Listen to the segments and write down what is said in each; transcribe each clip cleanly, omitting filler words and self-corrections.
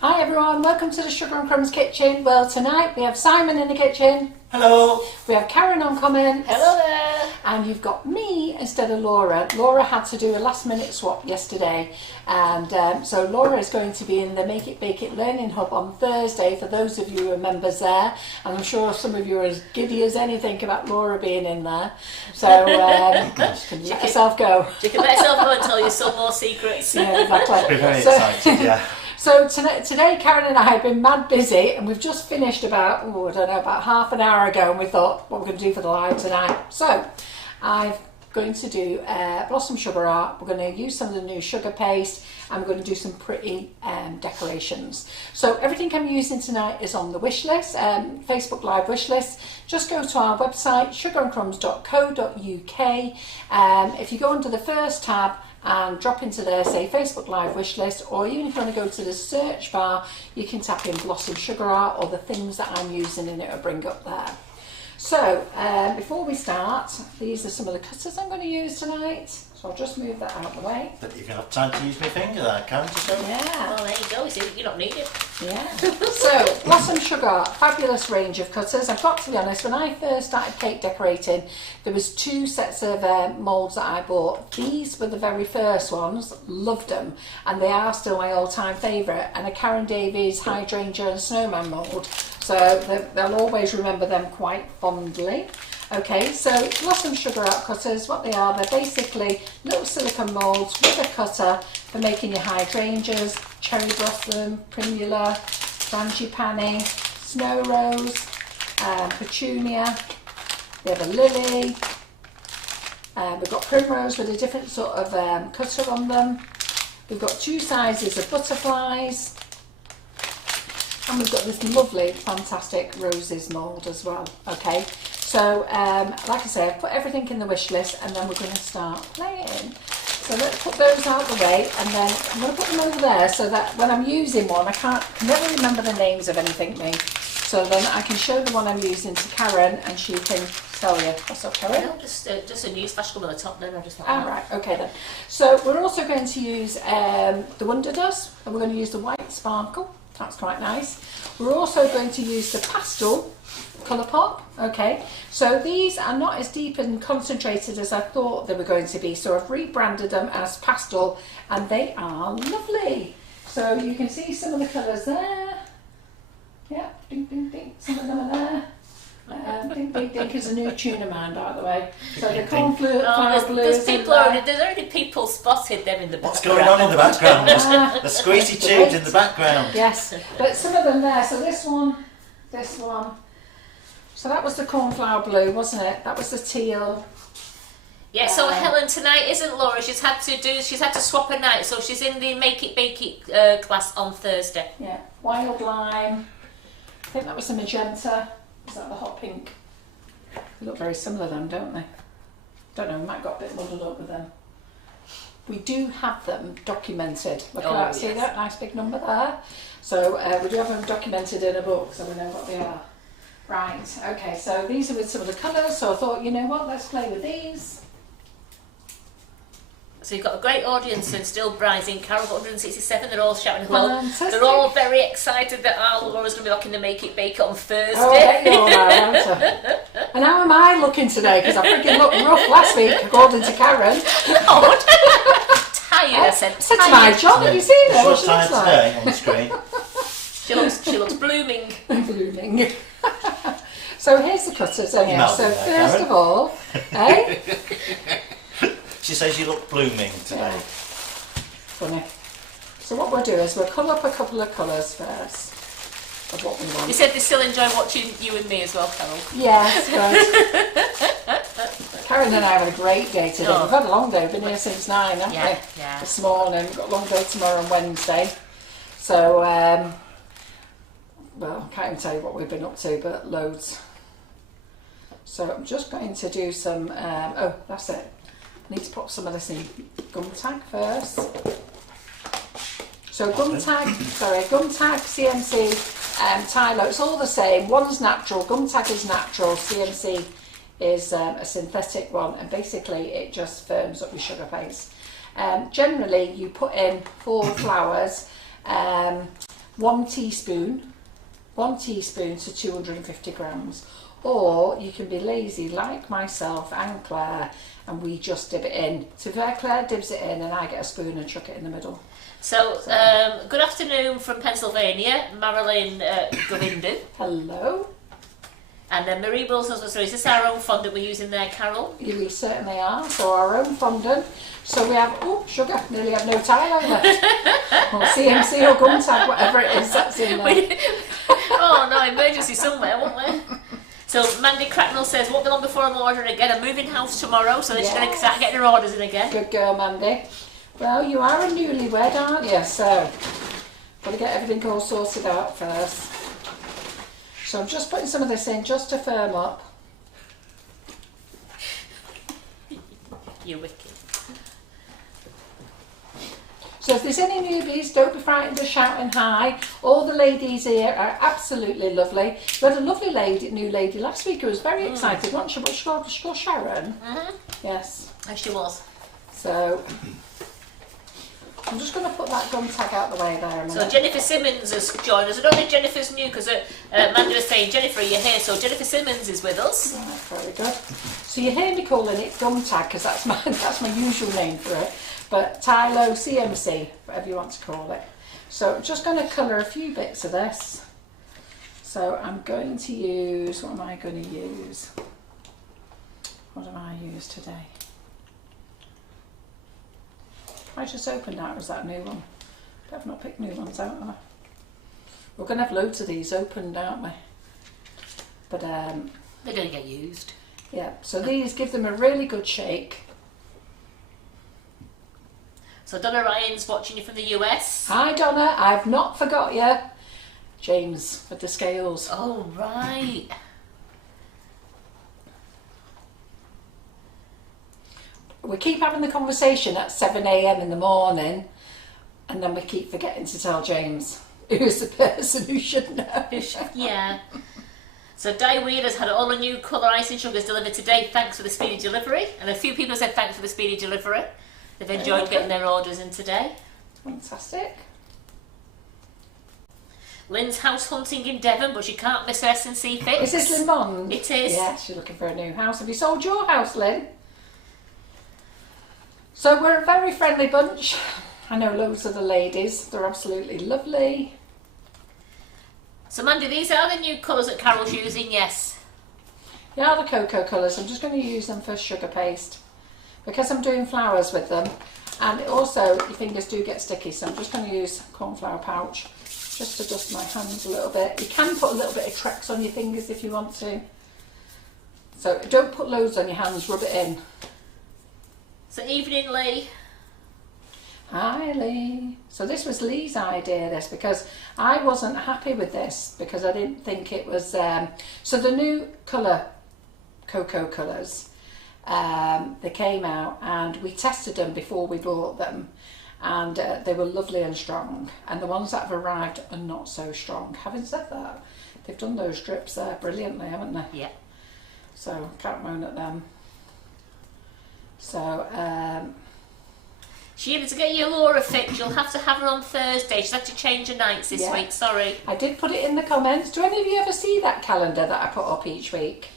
Hi everyone, welcome to the Sugar and Crumbs Kitchen. Well, tonight we have Simon in the kitchen. Hello. We have Karen on comments. Hello there. And you've got me instead of Laura. Laura had to do a last minute swap yesterday, and so Laura is going to be in the Make It Bake It Learning Hub on Thursday for those of you who are members there, and I'm sure some of you are as giddy as anything about Laura being in there. So can you let yourself go? You can let yourself go and tell you some more secrets. Yeah, exactly. We're very excited, yeah. So today Karen and I have been mad busy, and we've just finished about half an hour ago, and we thought what we're going to do for the live tonight. So I'm going to do blossom sugar art. We're going to use some of the new sugar paste, and we're going to do some pretty decorations. So everything I'm using tonight is on the wish list, Facebook Live wish list. Just go to our website, sugarandcrumbs.co.uk. If you go under the first tab and drop into there, say Facebook Live wish list, or even if you want to go to the search bar, you can tap in blossom sugar art or the things that I'm using, and it'll bring up there. So before we start, these are some of the cutters I'm going to use tonight. So I'll just move that out of the way. But you're going to have time to use my finger there, Karen, to show? Yeah. Well, there you go. See, you don't need it. Yeah. So blossom sugar art, fabulous range of cutters. I've got to be honest, when I first started cake decorating, there was two sets of moulds that I bought. These were the very first ones, loved them, and they are still my all-time favourite, and a Karen Davies hydrangea and snowman mould, so they'll always remember them quite fondly. Okay, so blossom sugar art cutters, what they are, they're basically little silicone moulds with a cutter for making your hydrangeas, cherry blossom, primula, frangipani, snow rose, petunia. We have a lily. We've got primrose with a different sort of cutter on them. We've got two sizes of butterflies. And we've got this lovely, fantastic roses mould as well. Okay, so like I say, I've put everything in the wish list, and then we're going to start playing. So let's put those out of the way, and then I'm going to put them over there so that when I'm using one, I can never remember the names of anything, me. So then I can show the one I'm using to Karen, and she can tell you. What's up, Karen? No, just a news flash come on the top then. I just right, okay then. So we're also going to use the Wonder Dust, and we're going to use the white sparkle. That's quite nice. We're also going to use the pastel colour pop. Okay, so these are not as deep and concentrated as I thought they were going to be, so I've rebranded them as pastel, and they are lovely. So you can see some of the colours there. Yeah, ding ding ding, some of them are there. Ding ding ding is a new tune of mine, by the way. So the cornflower blues. There's already people spotted them in the background. What's going on in the background? The squeezy tubes in the background. Yes, but some of them there. So this one. So that was the cornflower blue, wasn't it? That was the teal. Yeah, so Helen tonight isn't Laura. She's had to swap a night, so she's in the Make It Bake It class on Thursday. Yeah, wild lime. I think that was the magenta. Is that the hot pink? They look very similar then, don't they? Don't know, we might have got a bit muddled up with them. We do have them documented. Look at that, see that nice big number there? So we do have them documented in a book, so we know what they are. Right, okay, so these are with some of the colours, so I thought, you know what, let's play with these. So you've got a great audience and still rising. Carol got 167, they're all shouting as well. Fantastic. They're all very excited that Laura's going to be looking to Make It Bake It on Thursday. Oh, I bet you all are, aren't I? And how am I looking today? Because I freaking looked rough last week, according to Karen. Oh, tired, I said. That's my job, have you seen her? She's tired today on the screen. She looks blooming. Blooming. So here's the cutters anyway. So first of all, She says you look blooming today. Yeah. Funny. So what we'll do is we'll colour up a couple of colours first of what we want. You said they still enjoy watching you and me as well, Carol. Yes, good. Karen and I have a great day today. Oh. We've had a long day. We've been here since 9, haven't we? Yeah. This morning. We've got a long day tomorrow and Wednesday. So, well, I can't even tell you what we've been up to, but loads. So I'm just going to do some, oh, that's it. I need to put some of this in gum tag first. So gum tag, CMC, Tylo, it's all the same. One's natural, gum tag is natural, CMC is a synthetic one, and basically it just firms up your sugar paste. Generally you put in 4 flowers, 1 teaspoon to 250 grams. Or you can be lazy like myself and Claire, and we just dip it in. So Claire dibs it in and I get a spoon and chuck it in the middle. So, good afternoon from Pennsylvania, Marilyn Govindu. Hello. And then Marie Wilson, so is this our own fondant we're using there, Carol? We certainly are. So our own fondant. So we have, sugar, nearly have no Tylo left. Or CMC or gum tag, whatever it is that's in there. Oh no, emergency somewhere, won't there? So Mandy Cracknell says, won't be long before I'm ordering again. I'm moving house tomorrow, so then she's going to start getting her orders in again. Good girl, Mandy. Well, you are a newlywed, aren't you? So, got to get everything all sorted out first. So I'm just putting some of this in just to firm up. You're wicked. So if there's any newbies, don't be frightened of shouting hi. All the ladies here are absolutely lovely. We had a lovely new lady last week who was very excited, wasn't she? But she called Sharon. Yes. As she was. So I'm just going to put that gum tag out the way there a minute. So Jennifer Simmons has joined us. I don't think Jennifer's new because Amanda was saying, Jennifer, you're here. So Jennifer Simmons is with us. Right, very good. So you hear me calling it gum tag because that's my usual name for it. But Tylo, CMC, whatever you want to call it. So I'm just going to colour a few bits of this. So I'm going to use, what am I going to use? What do I use today? I just opened that, was that a new one? I've not picked new ones out, have I? We're going to have loads of these opened, aren't we? But they're going to get used. Yeah, so these give them a really good shake. So Donna Ryan's watching you from the US. Hi Donna, I've not forgot you. James with the scales. Oh right. We keep having the conversation at 7 AM in the morning, and then we keep forgetting to tell James, who's the person who should know. Yeah. So Di Wheeler's had all the new colour icing sugars delivered today. Thanks for the speedy delivery. And a few people said thanks for the speedy delivery. They've enjoyed getting their orders in today. Fantastic. Lynn's house hunting in Devon, but she can't miss her S&C fix. Is this Lynn Mond? It is. Yeah, she's looking for a new house. Have you sold your house, Lynn? So we're a very friendly bunch. I know loads of the ladies. They're absolutely lovely. So Mandy, these are the new colours that Carol's using, yes? Yeah, the cocoa colours. I'm just going to use them for sugar paste because I'm doing flowers with them, and also your fingers do get sticky, so I'm just going to use cornflour pouch just to dust my hands a little bit. You can put a little bit of Trex on your fingers if you want to, so don't put loads on your hands, rub it in. So evening, Lee. Hi Lee. So this was Lee's idea, this, because I wasn't happy with this because I didn't think it was so the new colour, cocoa colours, they came out and we tested them before we bought them, and they were lovely and strong, and the ones that have arrived are not so strong. Having said that, they've done those drips there brilliantly, haven't they? Yeah. So can't moan at them. So Sheila, to get your Laura fix, you'll have to have her on Thursday. She's had to change her nights this week, sorry. I did put it in the comments. Do any of you ever see that calendar that I put up each week?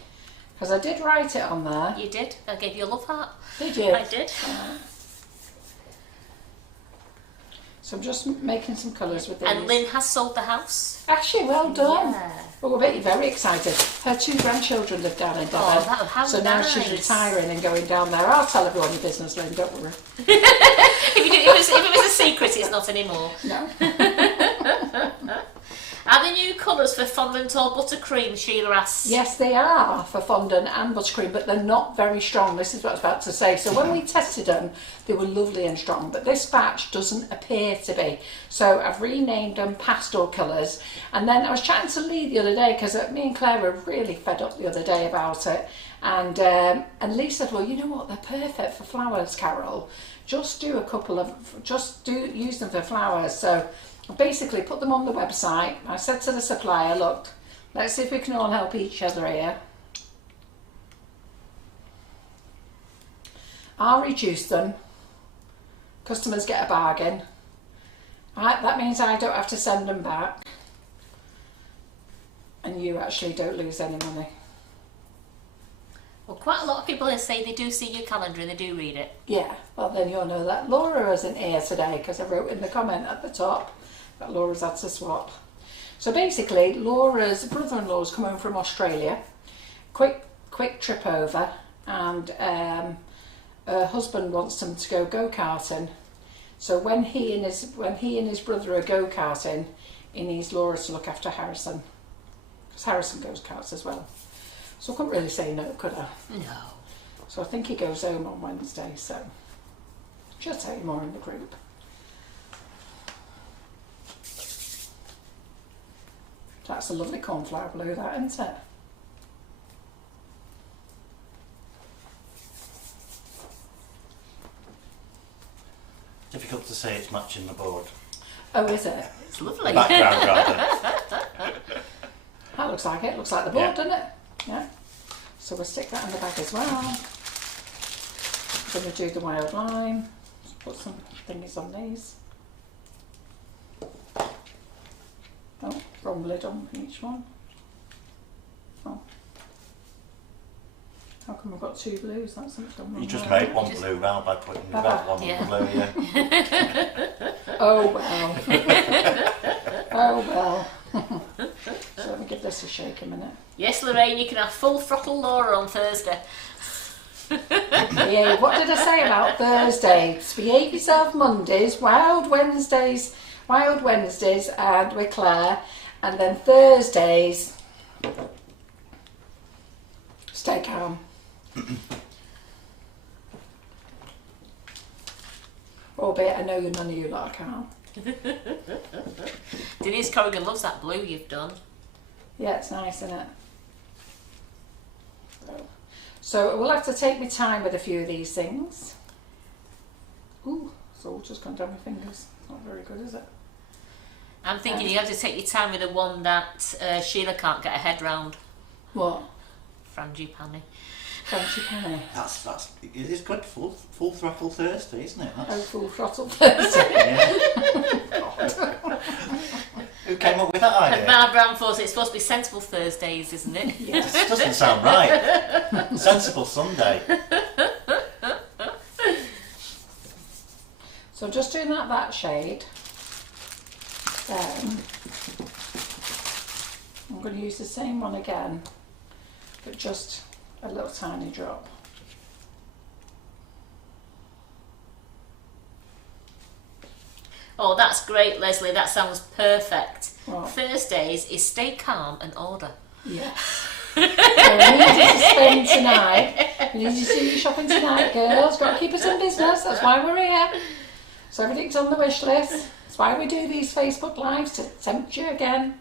Because I did write it on there. You did. I gave you a love heart. Did you? I did. So I'm just making some colours with these. And Lynn has sold the house. Actually, well done. Yeah. Well, I bet you're very excited. Her 2 grandchildren live down in Devon. Oh, how so now nice. she's retiring and going down there. I'll tell everyone your business, Lynn, don't worry. if it was a secret, it's not anymore. No. Are the new colours for fondant or buttercream, Sheila asks? Yes, they are for fondant and buttercream, but they're not very strong. This is what I was about to say. So when we tested them, they were lovely and strong, but this batch doesn't appear to be. So I've renamed them pastel colours. And then I was chatting to Lee the other day, because me and Claire were really fed up the other day about it. And Lee said, well, you know what, they're perfect for flowers, Carol. Just do a couple of, use them for flowers. So I basically put them on the website. I said to the supplier, look, let's see if we can all help each other here. I'll reduce them. Customers get a bargain. That means I don't have to send them back. And you actually don't lose any money. Well, quite a lot of people say they do see your calendar and they do read it. Yeah, well then you'll know that. Laura isn't here today because I wrote in the comment at the top that Laura's had to swap. So basically, Laura's brother-in-law's come home from Australia. Quick trip over, and her husband wants them to go karting. So when he and his brother are go karting, he needs Laura to look after Harrison, because Harrison goes karts as well. So I couldn't really say no, could I? No. So I think he goes home on Wednesday, so she'll tell you more in the group. That's a lovely cornflower blue, that, isn't it? Difficult to say it's matching the board. Oh, is it? It's lovely. Background rather. That looks like it. Looks like the board, Yeah. doesn't it? Yeah. So we'll stick that in the bag as well. I'm going to do the wild lime. Just put some thingies on these. Oh, wrong lid on each one. Oh. How come I've got two blues? That's something done wrong You just there. made one blue round by putting the red one Yeah. blue, yeah. Oh well. Oh well. So let me give this a shake a minute. Yes, Lorraine, you can have full throttle Laura on Thursday. Yeah, what did I say about Thursdays? Behave yourself Mondays, Wild Wednesdays, and with Claire, and then Thursdays, stay calm. Albeit I know none of you lot are calm. Denise Corrigan loves that blue you've done. Yeah, it's nice, isn't it? So we'll have to take my time with a few of these things. Ooh, it's all just gone down my fingers. Not very good, is it? I'm thinking you have to take your time with the one that Sheila can't get her head round. What? Frangipani. Fancy penny. That's it is good full throttle Thursday, isn't it? Oh, That's, full throttle Thursday. yeah. Who came up with that And idea? Mar Brown thought it's supposed to be sensible Thursdays, isn't it? Yes. This doesn't sound right. Sensible Sunday. So just doing that shade. Then I'm going to use the same one again, but just a little tiny drop. Oh, that's great, Leslie. That sounds perfect. What? Thursdays is stay calm and order. Yes. So we need you to spend tonight. We need you to do your shopping tonight, girls. Got to keep us in business. That's why we're here. So everything's on the wish list. That's why we do these Facebook Lives, to tempt you again.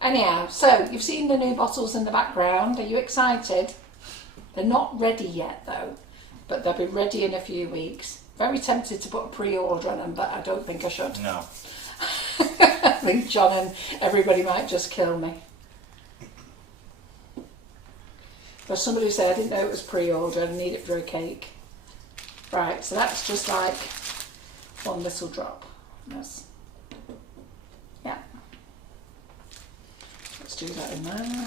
Anyhow, so you've seen the new bottles in the background. Are you excited? They're not ready yet though, but they'll be ready in a few weeks. Very tempted to put a pre-order on them, but I don't think I should. No. I think John and everybody might just kill me. There's somebody who said I didn't know it was pre-order, I need it for a cake. Right, so that's just like one little drop. Yes. Yeah. Let's do that in there.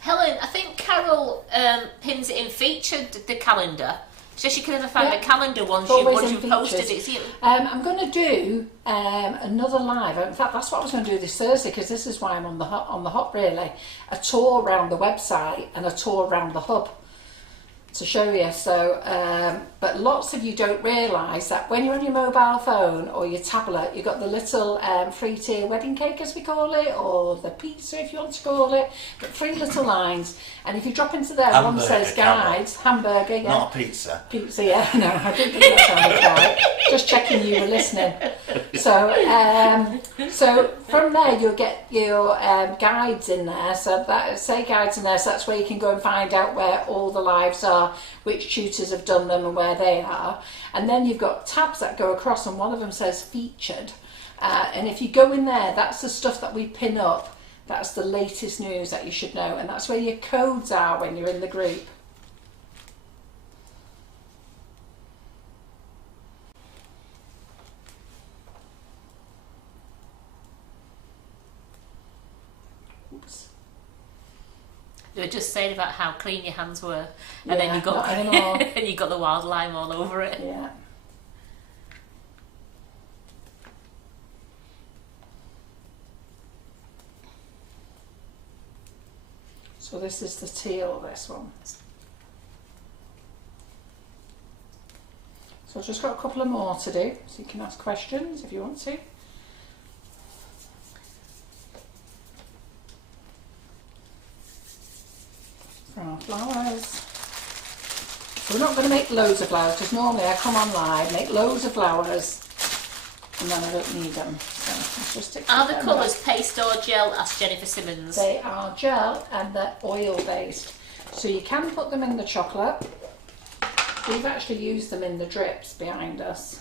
Helen, I think Carol pins it in featured the calendar. She says she can never find Yeah. the calendar once Always you in posted features. it. See, I'm going to do another live. In fact, that's what I was going to do this Thursday, because this is why I'm on the hub really. A tour around the website and a tour around the hub to show you. So, but lots of you don't realise that when you're on your mobile phone or your tablet, you've got the little free tier wedding cake, as we call it, or the pizza, if you want to call it. But 3 little lines, and if you drop into there, one Hamburger, says guides, hamburger, yeah. Not a pizza. Pizza, yeah, no, I didn't think that sounded right. Just checking you were listening. So, so from there you'll get your guides in there. So that say guides in there. So that's where you can go and find out where all the lives are, which tutors have done them, and where they are. And then you've got tabs that go across, and one of them says featured. And if you go in there, that's the stuff that we pin up. That's the latest news that you should know, and that's where your codes are when you're in the group. They were just saying about how clean your hands were, and then Yeah, you got not anymore. and you got the wild lime all over it. Yeah. So this is the teal, this one. So I've just got a couple of more to do, so you can ask questions if you want to. For our flowers. So we're not going to make loads of flowers, because normally I come on live, make loads of flowers, and then I don't need them. So let's just stick Are the them colours back. paste or gel? Asked Jennifer Simmons. They are gel and they're oil based. So you can put them in the chocolate. We've actually used them in the drips behind us.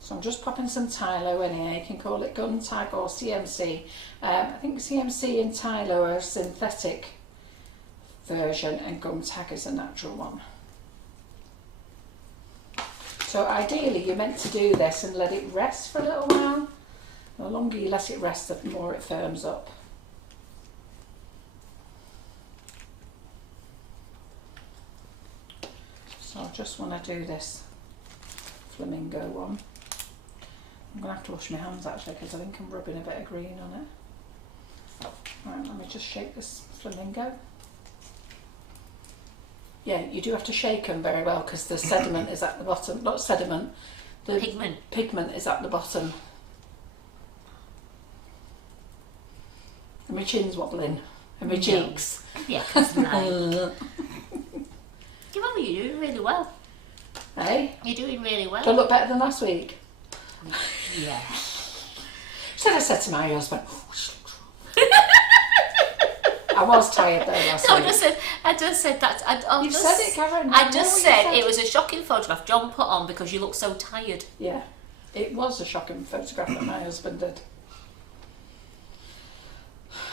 So I'm just popping some Tylo in here. You can call it gun tag or CMC. I think CMC and Tylo are a synthetic version and gun tag is a natural one. So ideally you're meant to do this and let it rest for a little while. The longer you let it rest, the more it firms up. So I just want to do this flamingo one. I'm going to have to wash my hands actually because I think I'm rubbing a bit of green on it. Right, let me just shake this flamingo. Yeah, you do have to shake them very well because the sediment is at the bottom. Not sediment, the pigment is at the bottom. And my chin's wobbling. And my cheeks. Yeah, that's nice. You're doing really well. Hey? You're doing really well. Do I look better than last week? Yeah. I said to my husband, oh, she looks rough. I was tired though last No, week. I just said that. You've said it, Karen. I just said it was a shocking photograph John put on because you look so tired. Yeah, it was a shocking photograph that my husband did.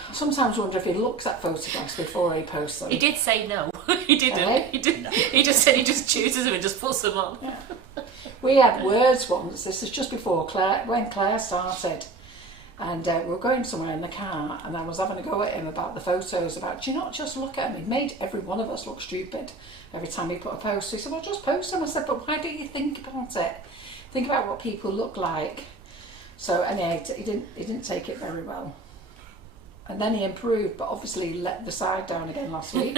I sometimes wonder if he looks at photographs before he posts them. He did say no. He didn't. Really? He didn't. He just said he just chooses them and just puts them on. Yeah. We had words once. This is just before when Claire started, and we were going somewhere in the car, and I was having a go at him about the photos. About, do you not just look at him? He made every one of us look stupid every time he put a post. So he said, "Well, just post them." I said, "But why don't you think about it? Think about what people look like." So anyway, he didn't take it very well. And then he improved, but obviously let the side down again last week.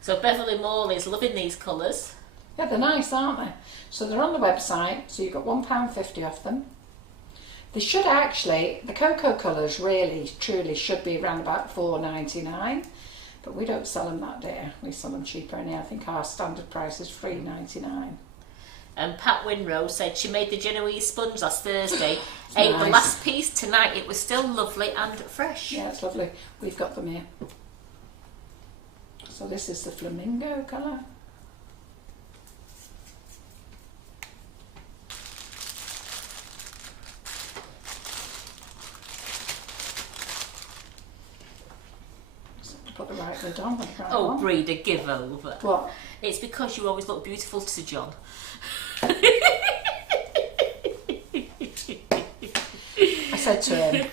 So Beverly Morley's loving these colours. Yeah, they're nice, aren't they? So they're on the website, so you've got £1.50 off them. They should actually, the cocoa colours really, truly should be around about $4.99, but we don't sell them that dear. We sell them cheaper anyhow. I think our standard price is $3.99. And Pat Winrow said she made the Genoese sponge last Thursday. Ate Nice. the last piece tonight. It was still lovely and fresh. Yeah, it's lovely. We've got them here. So this is the flamingo colour. Put the right lid on. The right Oh, one. Breeder, give over. What? It's because you always look beautiful to John. I said to him,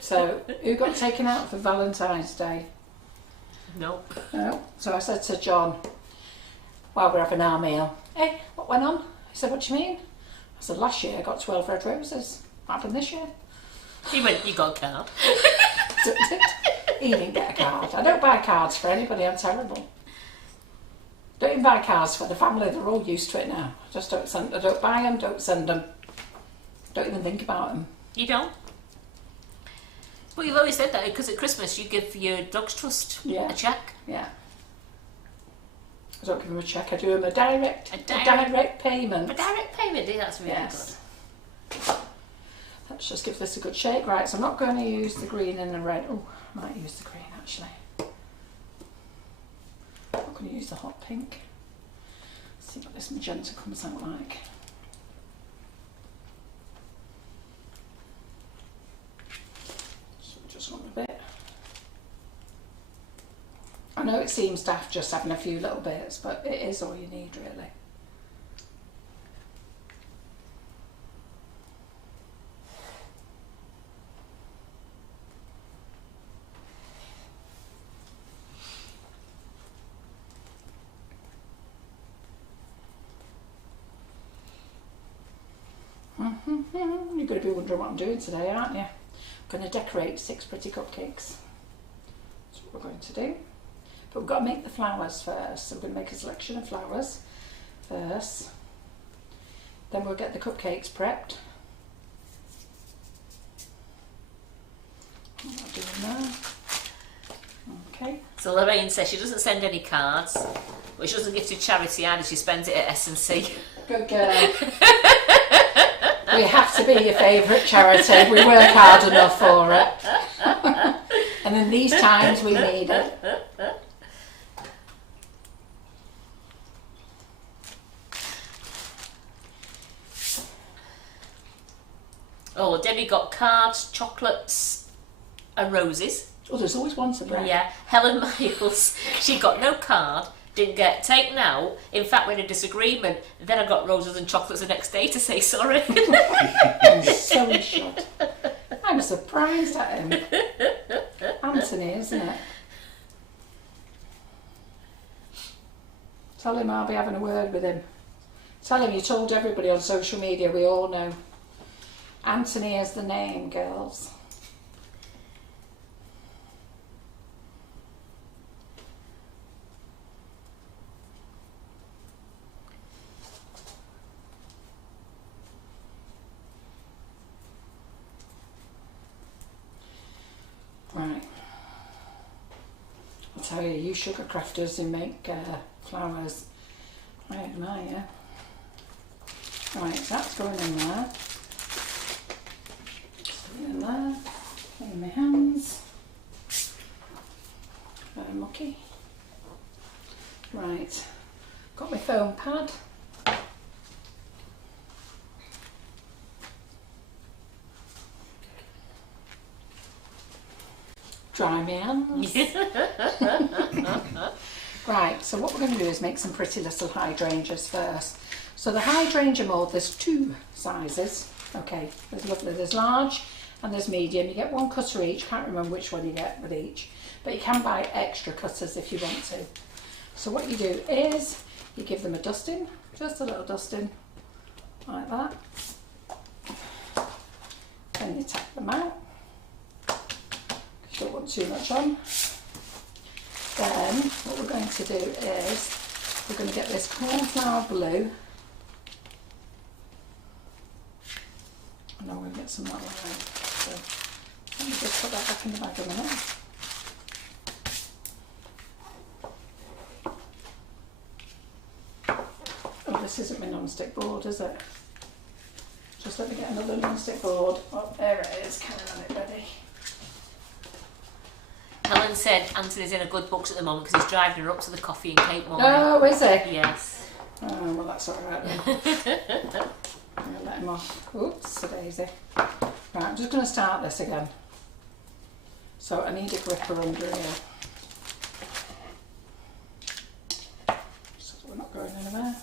so who got taken out for Valentine's Day? Nope. No. So I said to John, while we're having our meal, hey, what went on? He said, what do you mean? I said, last year I got 12 red roses. What happened this year? He went, you got a card. He didn't get a card. I don't buy cards for anybody, I'm terrible. Don't even buy cards for the family, they're all used to it now. Just don't send, I don't buy them, don't send them. Don't even think about them. You don't? Well, you've always said that because at Christmas you give your Dogs Trust Yeah. a cheque. Yeah. I don't give them a cheque, I do them a direct payment. A direct payment, that's really Yes. Let's just give this a good shake. Right, so I'm not going to use the green and the red. Oh, I might use the green actually. I'm not going to use the hot pink. Let's see what this magenta comes out like. So just want a bit. I know it seems daft just having a few little bits, but it is all you need really. You're going to be wondering what I'm doing today, aren't you? I'm going to decorate 6 pretty cupcakes. That's what we're going to do. But we've got to make the flowers first. So we're going to make a selection of flowers first. Then we'll get the cupcakes prepped. What am I doing there? Okay. So Lorraine says she doesn't send any cards, but she doesn't give to charity either. She spends it at S&C. Good girl. We have to be your favourite charity. We work hard enough for it. And in these times we need it. Oh, Debbie got cards, chocolates and roses. Oh, there's always one to bring. Yeah. Helen Miles, she got no card, didn't get taken out. In fact, we had a disagreement. Then I got roses and chocolates the next day to say sorry. I'm so shocked. I'm surprised at him. Anthony, isn't it? Tell him I'll be having a word with him. Tell him you told everybody on social media, we all know. Anthony is the name, girls. Right. I'll tell you, you sugar crafters who make flowers. I admire you. Right, so that's going in there. In there, in my hands, very mucky. Right, got my foam pad. Dry my hands. Right, so what we're going to do is make some pretty little hydrangeas first. So the hydrangea mould, there's 2 sizes. Okay, there's lovely, there's large and there's medium. You get 1 cutter each, can't remember which one you get with each, but you can buy extra cutters if you want to. So what you do is you give them a dusting, just a little dusting like that. Then you tap them out, you don't want too much on. Then what we're going to do is we're going to get this cornflower blue. And I'm going to get some that way. So let me just put that back in the bag a minute. Oh, this isn't my non-stick board, is it? Just let me get another non-stick board. Oh, there it is. Can I have it ready? Helen said Anthony's in a good books at the moment because he's driving her up to the coffee and cake morning. Oh, is he? Yes. Oh, well, that's all right then. I'm going to let him off. Oops, a daisy. Right, I'm just going to start this again. So I need a gripper under here. So we're not going anywhere.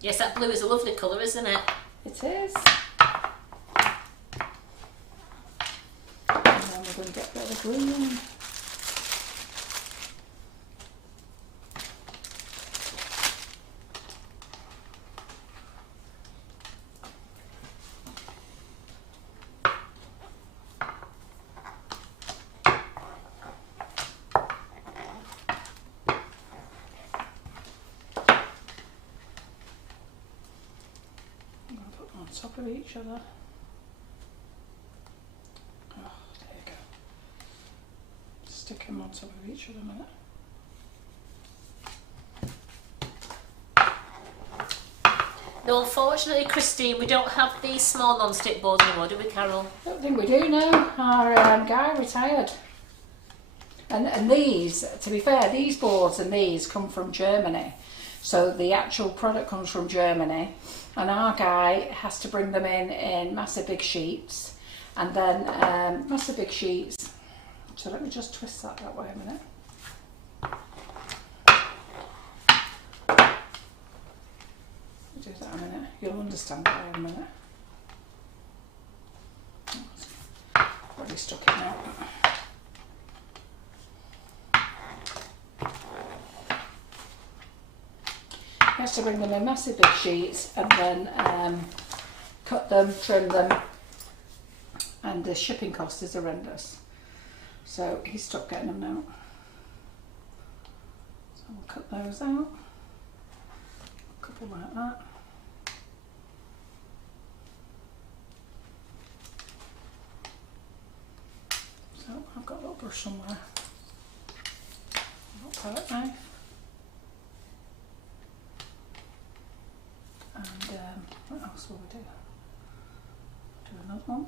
Yes, that blue is a lovely colour, isn't it? It is. And then we're going to get a bit of the green. Top of each other. Oh, there you go. Stick them on top of each other a minute. No, unfortunately, Christine, we don't have these small non-stick boards anymore, do we, Carol? I don't think we do now. Our guy retired. And these, to be fair, these boards and these come from Germany. So the actual product comes from Germany. And our guy has to bring them in massive big sheets. And then massive big sheets. So let me just twist that way a minute. Do that a minute. You'll understand that in a minute. Already stuck it out. He has to bring them in massive big sheets and then cut them, trim them, and the shipping cost is horrendous. So he stopped getting them now. So we'll cut those out. A couple like that. So I've got a little brush somewhere. A little palette knife. And what else will we do? Do another one.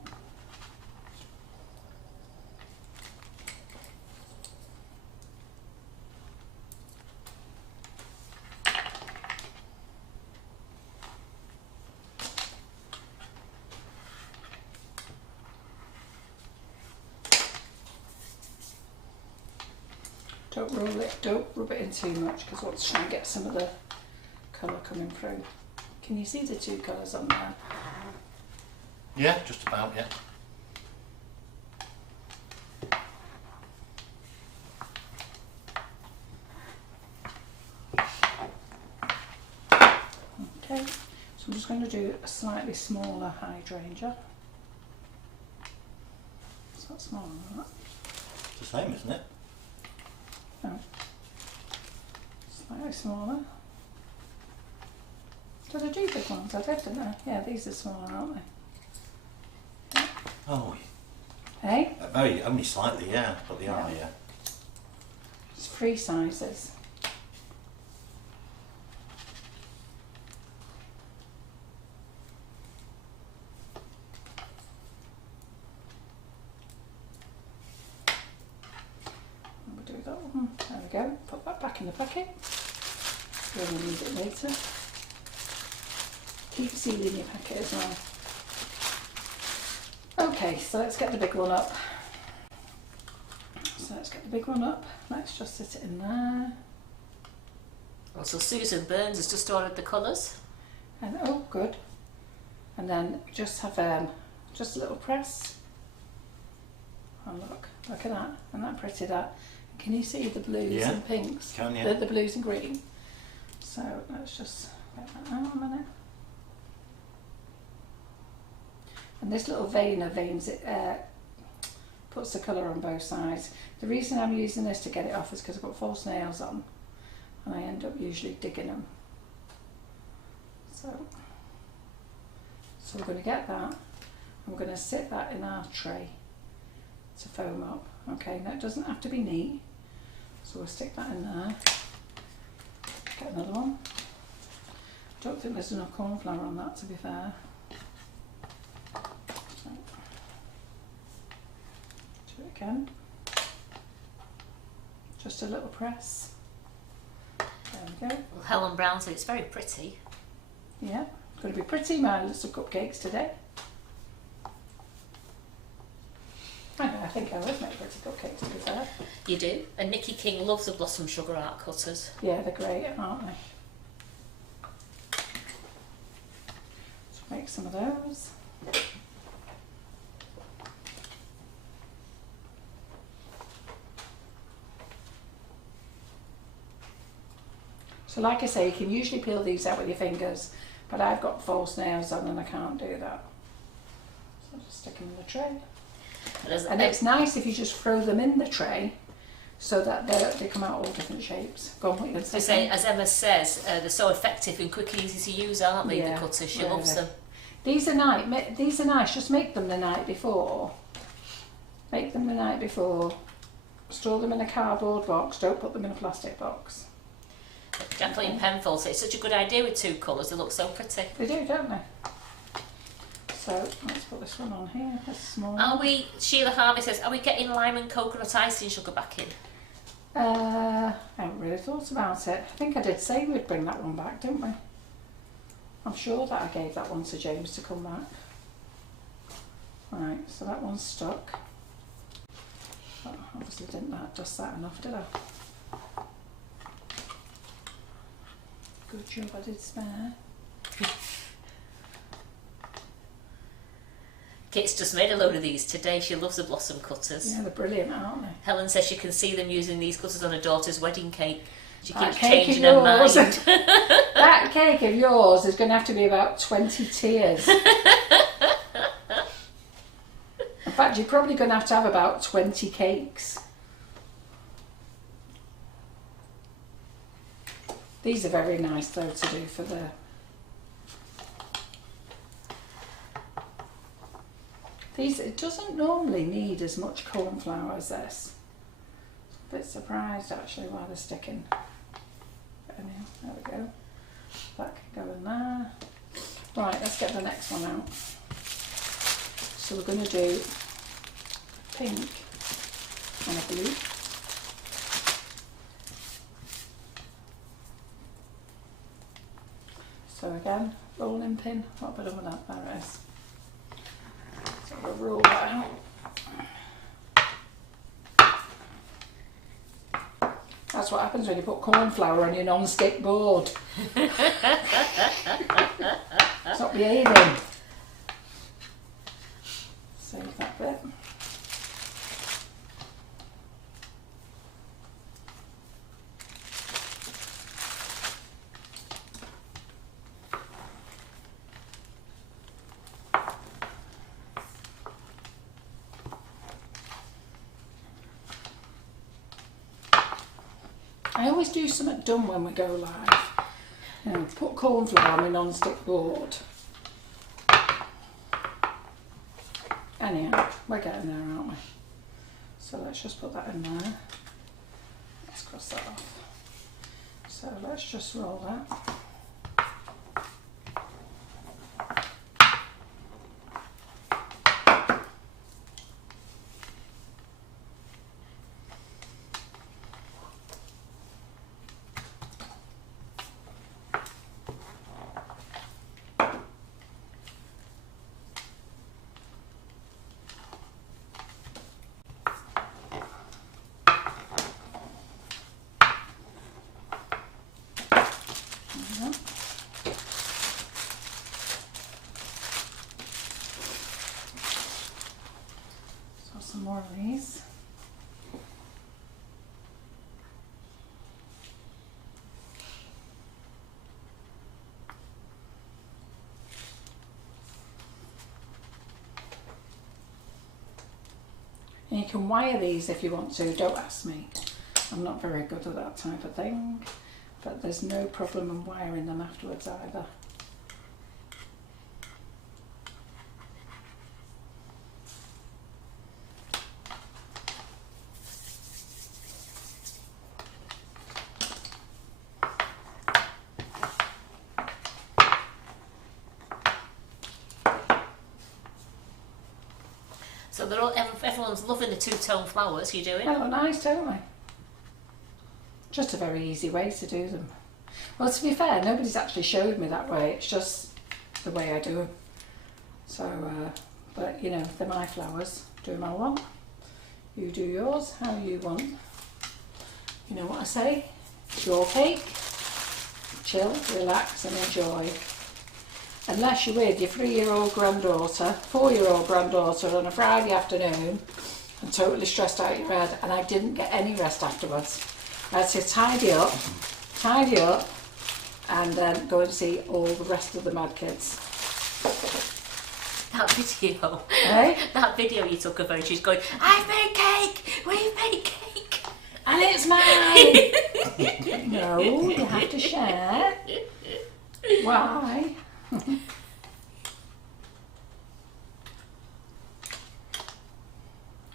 Don't roll it, don't rub it in too much because I want to try and get some of the colour coming through. Can you see the two colours on there? Yeah, just about, yeah. Okay, so I'm just going to do a slightly smaller hydrangea. It's not smaller than that. It's the same, isn't it? No. Slightly smaller. Did I do big ones? I did, didn't I? Yeah, these are smaller, aren't they? Oh, Hey? very, only slightly, yeah, but they are, Yeah. yeah. It's 3 sizes. We'll do that one. There we go. Put that back in the packet. We'll need it later. Keep sealing your packet as well. Okay, so let's get the big one up. So let's get the big one up. Let's just sit it in there. Also, Susan Burns has just ordered the colours. And oh, good. And then just have just a little press. Oh look at that. Isn't that pretty? That. Can you see the blues Yeah, and pinks? can, yeah. The blues and green. So let's just get that out a minute. And this little veiner veins it puts the colour on both sides. The reason I'm using this to get it off is because I've got false nails on and I end up usually digging them. So we're going to get that and we're going to sit that in our tray to foam up. Okay, now it doesn't have to be neat, so we'll stick that in there. Get another one. I don't think there's enough corn flour on that, to be fair. So, do it again. Just a little press. There we go. Well, Helen Brown said it's very pretty. Yeah, it's going to be pretty. My little cupcakes today. I think I always make pretty cupcakes, to be fair. You do. And Nikki King loves the Blossom Sugar Art cutters. Yeah, they're great, aren't they? Let's make some of those. So like I say, you can usually peel these out with your fingers, but I've got false nails on and I can't do that. So just stick them in the tray. And it's nice if you just throw them in the tray so that they come out all different shapes. Go on, what you going to say? As Emma says, they're so effective and quick and easy to use, aren't they, Yeah, the cutters? She really. loves them. These are nice. Just make them the night before. Make them the night before. Store them in a cardboard box. Don't put them in a plastic box. Jacqueline Penfold says it's such a good idea with 2 colours. They look so pretty. They do, don't they? So let's put this one on here. This small. Are we? Sheila Harvey says, are we getting lime and coconut icing sugar back in? I haven't really thought about it. I think I did say we'd bring that one back, didn't we? I'm sure that I gave that one to James to come back. Right, so that one's stuck. But obviously didn't dust that enough, did I? Good job I did spare. Kate's just made a load of these today. She loves the blossom cutters. Yeah, they're brilliant, aren't they? Helen says she can see them using these cutters on her daughter's wedding cake. She That keeps cake changing of her mind. yours. That cake of yours is going to have to be about 20 tiers. In fact, you're probably going to have about 20 cakes. These are very nice though to do for the... These, it doesn't normally need as much corn flour as this. A bit surprised actually why they're sticking. But anyhow, there we go. That can go in there. Right, let's get the next one out. So we're going to do pink and a blue. So again, rolling pin. What have I done with that? There it is. So we'll roll that out. That's what happens when you put corn flour on your non-stick board. It's not behaving. Save that bit. I always do something dumb when we go live. You know, put corn flour on my non-stick board. Anyhow, we're getting there, aren't we? So let's just put that in there. Let's cross that off. So let's just roll that. Some more of these. And you can wire these if you want to, don't ask me. I'm not very good at that type of thing, but there's no problem in wiring them afterwards either. So they're all, everyone's loving the two-tone flowers you're doing. They look nice, don't they? Just a very easy way to do them. Well, to be fair, nobody's actually showed me that way. It's just the way I do them. So, but you know, they're my flowers. Do them how I want. You do yours how you want. You know what I say? It's your cake. Chill, relax and enjoy. Unless you're with your 3-year-old granddaughter, 4-year-old granddaughter on a Friday afternoon and totally stressed out your head, and I didn't get any rest afterwards. I had to tidy up and then go and see all the rest of the mad kids. That video, Hey? that video you took of her, she's going, I've made cake, we've made cake. And it's mine! No, you have to share. Why?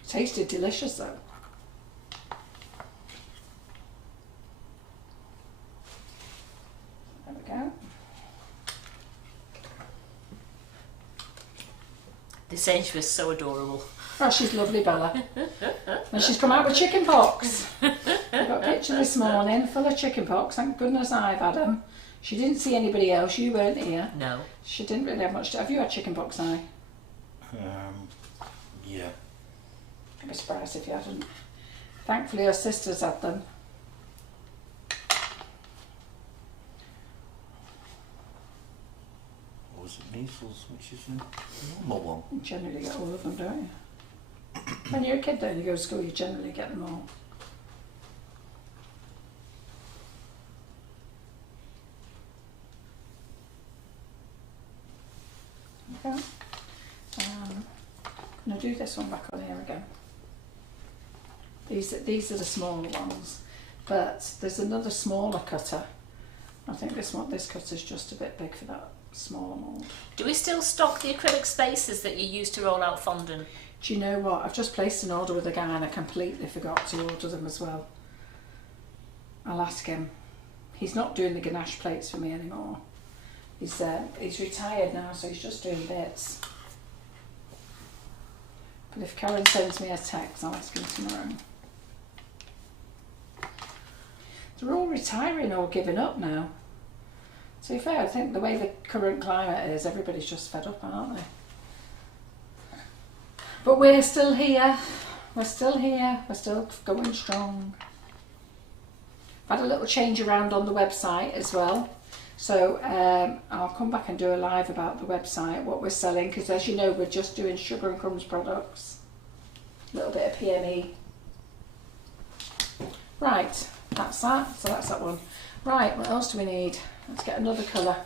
Tasted delicious though. There we go. This angel is so adorable. Oh, she's lovely, Bella. And she's come out with chicken pox. I got a picture this morning full of chicken pox. Thank goodness I've had them. She didn't see anybody else. You weren't here. No. She didn't really have much. Have you had chicken pox, I? Yeah. I'd be surprised if you hadn't. Thankfully, her sisters had them. Or was it measles, which is a normal one? You generally get all of them, don't you? When you're a kid, though, and you go to school, you generally get them all. These are the smaller ones, but there's another smaller cutter. I think this cutter's just a bit big for that smaller mould. Do we still stock the acrylic spacers that you used to roll out fondant? Do you know what? I've just placed an order with a guy and I completely forgot to order them as well. I'll ask him. He's not doing the ganache plates for me anymore. He's retired now, so he's just doing bits. But if Karen sends me a text, I'll ask him tomorrow. They're all retiring or giving up now. To be fair, I think the way the current climate is, everybody's just fed up, aren't they? But we're still here. We're still here. We're still going strong. I've had a little change around on the website as well. So I'll come back and do a live about the website, what we're selling, because as you know, we're just doing Sugar and Crumbs products. A little bit of PME. Right, that's that. So that's that one. Right, what else do we need? Let's get another colour.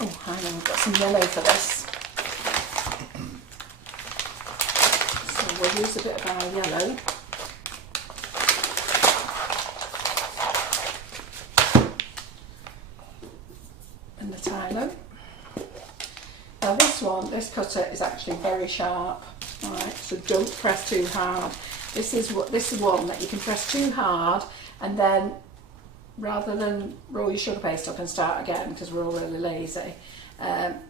Oh, hang on, I've got some yellow for this. So we'll use a bit of our yellow. And the Tylo. Now this cutter is actually very sharp. Alright, so don't press too hard. This is one that you can press too hard, and then rather than roll your sugar paste up and start again, because we're all really lazy,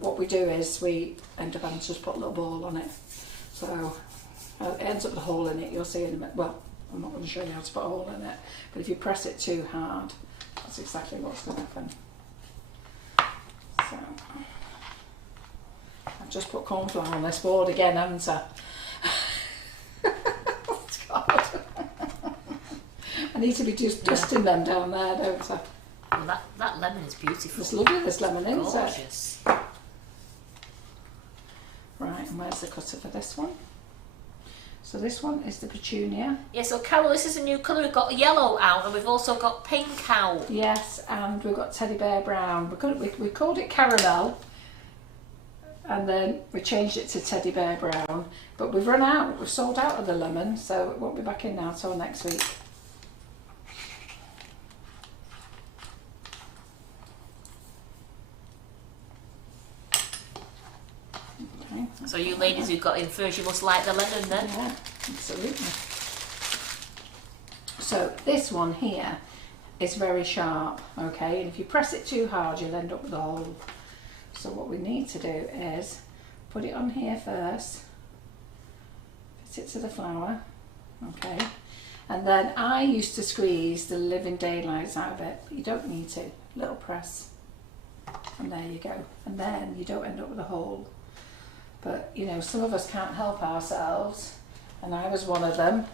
what we do is we end up having to just put a little ball on it. So it ends up with a hole in it. You'll see in a minute. Well, I'm not going to show you how to put a hole in it, but if you press it too hard, that's exactly what's going to happen. So I've just put corn flour on this board again, haven't I? Oh God. I need to be just dusting them down there, don't I? Well, that lemon is beautiful. It's lovely, this lemon, isn't it? Gorgeous. Right, and where's the cutter for this one? So this one is the petunia. Yeah, so Carol, this is a new colour. We've got yellow out and we've also got pink out. Yes, and we've got teddy bear brown. We called it caramel, and then we changed it to teddy bear brown. But we've run out. We've sold out of the lemon, so it won't be back in now till next week. Okay. So you ladies who got in first, you must like the lemon then. Yeah, absolutely. So this one here is very sharp, okay, and if you press it too hard you'll end up with a hole. So what we need to do is put it on here first, fit it to the flour, okay, and then I used to squeeze the living daylights out of it, but you don't need to. Little press, and there you go, and then you don't end up with a hole. But you know, some of us can't help ourselves, and I was one of them.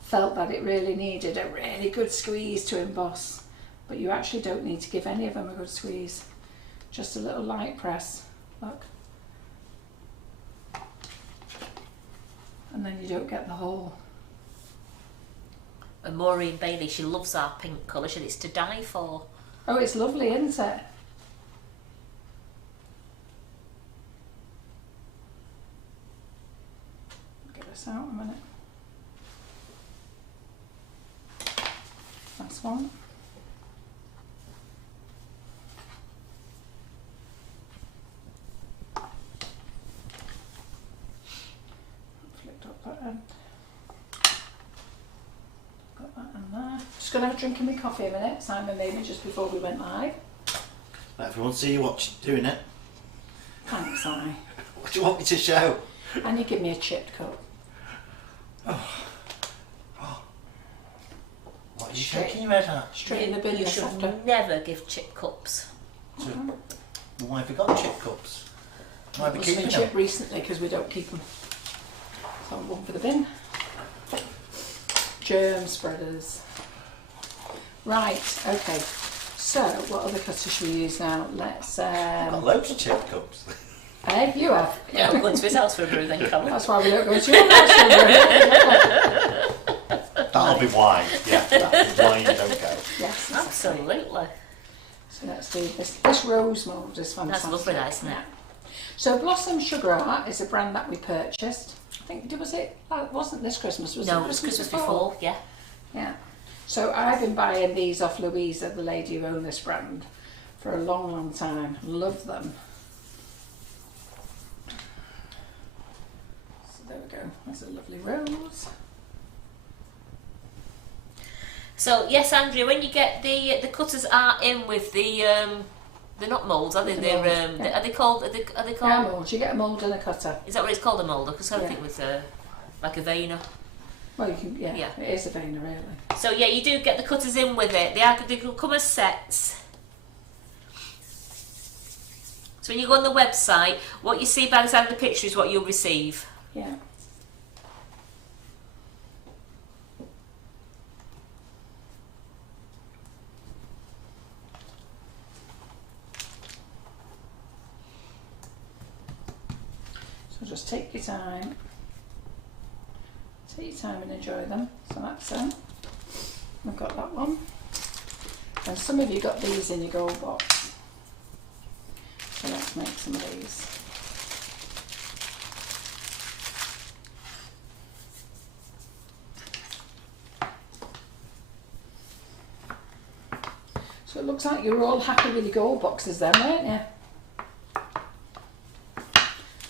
Felt that it really needed a really good squeeze to emboss, but you actually don't need to give any of them a good squeeze. Just a little light press, look, and then you don't get the hole. And Maureen Bailey, she loves our pink colour. She said it's to die for. Oh, it's lovely, isn't it? Get this out a minute. That's one. Flicked up that end. Got that in there. Just going to have a drink of my coffee a minute, Simon, maybe just before we went live. Let everyone see you doing it. Thanks, Si. What do you want me to show? And you give me a chipped cup. What are you shaking your head at? Straight in the bin You this should after. never give chip cups. So, why have we got chip cups? Why are we Must have keeping been them? chipped recently because we don't keep them. So one for the bin. Germ spreaders. Right, okay. So what other cutter should we use now? Let's I've got loads of chip cups. you have. Yeah, I'm going to his house for a brew then, Carol. That's why we don't go to your house. That'll be why. Yeah, that's why you don't go. Yes, Absolutely. so let's do this. This rose mould is fantastic. That's lovely, that, isn't it? So Blossom Sugar Art is a brand that we purchased. think, was it, wasn't this Christmas, was No, it it was Christmas Christmas before, yeah. Yeah. So I've been buying these off Louisa, the lady who owned this brand, for a long, long time. Love them. So there we go. There's a lovely rose. So yes, Andrea, when you get the cutters are in with the they're not moulds, are they? The They're moulds, yeah. are they called? Are they Yeah, called? mould. You get a mould and a cutter. Is that what it's called, a mould? Because I Yeah. think it was like a veiner. Well, you can, yeah, Yeah. it is a veiner, really. So yeah, you do get the cutters in with it. They come as sets. So when you go on the website, what you see by the side of the picture is what you'll receive. Yeah. So just take your time. Take your time and enjoy them. So that's them. I've got that one. And some of you got these in your gold box. So let's make some of these. So it looks like you were all happy with your gold boxes then, weren't you?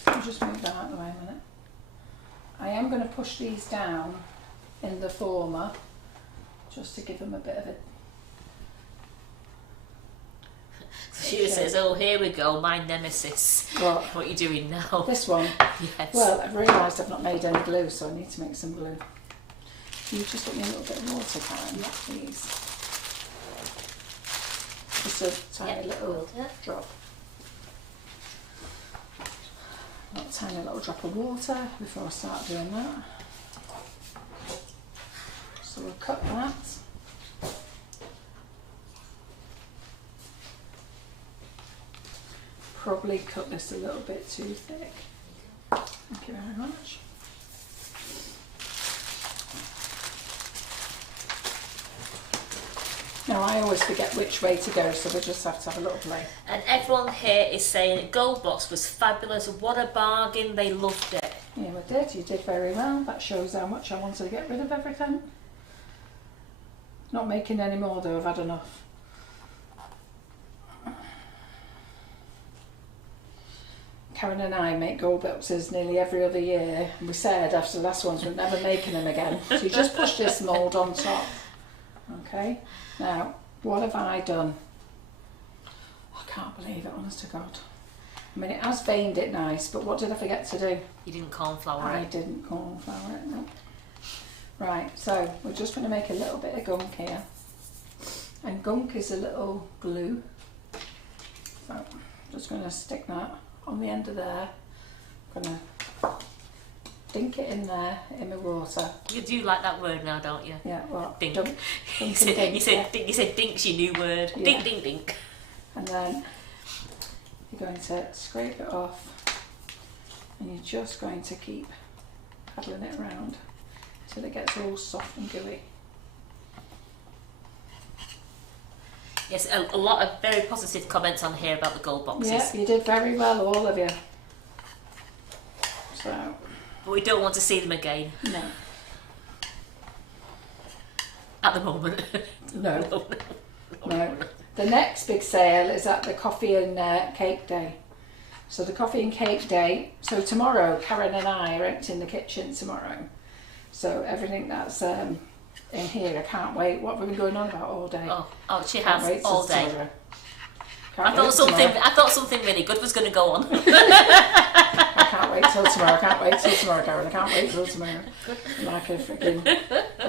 So I'll just move that out of the way a minute. I am going to push these down in the former just to give them a bit of a... She says, "Oh, here we go, my nemesis." What? What are you doing now? This one? Yes. Well, I've realised I've not made any glue, so I need to make some glue. Can you just put me a little bit of water, Karen, please? Just a tiny little drop. A tiny little drop of water before I start doing that. So we'll cut that. Probably cut this a little bit too thick. Thank you very much. Now I always forget which way to go, so we just have to have a little play. And everyone here is saying Gold Box was fabulous. What a bargain! They loved it. Yeah, we did. You did very well. That shows how much I wanted to get rid of everything. Not making any more though. I've had enough. Karen and I make gold boxes nearly every other year. And we said after the last ones we're never making them again. So you just push this mould on top. Okay. Now, what have I done? I can't believe it, honest to God. I mean, it has veined it nice, but what did I forget to do? You didn't cornflour I it. didn't cornflour it, no. Right, so we're just going to make a little bit of gunk here. And gunk is a little glue. So I'm just going to stick that on the end of there. I'm going to dink it in there in the water. You do like that word now, don't you? Yeah, what? Dink. Dunk, You dunk said, and dink, you, said, yeah. you said dink's your new word. Yeah. Dink, dink, dink. And then you're going to scrape it off and you're just going to keep paddling it around till it gets all soft and gooey. Yes, a lot of very positive comments on here about the gold boxes. Yeah, you did very well, all of you. So, But we don't want to see them again no. at the moment. No. No. The next big sale is at the Coffee and Cake Day. So the Coffee and Cake Day, so tomorrow Karen and I are emptying the kitchen tomorrow. So everything that's in here, I can't wait. What have we been going on about all day? Oh, she Can't has wait till all day. tomorrow. I Can't wait thought something really good was going to go on. I can't wait till tomorrow. I can't wait till tomorrow, Karen. I can't wait till tomorrow. Like a freaking...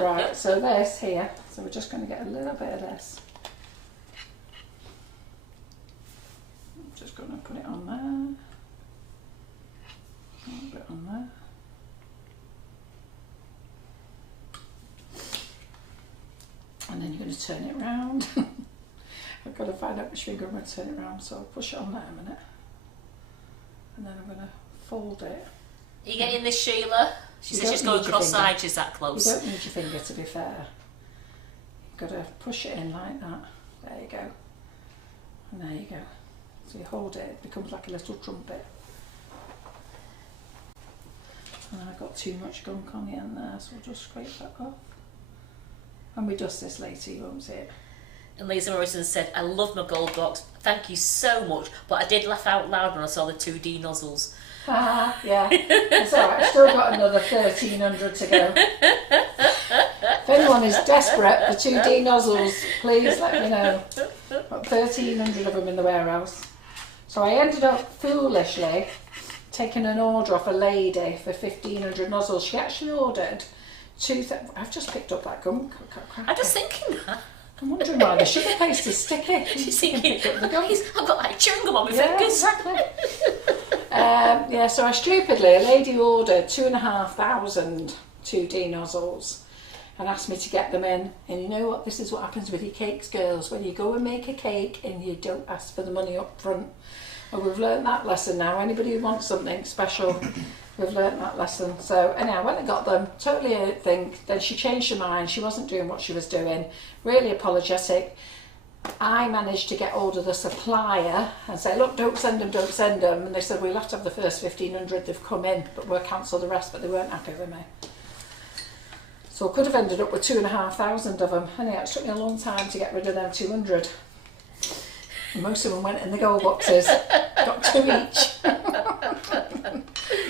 Right, so this here. So we're just going to get a little bit of this. I'm just going to put it on there. A little bit on there. And then you're going to turn it round. I've got to find out which finger I'm going to turn it round, so I'll push it on there a minute. And then I'm going to fold it. Are you getting this, Sheila? She You says she's don't going need your cross finger. eyed, she's that You close. don't need your finger, to be fair. You've got to push it in like that. There you go. And there you go. So you hold it, it becomes like a little trumpet. And I got too much gunk on the end there, so we'll just scrape that off. When we dust this later, you won't see it. And Lisa Morrison said, I love my gold box. Thank you so much. But I did laugh out loud when I saw the 2D nozzles. Yeah. It's alright, I've still got another 1,300 to go. If anyone is desperate for 2D nozzles, please let me know. Got 1,300 of them in the warehouse. So I ended up foolishly taking an order off a lady for 1,500 nozzles. She actually ordered I've just picked up that gum. I'm just thinking that. I'm wondering why the sugar paste is sticky. She's thinking, the gum. I've got like chewing gum on my Yeah, fingers. exactly. So I stupidly, a lady ordered 2,500 2D nozzles and asked me to get them in. And you know what? This is what happens with your cakes, girls. When you go and make a cake and you don't ask for the money up front. And we've learnt that lesson now. Anybody who wants something special, we've learnt that lesson. So anyhow, I went and got them, totally a thing. Then she changed her mind. She wasn't doing what she was doing. Really apologetic. I managed to get hold of the supplier and say, look, don't send them. And they said, we'll have to have the first 1,500. They've come in, but we'll cancel the rest. But they weren't happy with me. So I could have ended up with 2,500 of them. Anyhow, it took me a long time to get rid of them 200. And most of them went in the gold boxes. Got 2 each.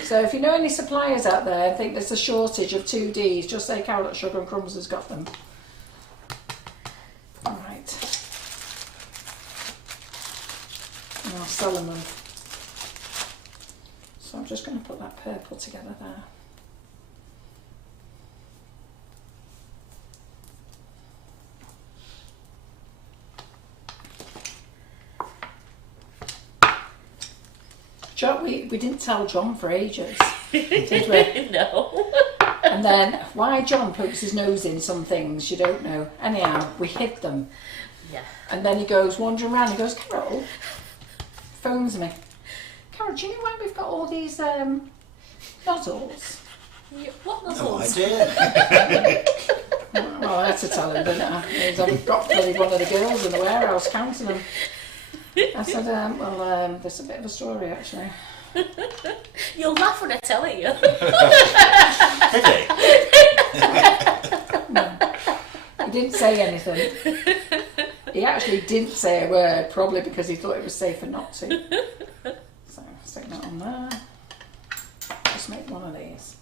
So if you know any suppliers out there and think there's a shortage of 2Ds, just say Carol at Sugar and Crumbs has got them. Alright. And I'll sell them. So I'm just going to put that purple together there. John, we didn't tell John for ages, did we? No. And then why John pokes his nose in some things, you don't know. Anyhow, we hid them. Yeah. And then he goes wandering around, he goes, Carol, phones me. Carol, do you know why we've got all these nozzles? What No nozzles? idea. Well, I had to tell him, didn't I? I've got bloody one of the girls in the warehouse counting them. I said, there's a bit of a story actually. You'll laugh when I tell it you. Did he? He didn't say anything. He actually didn't say a word, probably because he thought it was safer not to. So stick that on there. Just make one of these.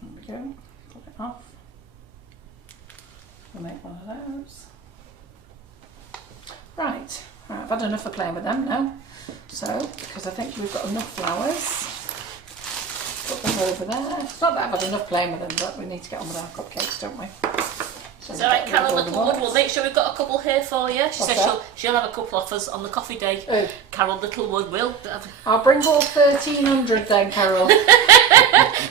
There we go. Pull it off. We'll make one of those. Right, I've had enough of playing with them now. So, because I think we've got enough flowers, put them over there. It's not that I've had enough playing with them, but we need to get on with our cupcakes, don't we? So It's alright, Carol Littlewood, we'll make sure we've got a couple here for you. She said that? she'll have a couple offers on the coffee day. Oh. Carol Littlewood will. I'll bring all 1,300 then, Carol.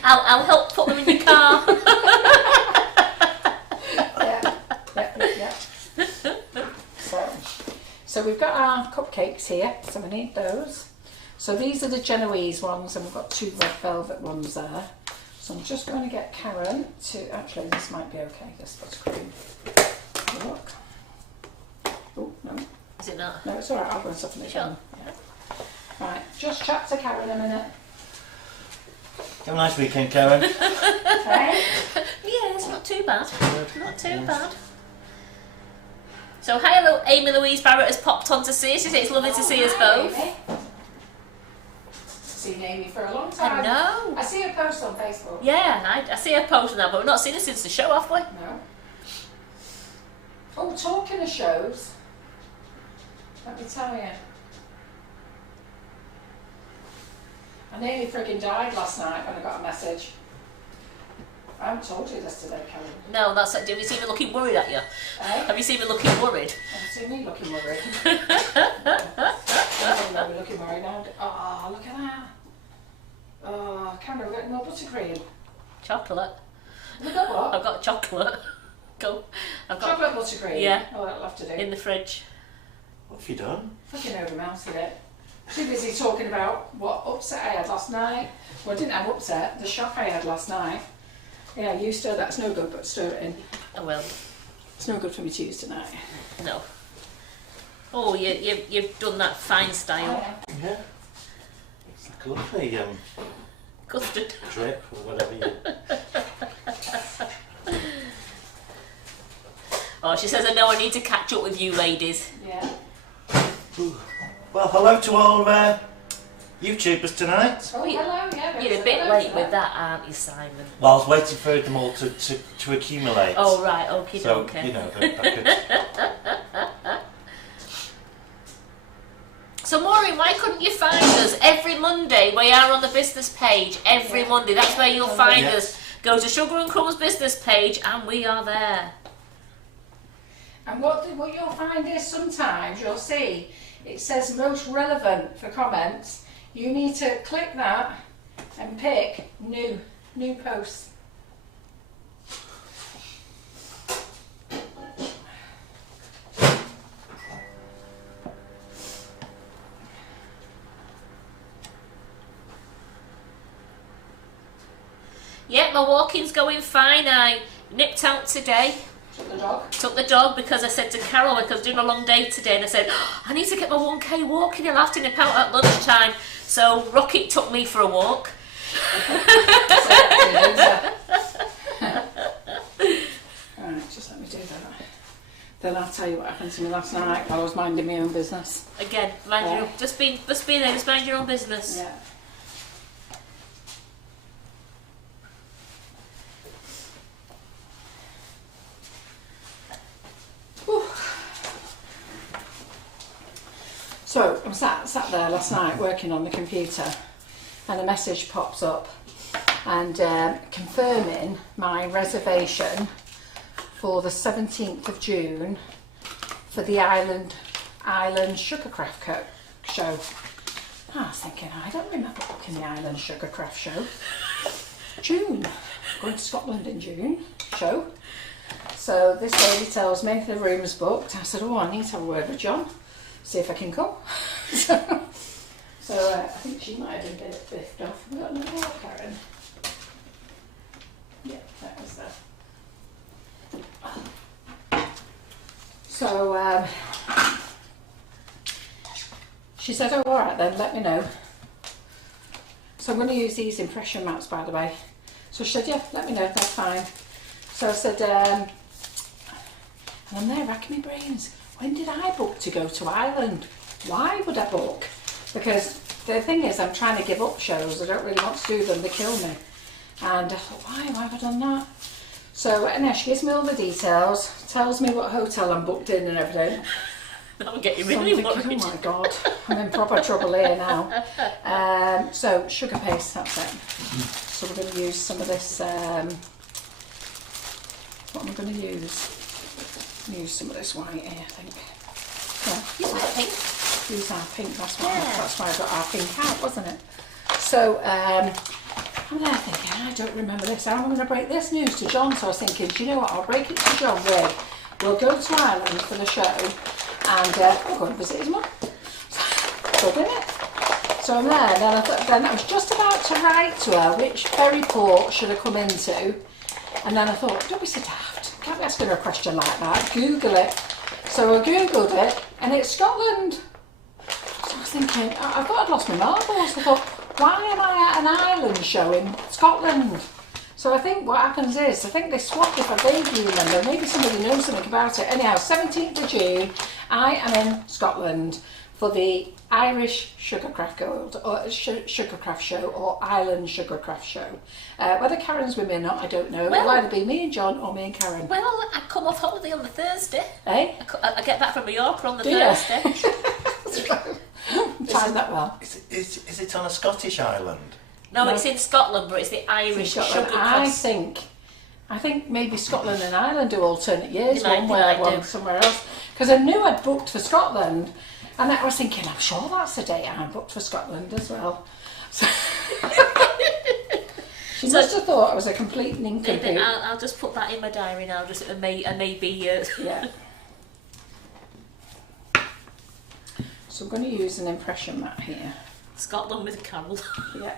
I'll help put them in your car. Yeah. So we've got our cupcakes here, so we need those. So these are the Genoese ones, and we've got 2 red velvet ones there. So I'm just going to get Karen to, actually this might be okay, this buttercream. Have a look. Oh, no. Is it not? No, it's alright, I'll go and soften it down. Yeah. Right, just chat to Karen a minute. Have a nice weekend, Karen. Okay? Yeah, it's not too bad. Not too bad. So hi, Amy Louise Barrett has popped on to see us. She says it's lovely to see us both. Amy. Seen Amy for a long time. I know. I see her post on Facebook. Yeah, I see her posting that, but we've not seen her since the show, have we? No. Oh, talking of shows, let me tell you. I nearly frigging died last night when I got a message. I haven't told you this today, Karen. No, that's it. Have you seen me looking worried at you? Eh? Have you seen me looking worried? Have you seen me looking worried? I don't know, we're looking worried now. Oh, look at that. Oh, Karen, we're getting more buttercream. Chocolate. We've got what? I've got chocolate. Go. I've got Chocolate buttercream? Yeah. Oh, that'll have to do. in the fridge. What have you done? Fucking over-mouthed it. Too busy talking about what upset I had last night. Well, I didn't have upset, the shock I had last night. Yeah, you stir that. It's no good, but stir it in. I will. It's no good for me to use tonight. No. Oh, you've done that fine style. Yeah. lovely Custard. drip or whatever you... Oh, she says, I know I need to catch up with you ladies. Yeah. Well, hello to all YouTubers tonight. Oh, hello, yeah. You're a bit late with that, aren't you, Simon? Well, I was waiting for them all to accumulate. Oh, right, okay, So, okay. you know, that So, Maureen, why couldn't you find us every Monday? We are on the business page every Monday. That's where you'll find us. Go to Sugar and Crumbs business page, and we are there. And what you'll find is sometimes you'll see it says most relevant for comments. You need to click that and pick new posts. Yeah, my walking's going fine. I nipped out today. Took the dog. Took the dog because I said to Carol, because I was doing a long day today, and I said, I need to get my 1k walking, I'll have to nip out at lunchtime. So Rocket took me for a walk. Right, just let me do that. Then I'll tell you what happened to me last night while I was minding my own business. Again, mind your own, just be there, just mind your own business. Yeah. So I'm sat there last night working on the computer, and a message pops up and confirming my reservation for the 17th of June for the Island Sugarcraft show. I was thinking, I don't remember booking the Island Sugarcraft show. June, going to Scotland in June show. So this lady tells me the room's booked. I said, oh, I need to have a word with John, see if I can come. So I think she might have been a bit biffed off. We've got another one, Karen. Yeah, that was that. So she said, oh, all right then, let me know. So I'm going to use these impression maps, by the way. So she said, yeah, let me know, that's fine. So I said, and I'm there racking my brains. When did I book to go to Ireland? Why would I book? Because the thing is, I'm trying to give up shows. I don't really want to do them, they kill me. And I thought, why have I done that? So anyway, she gives me all the details, tells me what hotel I'm booked in and everything. That'll get you So really I'm thinking, worried. oh my God, I'm in proper trouble here now. So Sugarpaste, that's it. So we're going to use some of this, what am I going to use? Use some of this white here, I think. Yeah, Use that pink. use our pink, that's Yeah. why I got our pink out, wasn't it? So I'm there thinking, I don't remember this, how am I going to break this news to John? So I was thinking, do you know what, I'll break it to John with, we'll go to Ireland for the show and we'll go and visit his mum. So did it. So I'm there, then I was just about to write to her which ferry port should I come into, and then I thought, don't be so daft, can't be asking her a question like that, Google it. So I googled it and it's Scotland. So I was thinking, I thought I'd lost my marbles. I thought, why am I at an island show in Scotland? So I think what happens is, I think they swap, if I vaguely remember, maybe somebody knows something about it. Anyhow, 17th of June, I am in Scotland for the Irish Sugarcraft Sugarcraft show or Island Sugarcraft show. Whether Karen's with me or not, I don't know. It'll either be me and John or me and Karen. Well, I come off holiday on the Thursday. Eh? I get back from Mallorca on the Do you? Thursday. Timed that well. Is it on a Scottish island? No, No. it's in Scotland, but it's the Irish Scotland. Sugarcraft. I think maybe Scotland and Ireland do alternate years, They might- one they where might one do. somewhere else. Because I knew I'd booked for Scotland, and I was thinking, I'm sure that's the date I booked for Scotland as well. So she So- must have thought I was a complete nincompoop. I'll just put that in my diary now. Just a maybe. Yeah. So I'm going to use an impression map here. Scotland with Carol. Yeah.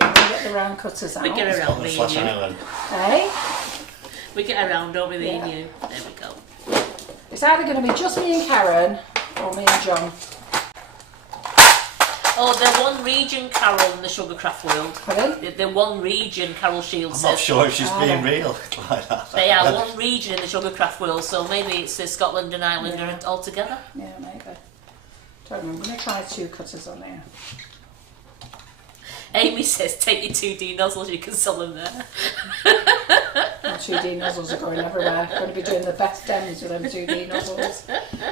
I'm going to get the round cutters out. We get around me and Scotland / you. Ireland. Eh? We get around, don't we, me and Yeah. you? There we go. It's either going to be just me and Karen or me and John. Oh, they're one region, Carol, in the Sugarcraft world. Pardon? They're one region, Carol Shields I'm says. not sure if she's being real like that. They are one region in the Sugarcraft world, so maybe it's Scotland and Ireland are all together. Yeah, maybe. Don't remember. I'm going to try 2 cutters on here. Amy says, take your 2D nozzles, you can sell them there. My 2D nozzles are going everywhere. I'm going to be doing the best stems with them 2D nozzles.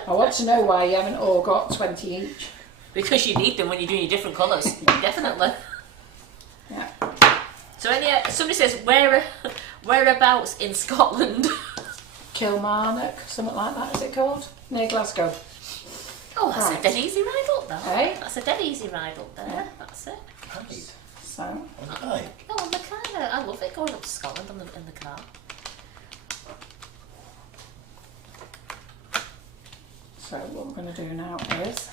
I want to know why you haven't all got 20 each. Because you need them when you're doing your different colours, definitely. Yeah. So somebody says, whereabouts in Scotland? Kilmarnock, something like that, is it called? Near Glasgow. Oh, that's Right. a dead easy ride up there. Hey? That's a dead easy ride up there. Yeah. That's it. Right. So, On the bike. Oh, on the car. I love it going up to Scotland in the car. so what we're going to do now is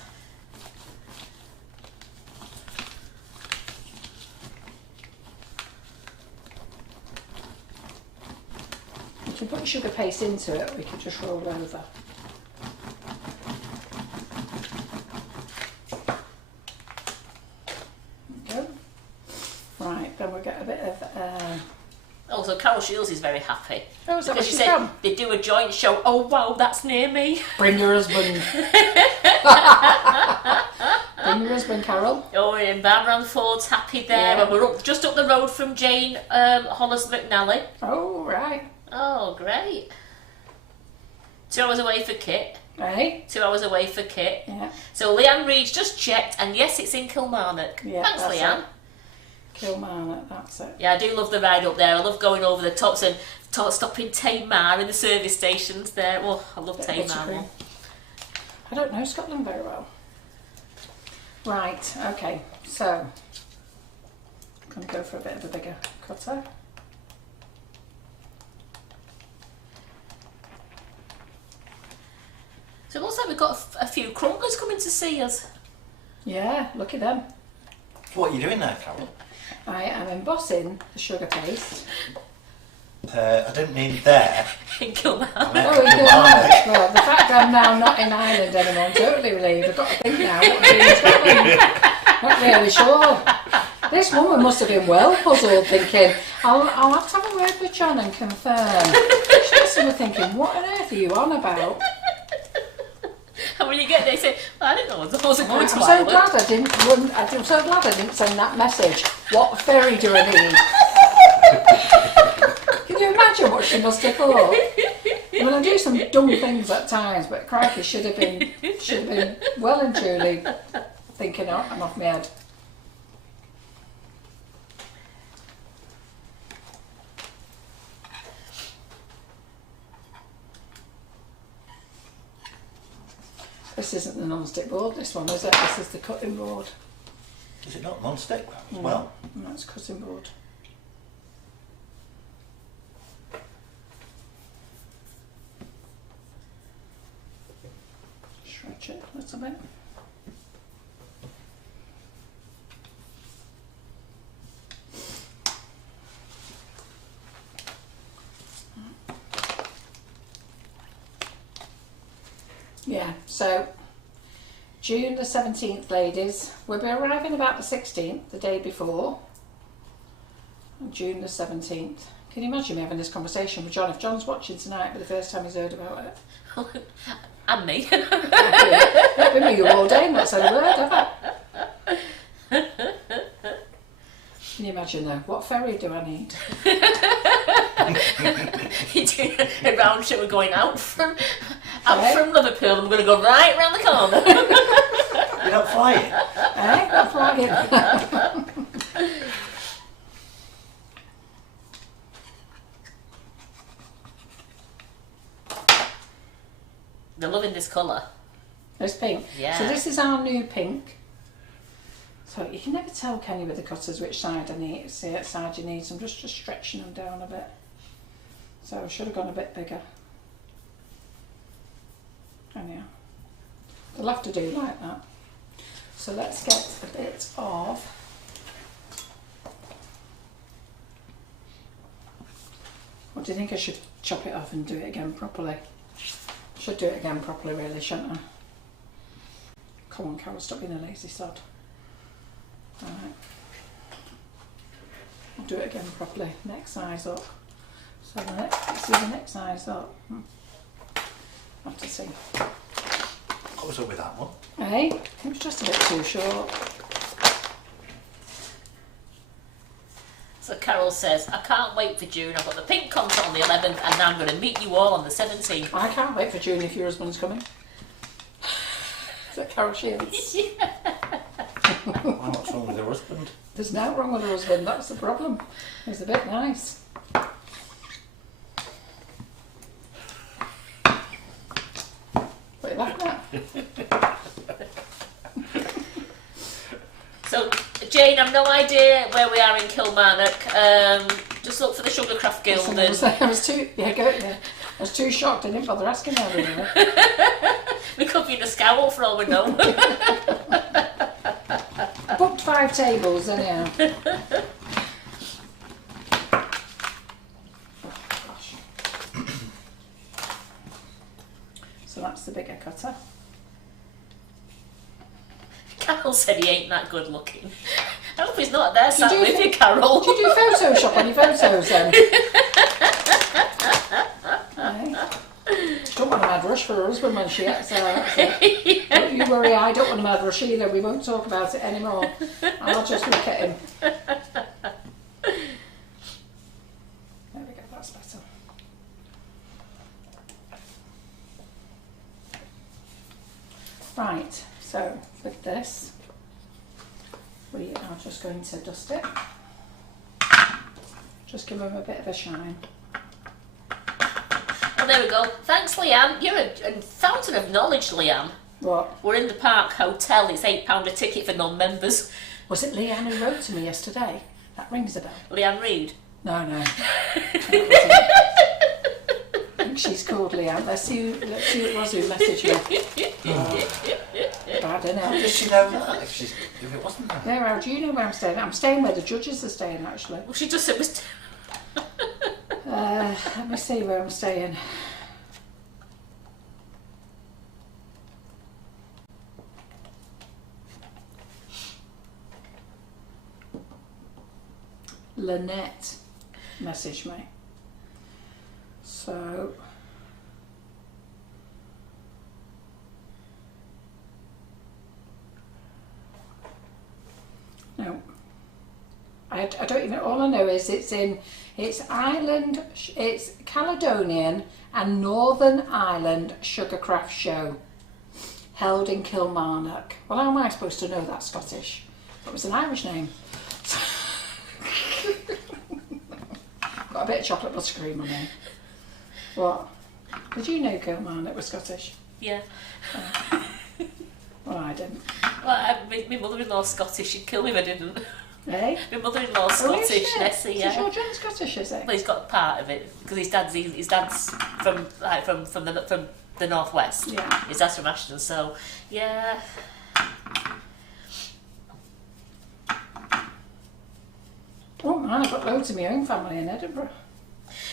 we can put sugar paste into it, or we can just roll over. There we go. Right, then we'll get a bit of Oh, so Carol Shields is very happy. oh, is that where Because she she's said from? they do a joint show. Oh, wow, that's near me. Bring your husband. Bring your husband, Carol. Oh, we're in Barbara Ford's happy there. Yeah. And we're just up the road from Jane Hollis McNally. Oh, right. Oh, great. 2 hours away for Kit. Hey? 2 hours away for Kit. Yeah. So Leanne Reed's just checked, and yes, it's in Kilmarnock. Yeah, Thanks, that's Leanne. it. Kilmarnock, that's it. Yeah, I do love the ride up there. I love going over the tops and stopping Tamar in the service stations there. Oh, I love Bit of Tamar. buttercream. I don't know Scotland very well. Right, okay, so I'm going to go for a bit of a bigger cutter. So it looks like we've got a few crumblers coming to see us. Yeah, look at them. What are you doing there, Carol? I am embossing the sugar paste. I didn't mean there. In Kilmarnock. I meant Oh, in Kilmarnock. Kilmarnock. Well, the fact that I'm now not in Ireland anymore, I'm totally relieved. I've got to think now, what I'm doing in Scotland. Not really sure. This woman must have been well puzzled, thinking, I'll have to have a word with John and confirm. She must have been thinking, what on earth are you on about? And when you get there, you say, well, I didn't know I wasn't going I'm to so Ireland. glad I'm so glad I didn't send that message. What ferry do I need? Can you imagine what she must have thought? I mean, I do some dumb things at times, but crikey, should have been well and truly thinking, oh, I'm off my head. This isn't the non-stick board, this one, is it? This is the cutting board. Is it not non-stick as well? No, it's cutting board. Stretch it a little bit. Yeah, so June the 17th, ladies. We'll be arriving about the 16th, the day before. June the 17th. Can you imagine me having this conversation with John? If John's watching tonight for the first time he's heard about it. And me. I've been with you all day and not said a word, have I? Can you imagine though? What ferry do I need? You're doing a round trip. We're going out from Liverpool and we're going to go right round the corner. You're not flying? Eh? Not flying. They're loving this colour. There's pink. Yeah. So this is our new pink. So you can never tell, can you, with the cutters, which side I need, see what side you need. So I'm just stretching them down a bit. So I should have gone a bit bigger. Anyhow, they'll have to do like that. So let's get a bit of what do you think? I should chop it off and do it again properly. Should do it again properly, really, shouldn't I? Come on, Carol, stop being a lazy sod. Right. I'll do it again properly. Next size up. So let's see the next size up. I'll have to see. What was up with that one? Hey, it was just a bit too short. So Carol says, I can't wait for June. I've got the pink concert on the 11th and now I'm going to meet you all on the 17th. I can't wait for June if your husband's coming. Is that Carol Shields? Well, what's wrong with her husband? There's nothing wrong with her husband, that's the problem. He's a bit nice. What are you laughing at? So, Jane, I've no idea where we are in Kilmarnock. Just look for the Sugarcraft Guild. I was too, I was too shocked, I didn't bother asking her really. We could be in a scowl for all we know. I booked 5 tables anyhow. Oh, gosh. So that's the bigger cutter. Carol said he ain't that good looking. I hope he's not there sat you with you, Carol. Do you do Photoshop on your photos then? Right. Don't want a mad rush for her husband when she gets there. Don't you worry, I don't want a mad rush either. We won't talk about it anymore. I'll just look at him. There we go, that's better. Right, so with this, we are just going to dust it. Just give him a bit of a shine. Oh, there we go. Thanks, Leanne. You're a fountain of knowledge, Leanne. What? We're in the Park Hotel. It's £8 a ticket for non-members. Was it Leanne who wrote to me yesterday? That rings a bell. Leanne Reid. No. I think she's called Leanne. Let's see who it was who messaged me. Bad, innit? How does she know that if it wasn't her? Yeah, how do you know where I'm staying? I'm staying where the judges are staying, actually. Well, she just said it was... Let me see where I'm staying. Lynette messaged me. So no, I don't even. All I know is it's Ireland, it's Caledonian and Northern Ireland Sugarcraft Show held in Kilmarnock. Well, how am I supposed to know that Scottish? It was an Irish name. Got a bit of chocolate buttercream on there. What? Did you know Kilmarnock was Scottish? Yeah. Well, I didn't. Well, my mother-in-law's Scottish. She'd kill me if I didn't. Eh? My mother-in-law's Scottish, Nessie, yeah. Is your John Scottish, is it? Well, he's got part of it because his dad's from the northwest. Yeah. His dad's from Ashton, so yeah. Oh man, I've got loads of my own family in Edinburgh.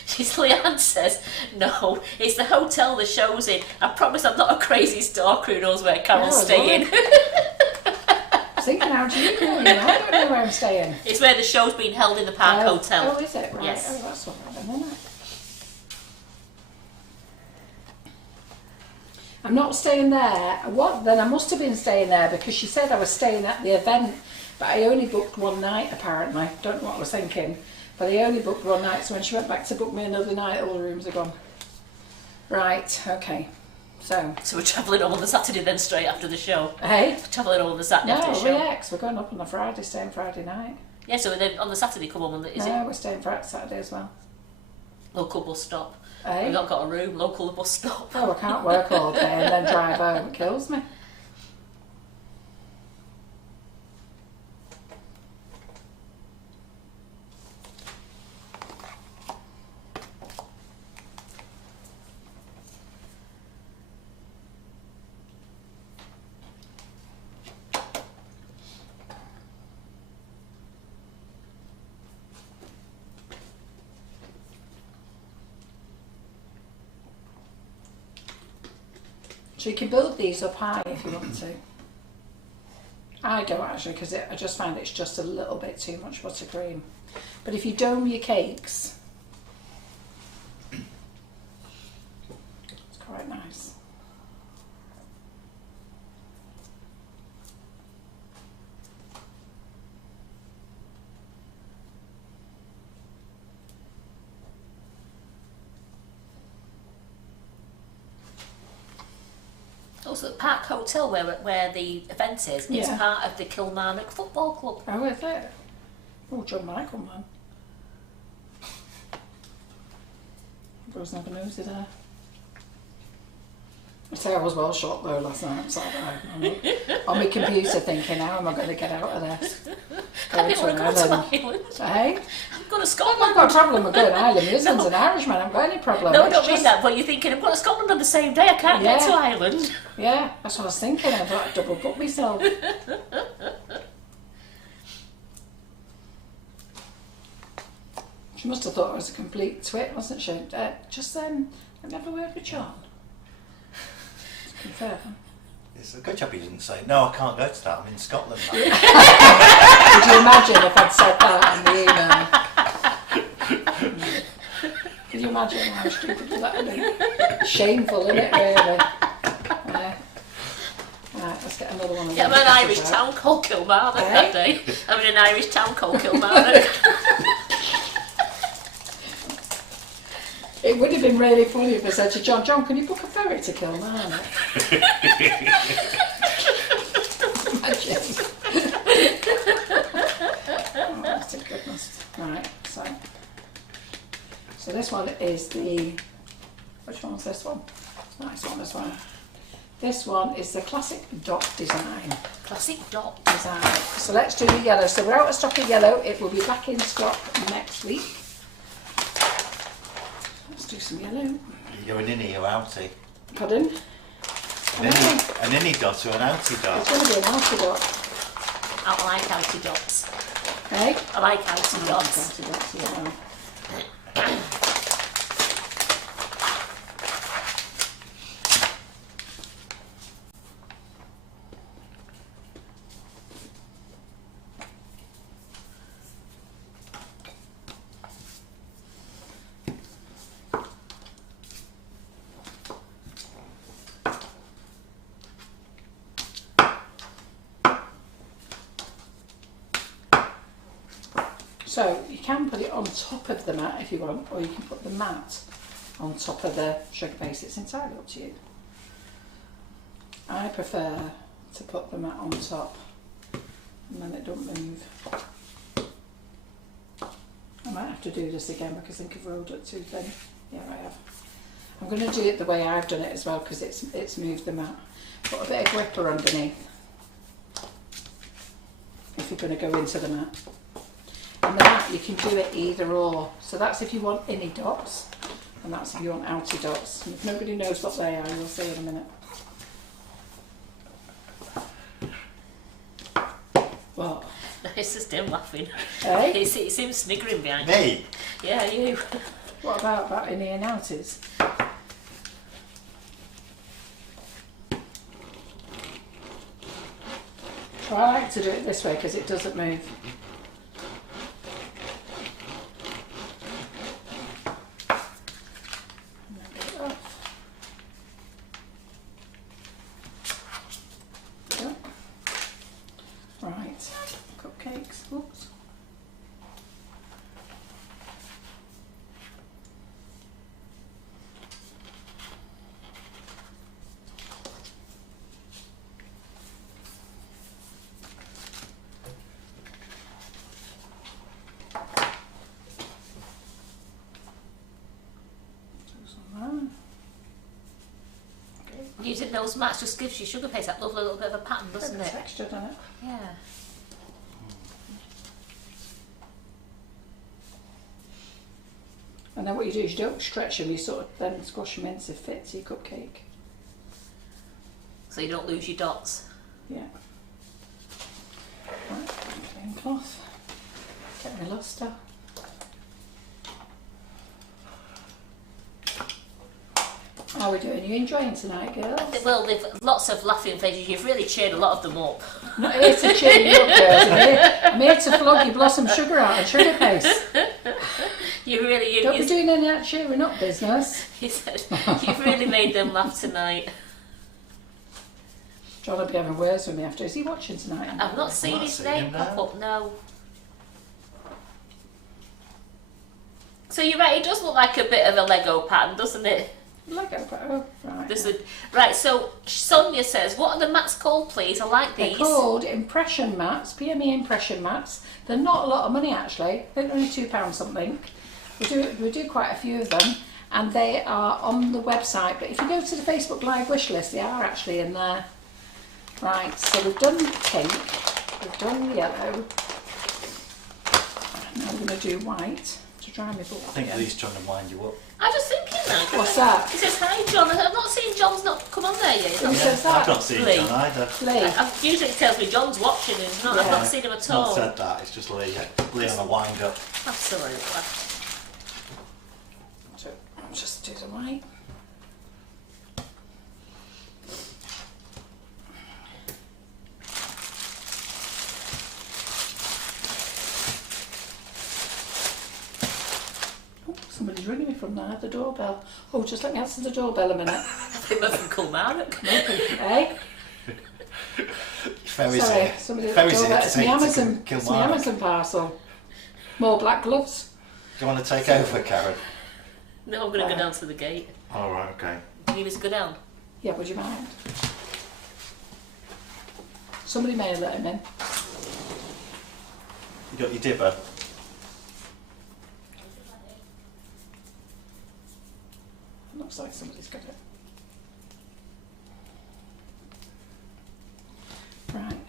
Leanne says, no, it's the hotel the show's in. I promise I'm not a crazy stalker who knows where Carol's Oh, staying. I was thinking, how do you know? I don't know where I'm staying. It's where the show's being held in the Park Hotel. Oh, is it? Right. Yes. Oh, that's all right then, isn't it? I'm not staying there. What? Then I must have been staying there because she said I was staying at the event, but I only booked one night apparently. Don't know what I was thinking, but I only booked one night. So when she went back to book me another night, all the rooms are gone. Right. Okay. So we're travelling home on the Saturday then straight after the show. Hey. We're travelling home on the Saturday after the show. No, we're going up on the Friday, staying Friday night. Yeah, so then on the Saturday come home on the... We're staying Friday, Saturday as well. Local bus stop. Hey. We've not got a room, local bus stop. Oh, I can't work all day and then drive home. It kills me. So you can build these up high if you want to. I don't actually, because I just find it's just a little bit too much buttercream. But if you dome your cakes, it's quite nice. Also, the Park Hotel where the event is, it's Yeah. part of the Kilmarnock Football Club. Oh, is it? Oh, John Michael, man. Rose never knows, did I? I say I was well shocked though last night. Sat there on my computer thinking, how am I going to get out of this? Going to an island. Hey? I'm going to I've Scotland. got a problem with going to Ireland. My husband's an Irishman. I haven't got any problem. No, I It's don't mean just- that, but you're thinking, I'm going to Scotland on the same day, I can't get Yeah. to Ireland. Yeah, that's what I was thinking. I'd like to double book myself. She must have thought I was a complete twit, wasn't she? Just then, I've never worked with John. To be fair. It's a good job you didn't say, no, I can't go to that, I'm in Scotland now. Could you imagine if I'd said that in the email? Could you imagine how stupid that would be? Shameful, isn't it, really? Yeah. Right, let's get another one of Yeah, I'm these in an Irish out. town called Kilmarnock Eh? that day. I'm in an Irish town called Kilmarnock. It would have been really funny if I said to John, John, can you book a ferry to Kilmarnock? Imagine. Oh, that's a goodness. Right, so this one is the, which one's this one? Nice one as well. This one is the classic dot design. Classic dot. Design. So let's do the yellow. So we're out of stock of yellow. It will be back in stock next week. Let's do some yellow. You're an innie or outie. Pardon? An innie dot or an outie dot. It's going to be an outer dot. I like outie dots. Hey? I like outie dots. Outer dots, yeah. So you can put it on top of the mat if you want, or you can put the mat on top of the sugar paste. It's entirely up to you. I prefer to put the mat on top and then it don't move. I might have to do this again because I think I've rolled it too thin. Yeah, I have. I'm going to do it the way I've done it as well because it's moved the mat. Put a bit of gripper underneath if you're going to go into the mat. And the mat, you can do it either or. So that's if you want innie dots, and that's if you want outie dots. And if nobody knows what they are, you'll see in a minute. What? It's just him laughing. Eh? It's him sniggering behind you. Me? Yeah, you. What about innie and outies? So I like to do it this way because it doesn't move. Right, cupcakes, oops. Using those mats just gives you sugar paste that lovely little bit of a pattern, doesn't Bit of it? texture, doesn't it? Yeah. And then what you do is you don't stretch them, you sort of then squash them in to fit to your cupcake. So you don't lose your dots. Yeah. Right, clean cloth. Get my luster. How are we doing? Are you enjoying tonight, girls? Well, they've lots of laughing faces. You've really cheered a lot of them up. I'm not here to cheer you up, girls. I'm here to flog your blossom sugar out of Sugarpaste. Don't be doing any of that cheering up business. He said, you've really made them laugh tonight. John will be having words with me after. Is he watching tonight? I've not seen his name pop up, no. So you're right, it does look like a bit of a Lego pattern, doesn't it? Lego pattern, right. Right, so Sonia says, what are the mats called, please? I like these. They're called impression mats, PME impression mats. They're not a lot of money actually. They're only £2 something. We do quite a few of them, and they are on the website. But if you go to the Facebook Live wish list, they are actually in there. Right, so we've done pink, we've done yellow. Now we're going to do white to dry my book. I think Lee's trying to wind you up. I was just thinking that. What's that? He says, hi John. I've not seen John's not come on there yet. Who says that? I've not seen Lee. John either. Lee. Usually it tells me John's watching and he's not. I've not seen him at all. Not said that, it's just Lee. Lee on a wind up. Absolutely. So I'll just do the white. Somebody's ringing me from there, the doorbell. Oh, just let me answer the doorbell a minute. I think we're from Kilmarnock. Hey? Ferry's Sorry, here. somebody Ferry's here to it's my take Amazon, to it's my Kilmarnock. Amazon parcel. More black gloves. Do you want to take over, Karen? No, I'm going to go down to the gate. All right, okay. Do you need us to go down? Yeah, would you mind? Somebody may have let him in. You got your dibber? Looks like somebody's got it. Right.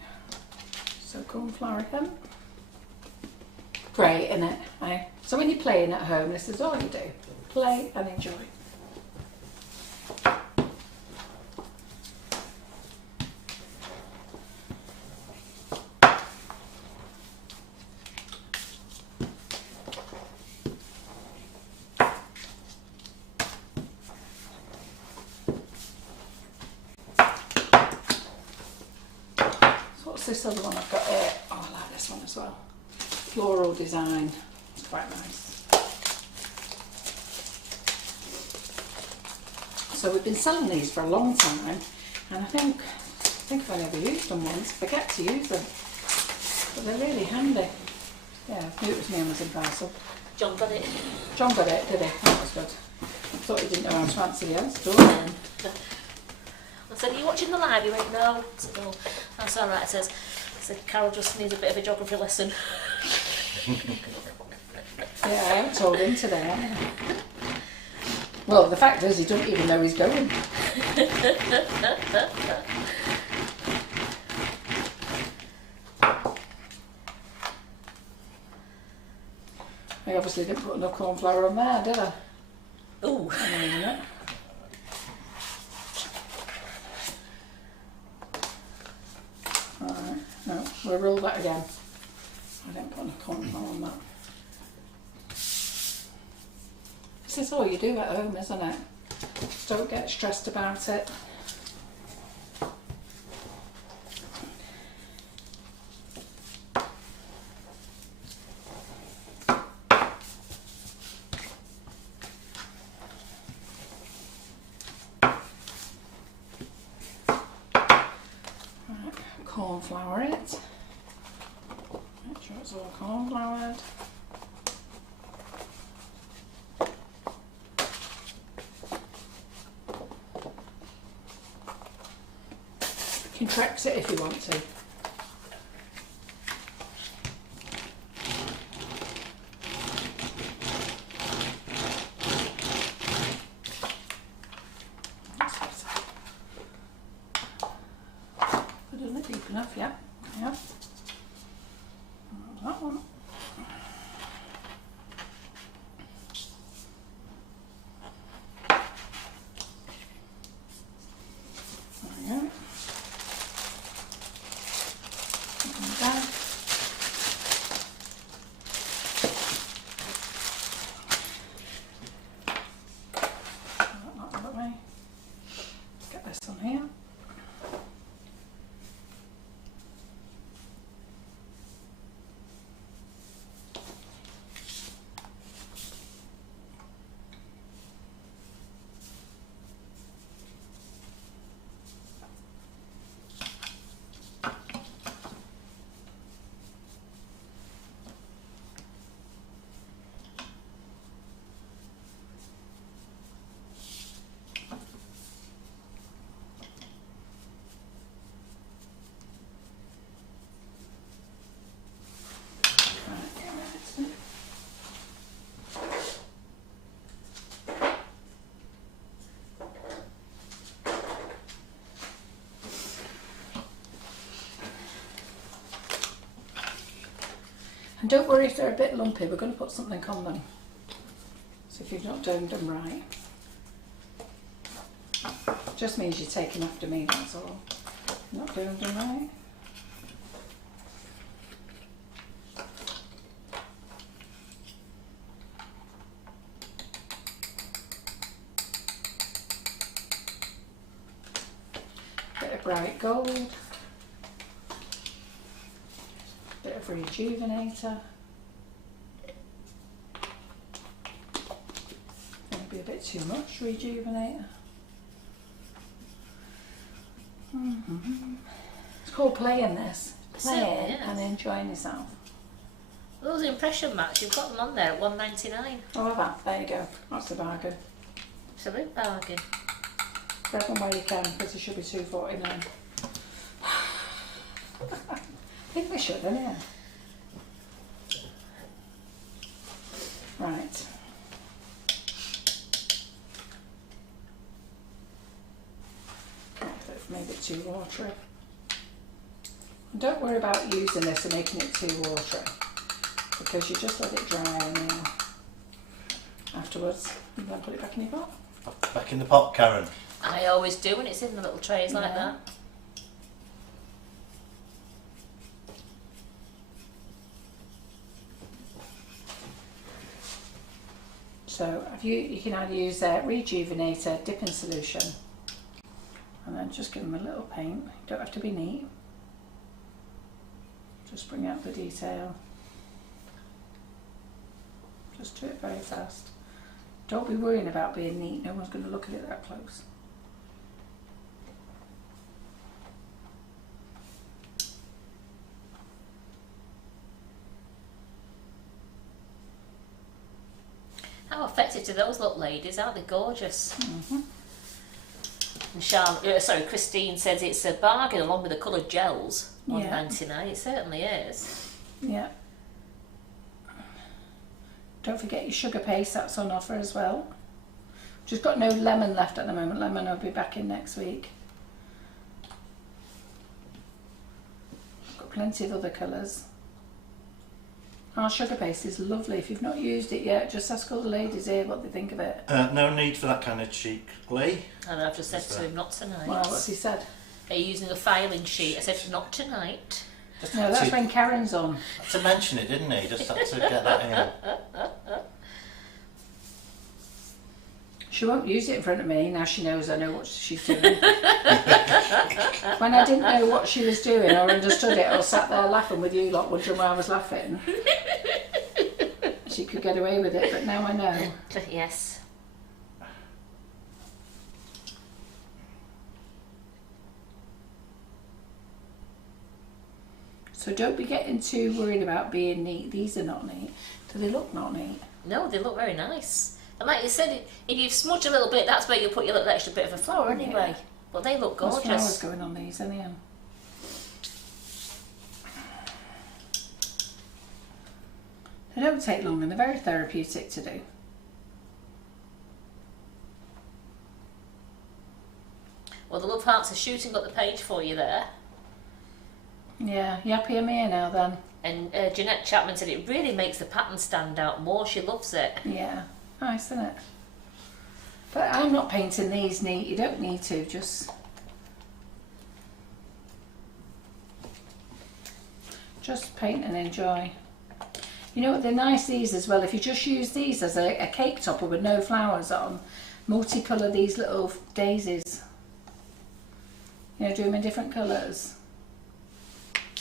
So cornflour again. Great, isn't it? Eh? So when you're playing at home, this is all you do. Play and enjoy. What's this other one I've got here? Oh, I like this one as well. Floral design. It's quite nice. So we've been selling these for a long time, and I think I've only ever used them once. Forget to use them, but they're really handy. Yeah, I knew it was my Amazon parcel. John got it. John got it, did he? That was good. I thought he didn't know how to answer the door then. I said, are you watching the live? He went, no. I said, oh, that's all right. I said, Carol just needs a bit of a geography lesson. Yeah, I haven't told him today, have I? Well, the fact is, he doesn't even know he's going. I obviously didn't put enough corn flour on there, did I? Ooh. Hang on a minute. Alright, no, we'll roll that again. I didn't put enough corn flour on that. This is all you do at home, isn't it? Just don't get stressed about it. Corn flour it. Make sure it's all corn floured. You can Trex it if you want to. Deep enough, yeah. Yeah. That one. There we go. And down. That way. And don't worry if they're a bit lumpy, we're going to put something on them. So if you've not domed them right, just means you're taking after me, that's all. Not doing them right. Bit of bright gold. Bit of rejuvenator. Maybe a bit too much rejuvenator. It's called playing this. Playing and enjoying yourself. Those impression mats, you've got them on there at $1.99. Oh, have I? There you go. That's a bargain. Absolute bargain. Grab them where you can because it should be $2.49. I think they should, anyway. Right. Maybe too watery. And don't worry about using this and making it too watery because you just let it dry in here afterwards and then put it back in your pot. Back in the pot, Karen. I always do when it's in the little trays like that. So you can either use a rejuvenator dipping solution and then just give them a little paint. You don't have to be neat. Just bring out the detail. Just do it very fast. Don't be worrying about being neat. No one's going to look at it that close. How effective do those look, ladies? Aren't they gorgeous? And Christine says it's a bargain along with the coloured gels. $1.99. It certainly is. Yeah. Don't forget your sugar paste, that's on offer as well. Just got no lemon left at the moment. Lemon will be back in next week. Got plenty of other colours. Our sugar paste is lovely. If you've not used it yet, just ask all the ladies here what they think of it. No need for that kind of cheek, Lee. And I've just said to him, not tonight. Well, what's he said? Are you using a filing sheet? I said, not tonight. Just No, that's when Karen's on. to mention it, didn't he? Just had to get that in. She won't use it in front of me, now she knows I know what she's doing. When I didn't know what she was doing or understood it, or sat there laughing with you lot wondering why I was laughing, she could get away with it, but now I know. Yes. So don't be getting too worried about being neat. These are not neat. Do they look not neat? No, they look very nice. And like you said, if you smudge a little bit, that's where you'll put your little extra bit of a flower anyway. Yeah. But they look There's flowers gorgeous. going on these anyhow. They don't take long and they're very therapeutic to do. Well, the Love Hearts are shooting up the page for you there. Yeah, you happy I'm here now then? And Jeanette Chapman said it really makes the pattern stand out more. She loves it. Yeah, nice isn't it? But I'm not painting these neat, you don't need to, just paint and enjoy. You know what, they're nice these as well. If you just use these as a cake topper with no flowers on, multicolour these little daisies. You know, do them in different colours.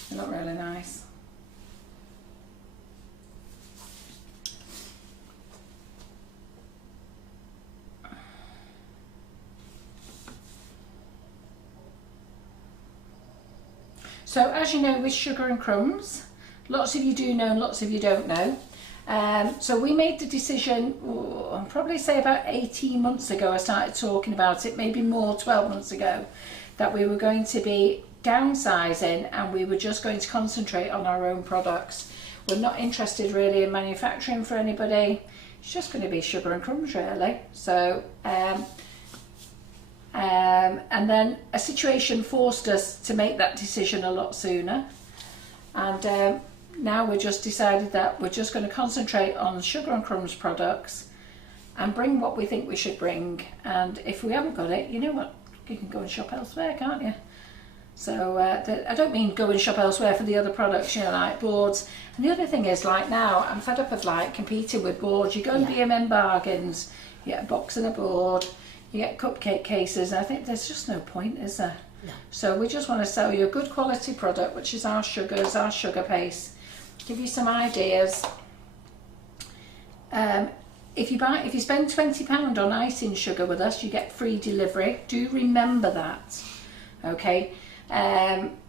They look really nice. So as you know with Sugar and Crumbs, lots of you do know and lots of you don't know. So we made the decision, I'll probably say about 18 months ago I started talking about it, maybe more, 12 months ago, that we were going to be downsizing and we were just going to concentrate on our own products. We're not interested really in manufacturing for anybody. It's just going to be Sugar and Crumbs really. So and then a situation forced us to make that decision a lot sooner, and now we've just decided that we're just going to concentrate on Sugar and Crumbs products and bring what we think we should bring. And if we haven't got it, you know what, you can go and shop elsewhere, can't you? So I don't mean go and shop elsewhere for the other products, you know, like boards. And the other thing is, like now, I'm fed up of like competing with boards. You go and B&M bargains, you get a box and a board, you get cupcake cases. And I think there's just no point, is there? No. So we just want to sell you a good quality product, which is our sugars, our sugar paste. Give you some ideas. If you spend £20 on icing sugar with us, you get free delivery. Do remember that, okay?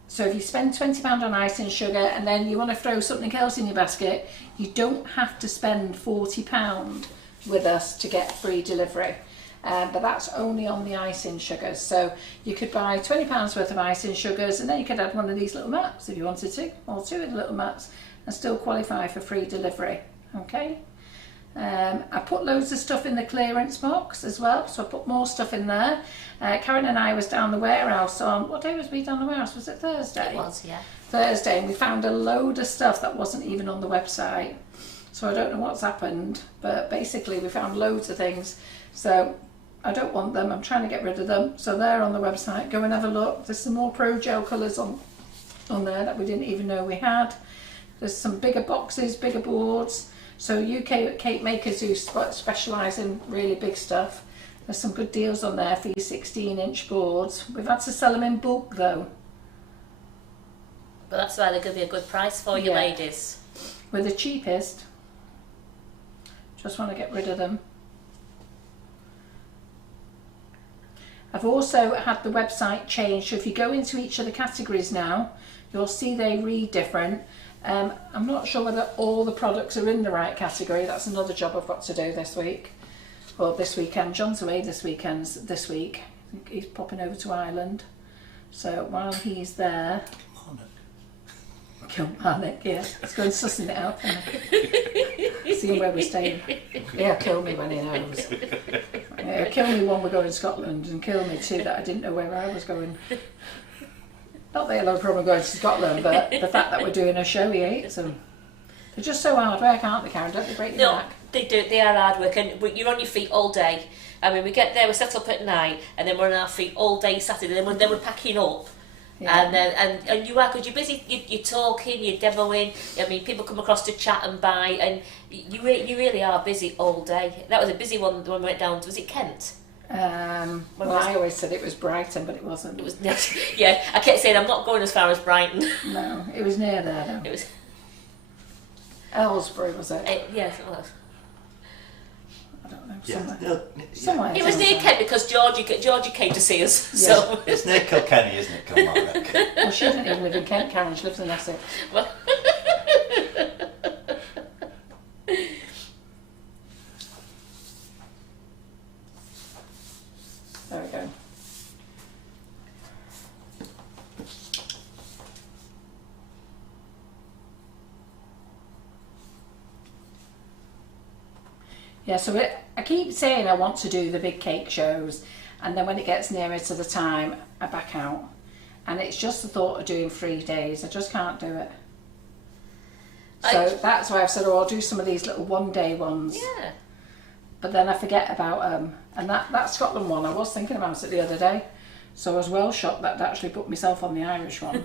So if you spend £20 on icing sugar and then you want to throw something else in your basket, you don't have to spend £40 with us to get free delivery. But that's only on the icing sugars. So you could buy £20 worth of icing sugars, and then you could add one of these little mats if you wanted to, or two of the little mats, and still qualify for free delivery, okay? I put loads of stuff in the clearance box as well, so I put more stuff in there. Karen and I was down the warehouse on, what day was we down the warehouse? Was it Thursday? It was, yeah. Thursday, and we found a load of stuff that wasn't even on the website. So I don't know what's happened, but basically we found loads of things. So I don't want them, I'm trying to get rid of them. So they're on the website, go and have a look. There's some more Pro Gel colours on there that we didn't even know we had. There's some bigger boxes, bigger boards. So UK cake makers who specialise in really big stuff, there's some good deals on there for your 16-inch boards. We've had to sell them in bulk though. But that's why they're going to be a good price for you ladies. We're the cheapest. Just want to get rid of them. I've also had the website changed, so if you go into each of the categories now, you'll see they read different. I'm not sure whether all the products are in the right category. That's another job I've got to do this week, or this weekend. John's away this week. He's popping over to Ireland, so while he's there, Kilmarnock, yeah, he's going sussing it out, seeing where we're staying. Yeah, kill me when he knows. Yeah, kill me one we're going to Scotland, and kill me two that I didn't know where I was going. Not that I have a problem going to Scotland, but the fact that we're doing a show, he hates them. They're just so hard work, aren't they, Karen? Don't they break your back? They do. They are hard work, and you're on your feet all day. I mean, we get there, we set up at night, and then we're on our feet all day Saturday. Then we're packing up, and you are, because you're busy. You're talking, you're demoing. I mean, people come across to chat and buy, and you really are busy all day. That was a busy one when we went down to, was it Kent? Well, I always said it was Brighton, but it wasn't. It was, yeah, I kept saying I'm not going as far as Brighton. No, it was near there though. It was Aylesbury, was it? Yes, it was. I don't know. Yeah. Somewhere. It was near Kent because Georgie came to see us. Yeah. So It's near Kilkenny, isn't it, Kilmarnock? Well, she doesn't even live in Kent, Karen. She lives in Essex. Well, There we go. Yeah, so I keep saying I want to do the big cake shows, and then when it gets nearer to the time, I back out. And it's just the thought of doing 3 days. I just can't do it. So that's why I've said, oh, I'll do some of these little one-day ones. yeah. But then I forget about them. And that Scotland one, I was thinking about it the other day. So I was well shocked that I'd actually put myself on the Irish one.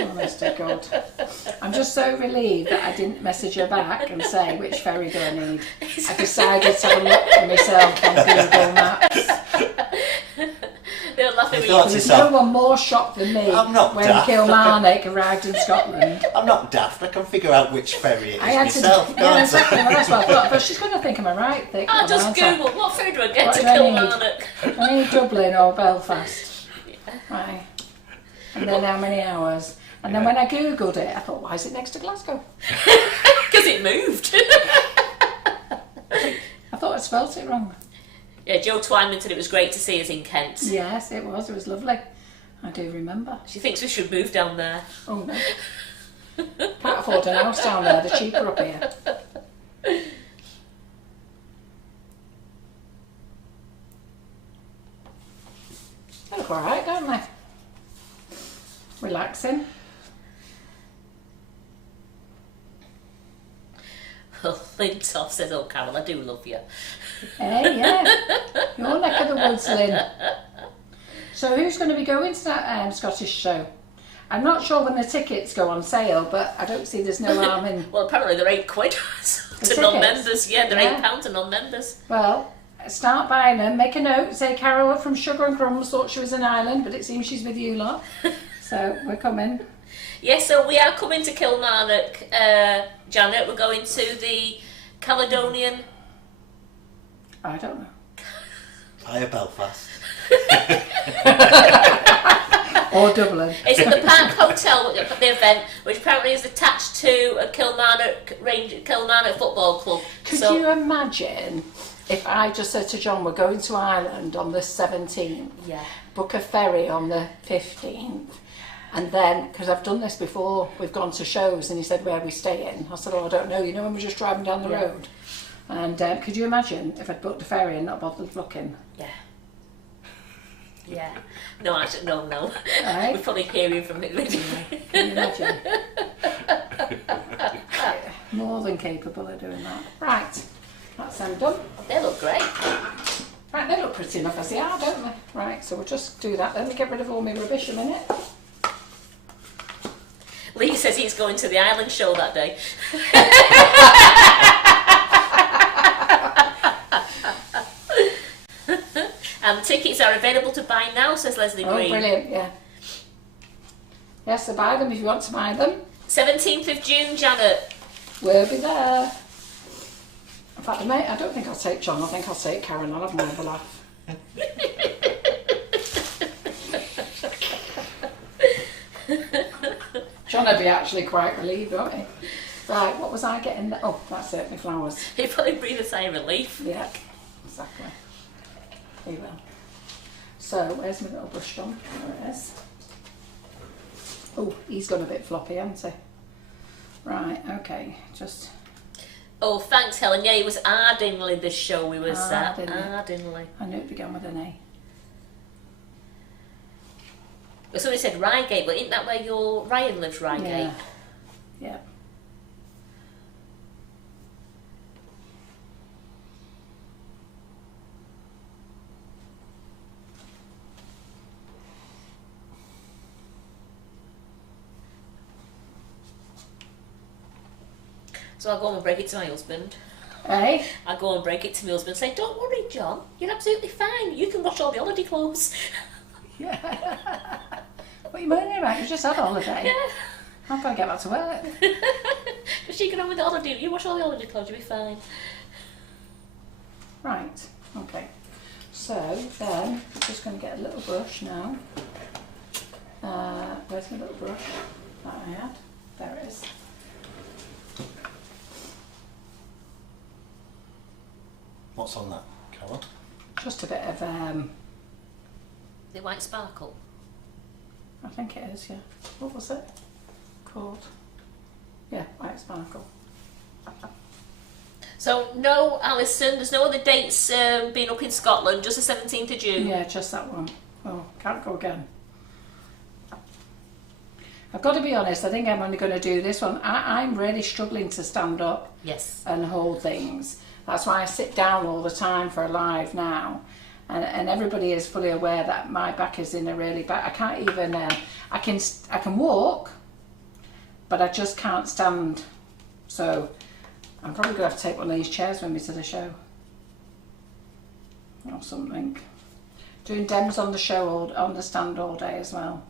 Honest to God. I'm just so relieved that I didn't message her back and say, which ferry do I need? I decided to have a look for myself on Google Maps. They're laughing You thought at to you. There's no one more shocked than me I'm not when daft. Kilmarnock arrived in Scotland. I'm not daft, I can figure out which ferry it I is had myself. to, yeah, exactly, well, that's what I thought. But she's going to think I'm a right thick. I'll just aren't I? Google what food do I get What to do I need? Kilmarnock. I need Dublin or Belfast. Right. And then how many hours? And then when I googled it, I thought, why is it next to Glasgow? Because it moved. I thought I spelt it wrong. Yeah, Joe Twyman said it was great to see us in Kent. Yes, it was. It was lovely. I do remember. She thinks we should move down there. Oh no. Can't afford an house down there. They're cheaper up here. They look alright, don't they? Relaxing. Lintoff says, "Oh, Carol, I do love you." Hey, yeah. Your neck of the woods, Lynn. So who's going to be going to that Scottish show? I'm not sure when the tickets go on sale, but I don't see there's no harm in... Well, apparently they're £8 to non-members. Yeah, they're £8 to non-members. Well, start buying them. Make a note. Say Carol from Sugar and Crumbs thought she was in Ireland, but it seems she's with you lot. So we're coming. Yes, so we are coming to Kilmarnock, Janet. We're going to the Caledonian... I don't know. Via Belfast. Or Dublin. It's at the Park Hotel, the event, which apparently is attached to a Kilmarnock Football Club. Could you imagine if I just said to John, we're going to Ireland on the 17th, Yeah. book a ferry on the 15th, and then, because I've done this before, we've gone to shows, and he said, where are we staying? I said, oh, I don't know, you know, when we're just driving down the road. And could you imagine if I'd booked a ferry and not bothered looking? Yeah. Yeah. No, actually, no. Right. We're probably hearing from it. Can you imagine? More than capable of doing that. Right, that's them done. They look great. Right, they look pretty enough as they are, don't they? Right, so we'll just do that. Let me get rid of all my rubbish a minute. Lee says he's going to the Island show that day. And tickets are available to buy now, says Leslie Green. Oh, brilliant, yeah. Yes, so buy them if you want to buy them. 17th of June, Janet. We'll be there. In fact, I don't think I'll take John. I think I'll take Karen. I'll have more of a laugh. John would be actually quite relieved, won't he? Right, what was I getting there? Oh, that's it, my flowers. He probably breathed a sigh of relief. Yeah, exactly. Here you will. So, where's my little brush gone? There it is. Oh, he's gone a bit floppy, hasn't he? Right, okay, just... Oh, thanks, Helen. Yeah, it was Ardingly, this show we was at. Ardingly. I knew it began with an A. Well, somebody said Reigate, but isn't that where your Ryan lives, Reigate? Yeah. Yeah. So I'll go and break it to my husband. Hey? I go and break it to my husband and say, don't worry, John, you're absolutely fine. You can wash all the holiday clothes. Yeah. What are you moaning about? You just had a holiday. Yeah. I've got to get back to work. Just you get on with the holiday. You wash all the holiday clothes, you'll be fine. Right, okay. So then, I'm just going to get a little brush now. Where's my little brush that I had? There it is. What's on that, Carol? Just a bit of, The white sparkle. I think it is, yeah. What was it called? Yeah, white sparkle. So no, Alison, there's no other dates being up in Scotland, just the 17th of June. Yeah, just that one. Oh, can't go again. I've got to be honest, I think I'm only going to do this one. I'm really struggling to stand up Yes. and hold things. That's why I sit down all the time for a live now. And everybody is fully aware that my back is in a really bad... I can't even... I can walk, but I just can't stand. So I'm probably going to have to take one of these chairs with me to the show. Or something. Doing Dems on the show, on the stand all day as well.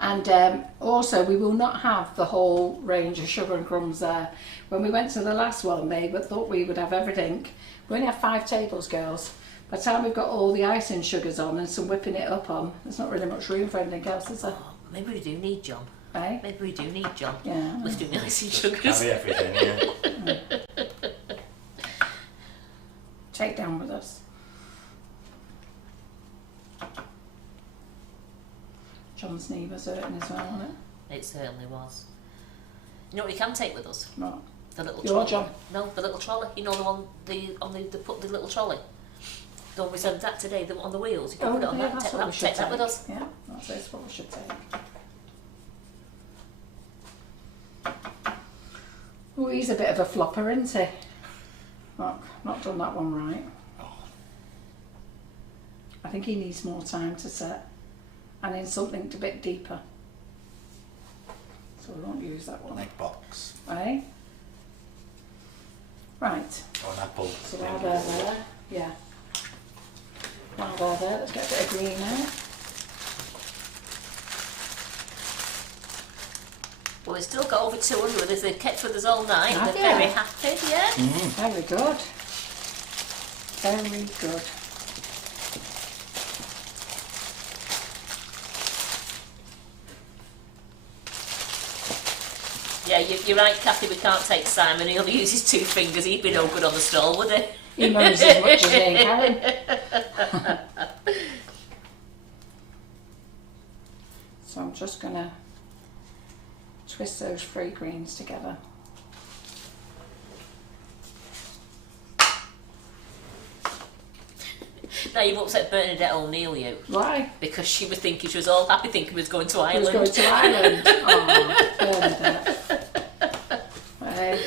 And also, we will not have the whole range of Sugar and Crumbs there. When we went to the last one, they thought we would have everything. We only have 5 tables, girls. By the time we've got all the icing sugars on and some whipping it up on, there's not really much room for anything else, is there? Oh, maybe we do need John. Eh? Maybe we do need John. Yeah. Lifting the icing Just sugars. carry everything, yeah. Take down with us. John's knee was hurting as well, wasn't it? It certainly was. You know what we can take with us? What? The little Your trolley. John? No, the little trolley. You know the one, the put the little trolley. The one we said that today, on the wheels. You can put it on yeah, that. that's Take what we that, should take that with us. Yeah, that's what we should take. Oh, he's a bit of a flopper, isn't he? Look, not done that one right. I think he needs more time to set and in something a bit deeper. So we won't use that one. Egg box. Right? Right. Or an apple. So while they're there, yeah. While they're there, let's get a bit of green out. Well, we've still got over 200 with us. They've kept with us all night. Have They're you? very happy, yeah. Very good. Very good. Yeah, you're right, Kathy, we can't take Simon. He'll use his 2 fingers. He'd be no good on the stall, would he? He knows as much as me, Karen. So I'm just going to twist those 3 greens together. Now you've upset Bernadette O'Neill, you. Why? Because she was thinking, she was all happy thinking we was going to I Ireland. was going to Ireland. Oh, Bernadette. Hey.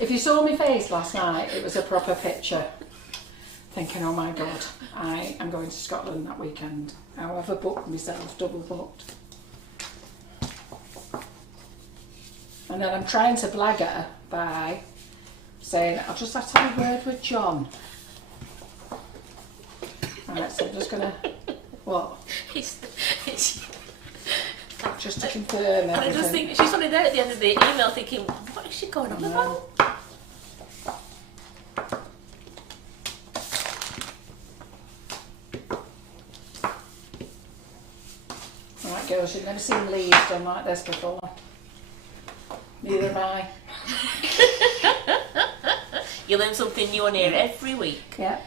If you saw my face last night, it was a proper picture. Thinking, oh my God, I am going to Scotland that weekend. However, booked myself, double booked. And then I'm trying to blag her by saying, I'll just have to have a word with John. Alright, so I'm just gonna, what? Just to confirm everything. And I just think she's probably there at the end of the email thinking, what is she going on about? Right, girls, you've never seen leaves done like this before. Neither have I. You learn something new on here every week. Yeah.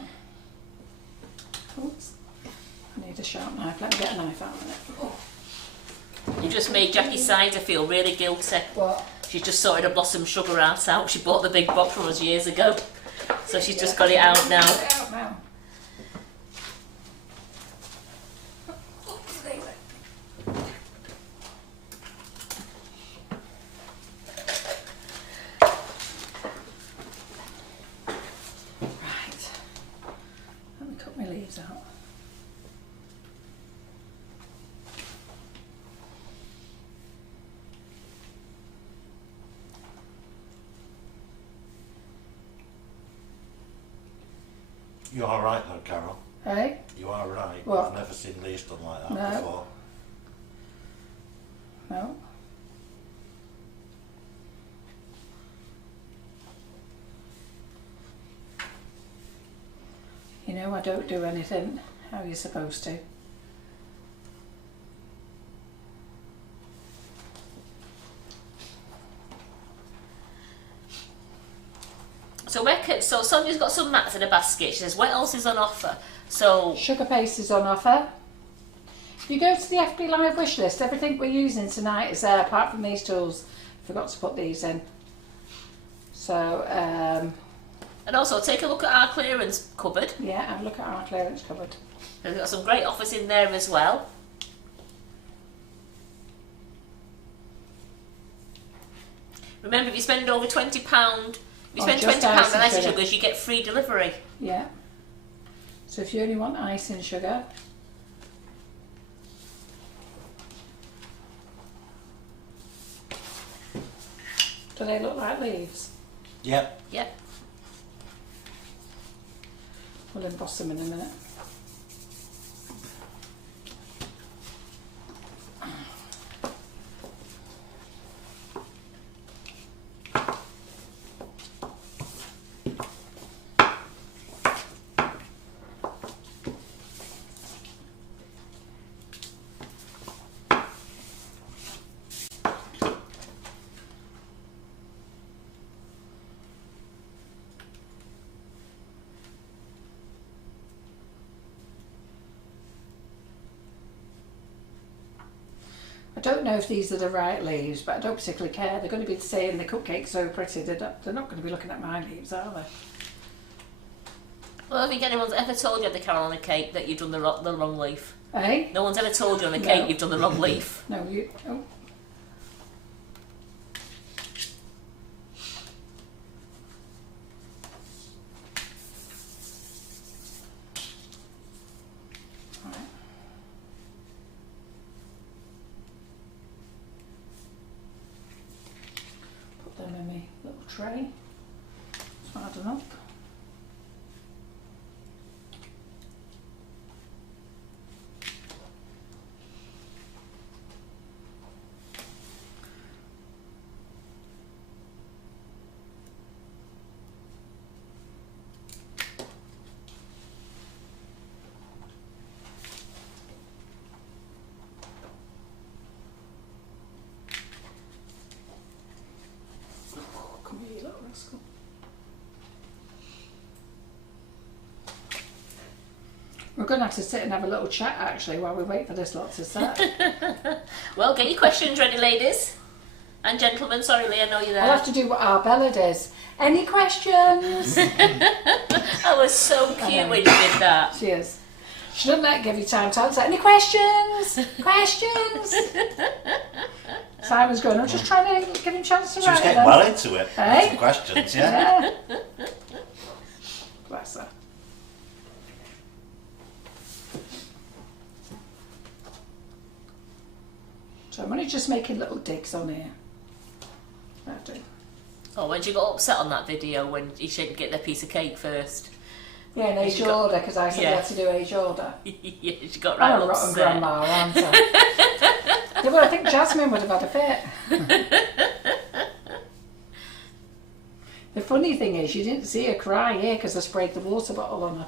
Oops. I need a sharp knife. Let me get a knife out of it. Oh. You just made Jackie Cider feel really guilty. What? She's just sorted a Blossom Sugar Art out. She bought the big box from us years ago. So she's just got it out now. Got it out now. Right. Let me cut my leaves out. You are right though, Carol. Hey? You are right. What? I've never seen leaves done like that No. before. No. You know, I don't do anything how you're supposed to. So Sonia's got some mats in a basket. She says, what else is on offer? So Sugarpaste is on offer. If you go to the FB Live wish list, everything we're using tonight is there apart from these tools. Forgot to put these in. So, and also take a look at our clearance cupboard. yeah, have a look at our clearance cupboard. We've got some great offers in there as well. Remember, if you spend over £20, if you spend just £20 icing on icing sugar. sugars, you get free delivery. Yeah. So if you only want icing sugar, do they look like leaves? Yep. Yep. We'll emboss them in a minute. I don't know if these are the right leaves, but I don't particularly care. They're going to be saying the cupcake's so pretty. They're not going to be looking at my leaves, are they? Well, I don't think anyone's ever told you at the Carolina cake that you've done the wrong leaf. Eh? No one's ever told you on the No. cake you've done the wrong leaf. No, you... Oh. tray. It's not enough. Come here, you little rascal. We're going to have to sit and have a little chat actually while we wait for this lot to set. Well, get your questions ready, ladies. And gentlemen, sorry Lee, I know you're there. I'll have to do what our Bella does. Any questions? That was so cute when you did that. She is. She doesn't let give you time to answer. Any questions? Questions? Simon's going, I'm just trying to give him a chance to She was write getting them. well into it. Eh? Some questions, yeah. Yeah. Bless her. So I'm only just making little digs on here. That'll do. Oh, when she got upset on that video when you shouldn't get their piece of cake first. Yeah, an age She got- order, because I said Yeah. you had to do age order. Yeah, she got right I'm a rotten upset. grandma, aren't I? Yeah, well, I think Jasmine would have had a fit. The funny thing is, you didn't see her cry here because I sprayed the water bottle on her.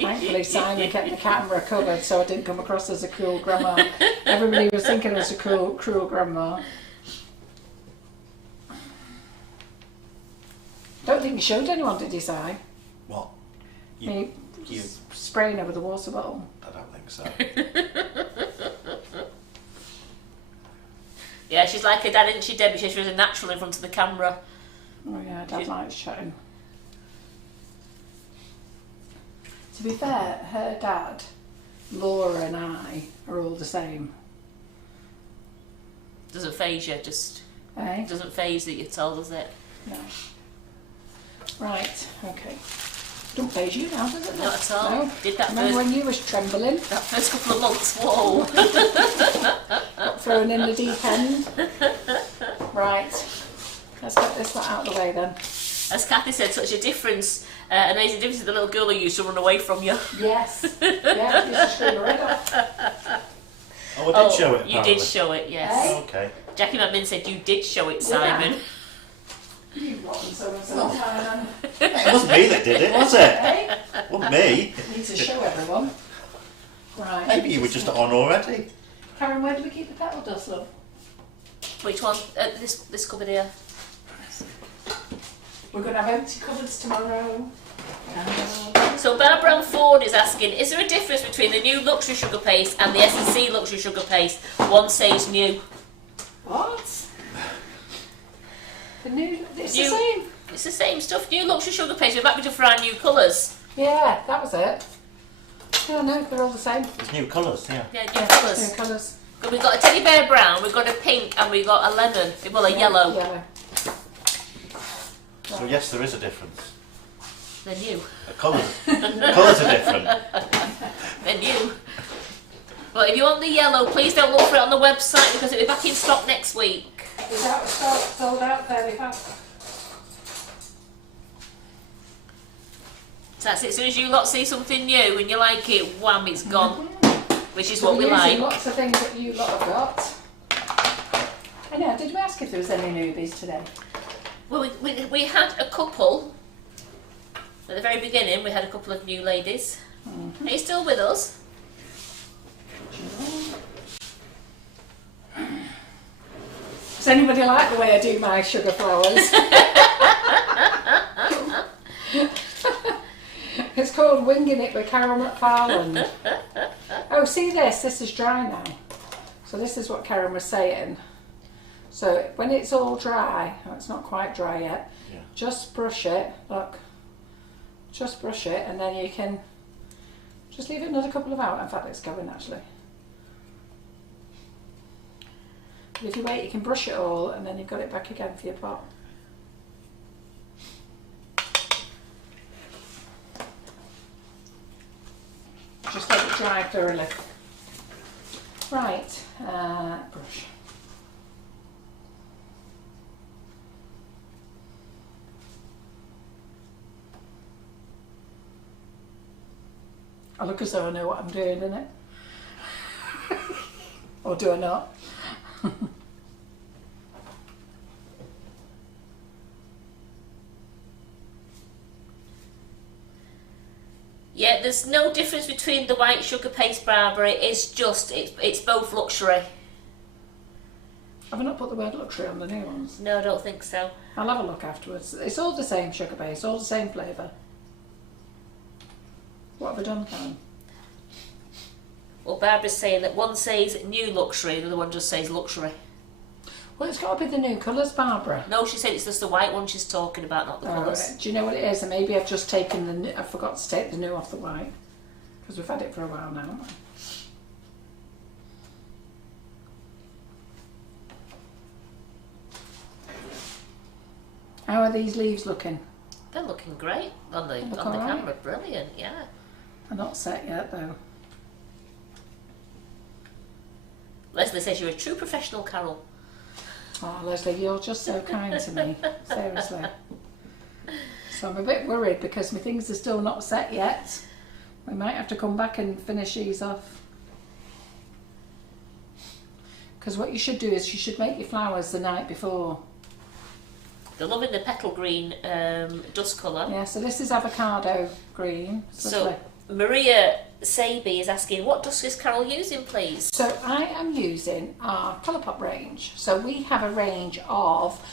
Thankfully, Simon kept the camera covered so I didn't come across as a cruel grandma. Everybody was thinking I was a cruel grandma. Don't think you showed anyone, did you, Si? What? Me You- spraying her with a water bottle. I don't think so. Yeah, she's like her dad, isn't she, Debbie? She was a natural in front of the camera. Oh yeah, Dad likes chatting. To be fair, her dad, Laura and I are all the same. Doesn't phase you, just Eh? doesn't phase that you're told, does it? No. Right, okay. Don't phase you now, does it? Not at all. No. Did that Remember first, when you was trembling, that first couple of months, whoa. got thrown in the deep end? Right. Let's get this one out of the way then. As Kathy said, such a difference, an amazing difference to the little girl who used to run away from you. Yes. Yeah, you should scream her head off. Oh, I did show it. You apparently. did show it, yes. Eh? Oh, okay. Jackie McMinn said you did show it, Did I? Simon. You rotten sometime. It wasn't me that did it, was it? Eh? Wasn't me. Need to show everyone. Right. Maybe you were just on already. Karen, where do we keep the petal dust, love? Which one? This cupboard here. We're going to have empty cupboards tomorrow. So Barbara and Ford is asking, is there a difference between the new luxury sugar paste and the S&C luxury sugar paste? One says new. What? The new, it's New- the same. It's the same stuff. New luxury sugar paste. We're back for our new colours. Yeah, that was it. Yeah, no, they're all the same. It's new colours, yeah. Yeah, new Yeah, colours. new colours. We've got a teddy bear brown, we've got a pink, and we've got a lemon. Well, a yellow. Yellow. So yes, there is a difference. They're new. The colours are different. They're new. But if you want the yellow, please don't look for it on the website because it'll be back in stock next week. It's out of stock, sold out fairly fast. So that's it. As soon as you lot see something new and you like it, wham, it's gone. Which is what we We're using like. lots of things that you lot have got. I know, did we ask if there was any newbies today? Well, we had a couple. At the very beginning, we had a couple of new ladies. Mm-hmm. Are you still with us? Does anybody like the way I do my sugar flowers? It's called Winging It with Carol McFarland. Oh, see this? This is dry now. So this is what Karen was saying. So when it's all dry, oh, it's not quite dry yet, Yeah. just brush it, look. Just brush it and then you can just leave it another couple of hours. In fact, it's going actually. But if you wait, you can brush it all and then you've got it back again for your pot. Just let it dry thoroughly. Right, brush. I look as though I know what I'm doing, innit? Or do I not? Yeah, there's no difference between the white sugar paste, Barbara. It's both luxury. Have I not put the word luxury on the new ones? No, I don't think so. I'll have a look afterwards. It's all the same sugar base, all the same flavour. What have I done, Karen? Well, Barbara's saying that one says new luxury, the other one just says luxury. Well, it's got to be the new colours, Barbara. No, she said it's just the white one she's talking about, not the colours. Right. Do you know what it is? And maybe I've just taken the new, I forgot to take the new off the white. Because we've had it for a while now, haven't we? How are these leaves looking? They're looking great on the Look on the all right. camera. Brilliant, yeah. They're not set yet though. Leslie says you're a true professional, Carol. Oh, Leslie, you're just so kind to me. Seriously. So I'm a bit worried because my things are still not set yet. We might have to come back and finish these off. Because what you should do is you should make your flowers the night before. They're loving the petal green dust colour. Yeah, so this is avocado green. It's So lovely. Maria Saby is asking, what dust is Carol using, please? So I am using our Colourpop range. So we have a range of,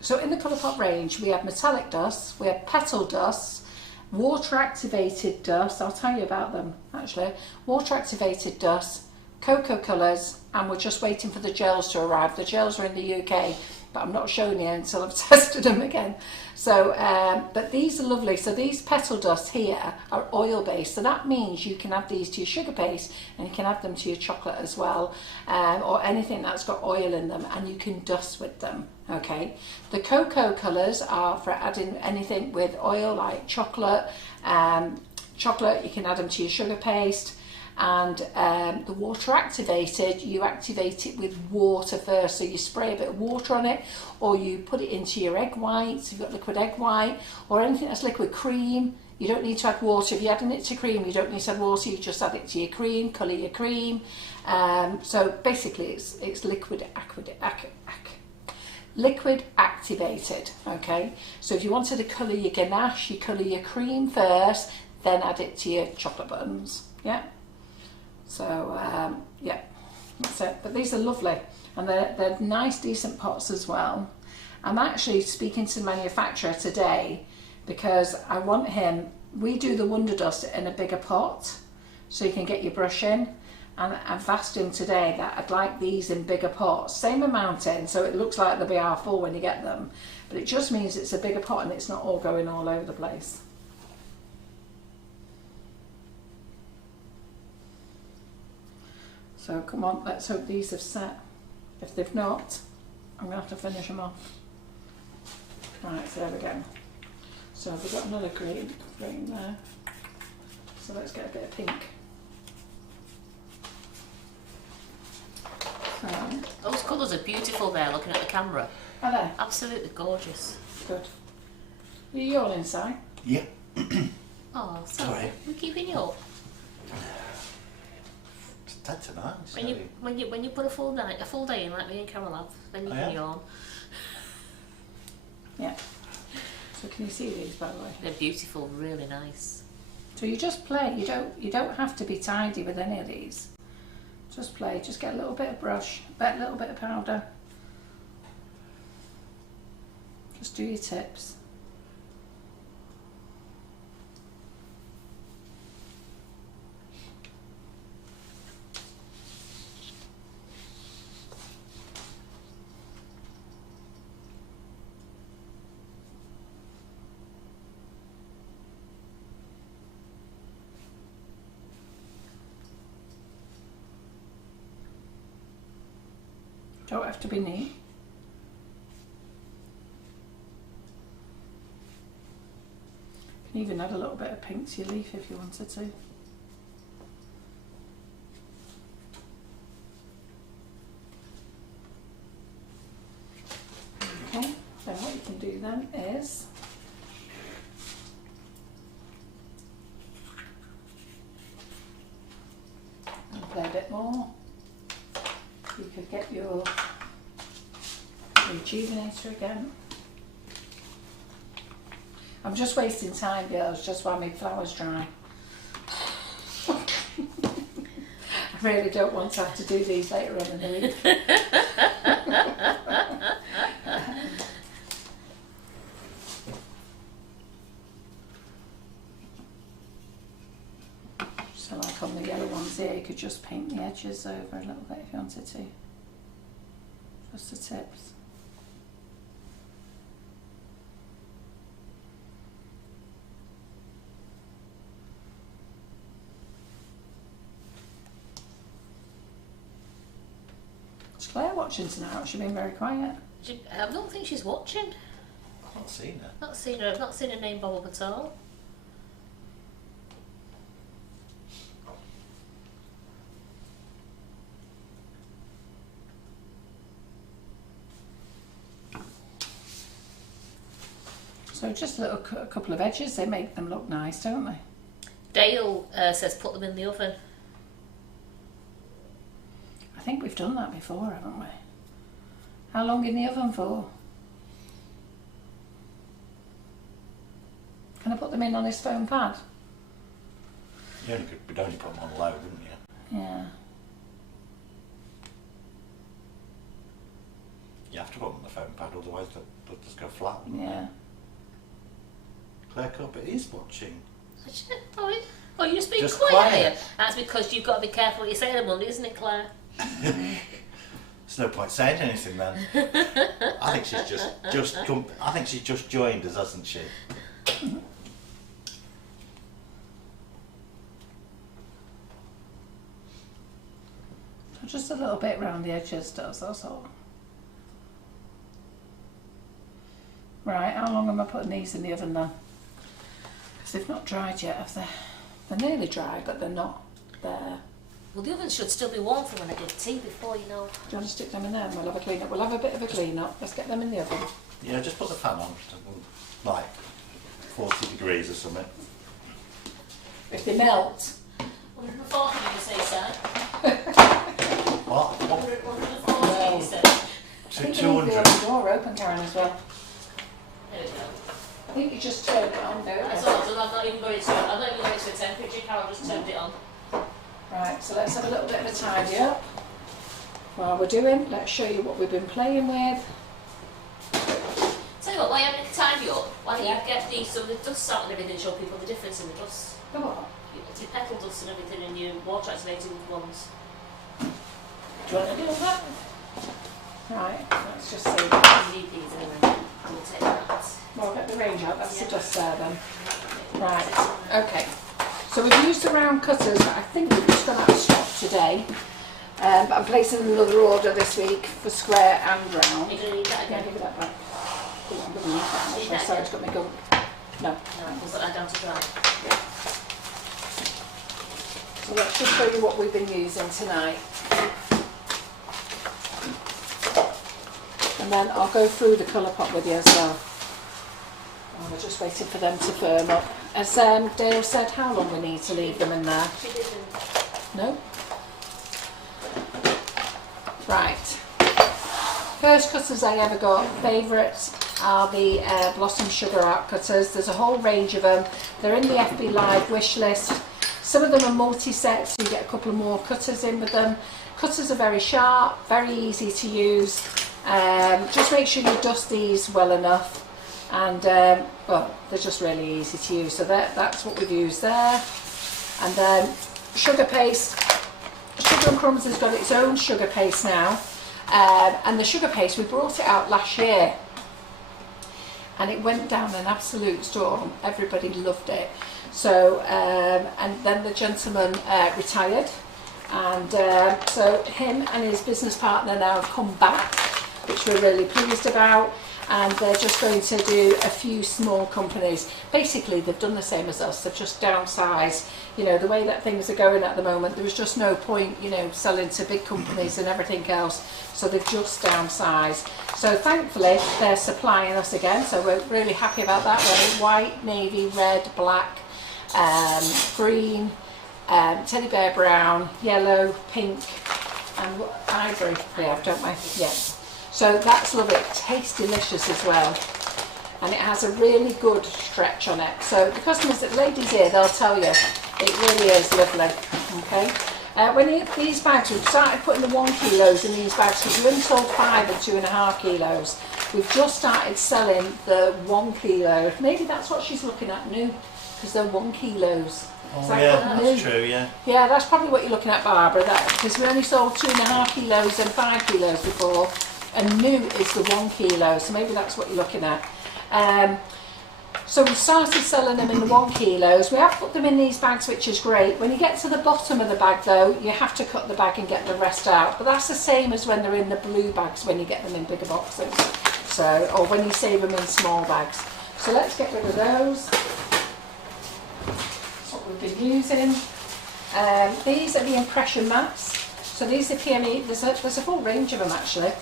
so in the Colourpop range we have metallic dust, we have petal dust, water activated dust, I'll tell you about them actually, water activated dust, cocoa colours, and we're just waiting for the gels to arrive. The gels are in the UK, but I'm not showing you until I've tested them again. So, but these are lovely. So these petal dust here are oil based. So that means you can add these to your sugar paste and you can add them to your chocolate as well, or anything that's got oil in them, and you can dust with them. Okay. The cocoa colours are for adding anything with oil like chocolate. Chocolate, you can add them to your sugar paste. And the water activated, you activate it with water first. So you spray a bit of water on it, or you put it into your egg whites. You've got liquid egg white, or anything that's liquid cream. You don't need to add water. If you're adding it to cream, you don't need to add water. You just add it to your cream, colour your cream. So basically, it's liquid activated. Okay. So if you wanted to colour your ganache, you colour your cream first, then add it to your chocolate buttons. Yeah. So yeah, that's it. But these are lovely, and they're nice, decent pots as well. I'm actually speaking to the manufacturer today because I want him. We do the Wonder Dust in a bigger pot, so you can get your brush in. And I've asked him today that I'd like these in bigger pots, same amount in, so it looks like they'll be half full when you get them. But it just means it's a bigger pot and it's not all going all over the place. So come on, let's hope these have set. If they've not, I'm going to have to finish them off. Right, so there we go. So we've got another green there. So let's get a bit of pink. So, Those colours are beautiful there, looking at the camera. are they? Absolutely gorgeous. Good. Are you all inside? Yeah. Oh, so Sorry. we're keeping you up. That's nice. When you put a full day in like me and Carol have, then you can yawn. Yeah. So can you see these, by the way? They're beautiful, really nice. So you just play. You don't have to be tidy with any of these. Just play. Just get a little bit of brush, a little bit of powder. Just do your tips. Don't have to be neat. You can even add a little bit of pink to your leaf if you wanted to. Okay, then what you can do then is play a bit more. You could get your rejuvenator again. I'm just wasting time, girls, just while my flour's dry. I really don't want to have to do these later on in the week. So like on the yellow ones here, you could just paint the edges over a little bit if you wanted to. Just the tips. Is Claire watching tonight? She's been very quiet. I don't think she's watching. I've not seen her. Not seen her. I've not seen her name bob up at all. So just a couple of edges, they make them look nice, don't they? Dale says put them in the oven. I think we've done that before, haven't we? How long in the oven for? Can I put them in on this foam pad? You'd only put them on low, wouldn't you? Yeah. You have to put them on the foam pad, otherwise they'll just go flat, wouldn't Yeah. they? Claire Cup is watching. Oh, you're just being Just quiet, quiet. here. That's because you've got to be careful what you say on Monday, isn't it, Claire? There's no point saying anything then. I think she's I think she's just joined us, hasn't she? Just a little bit round the edges does, that's all. Right, how long am I putting these in the oven then? Because they've not dried yet, have they? They're nearly dry, but they're not there. Well, the oven should still be warm from when I did tea before, you know. Do you want to stick them in there and we'll have a clean up? We'll have a bit of a clean up. Let's get them in the oven. Yeah, just put the fan on, like 40 degrees or something. If they melt. 140, did you say, sir? What? 140, you said. I think you need the 200. oven door open, Karen, as well. There we go. I think you just turned it on, don't That's you? all I've done. I'm not even going to a temperature. Carol just turned it on. Right, so let's have a little bit of a tidy up. While we're doing, let's show you what we've been playing with. Tell you what, while you're having a tidy up, why don't Yeah. you get some of the dust out and everything, show people the difference in the dust. Come on. Your petal dust and everything and your water activated ones. Do you want to do that? Right, let's just see. You need these anyway. We'll take that. Well, get the range out, that's the dust there then. Right, okay. So we've used the round cutters that I think we've just gone out of stock today. But I'm placing another order this week for square and round. You're going to need that Yeah, again? give me that back. Oh, I'm going to need that. Need I'm that sorry, again? it's got me gunk. No. No, we'll put that down to dry. So let's just show you what we've been using tonight. And then I'll go through the colour pot with you as well. Oh, we're just waiting for them to firm up. As Dale said, how long we need to leave them in there? She didn't. No? Right. First cutters I ever got, favourites, are the Blossom Sugar Art cutters. There's a whole range of them. They're in the FB Live wish list. Some of them are multi-sets, so you get a couple of more cutters in with them. Cutters are very sharp, very easy to use. Just make sure you dust these well enough. And well, they're just really easy to use. So that's what we've used there. And then Sugarpaste. Sugar and Crumbs has got its own Sugarpaste now. And the Sugarpaste, we brought it out last year. And it went down an absolute storm. Everybody loved it. So, and then the gentleman retired. And so him and his business partner now have come back, which we're really pleased about. And they're just going to do a few small companies. Basically, they've done the same as us. They've just downsized. You know, the way that things are going at the moment, there was just no point, you know, selling to big companies and everything else. So they've just downsized. So thankfully, they're supplying us again. So we're really happy about that. We're white, navy, red, black, green, teddy bear brown, yellow, pink and ivory we have, don't we? Yeah. So that's lovely. It tastes delicious as well. And it has a really good stretch on it. So the customers, the ladies here, they'll tell you it really is lovely. Okay. These bags, we've started putting the 1 kilos in these bags because we only sold 5 and 2.5 kilos. We've just started selling the 1 kilo. Maybe that's what she's looking at new, because they're 1 kilos. Oh yeah, that's true, yeah. Yeah, that's probably what you're looking at, Barbara, because we only sold 2.5 kilos and 5 kilos before, and new is the 1 kilo, so maybe that's what you're looking at. So we started selling them in the 1 kilos. We have put them in these bags, which is great. When you get to the bottom of the bag though, you have to cut the bag and get the rest out. But that's the same as when they're in the blue bags when you get them in bigger boxes. So, or when you save them in small bags. So let's get rid of those. That's what we've been using. These are the impression mats. So these are PME, there's a full range of them actually.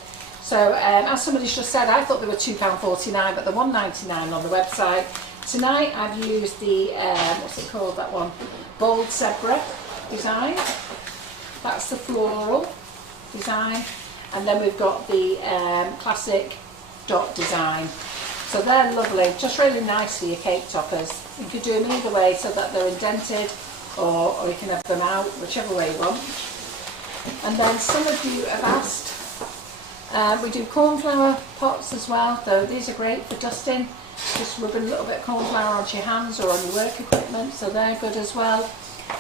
So as somebody's just said, I thought they were £2.49, but they're £1.99 on the website. Tonight I've used the, what's it called, that one? Bold Zebra design. That's the floral design. And then we've got the classic dot design. So they're lovely, just really nice for your cake toppers. You could do them either way so that they're indented, or you can have them out, whichever way you want. And then some of you have asked, we do cornflower pots as well, though these are great for dusting. Just rubbing a little bit of cornflour onto your hands or on your work equipment, so they're good as well.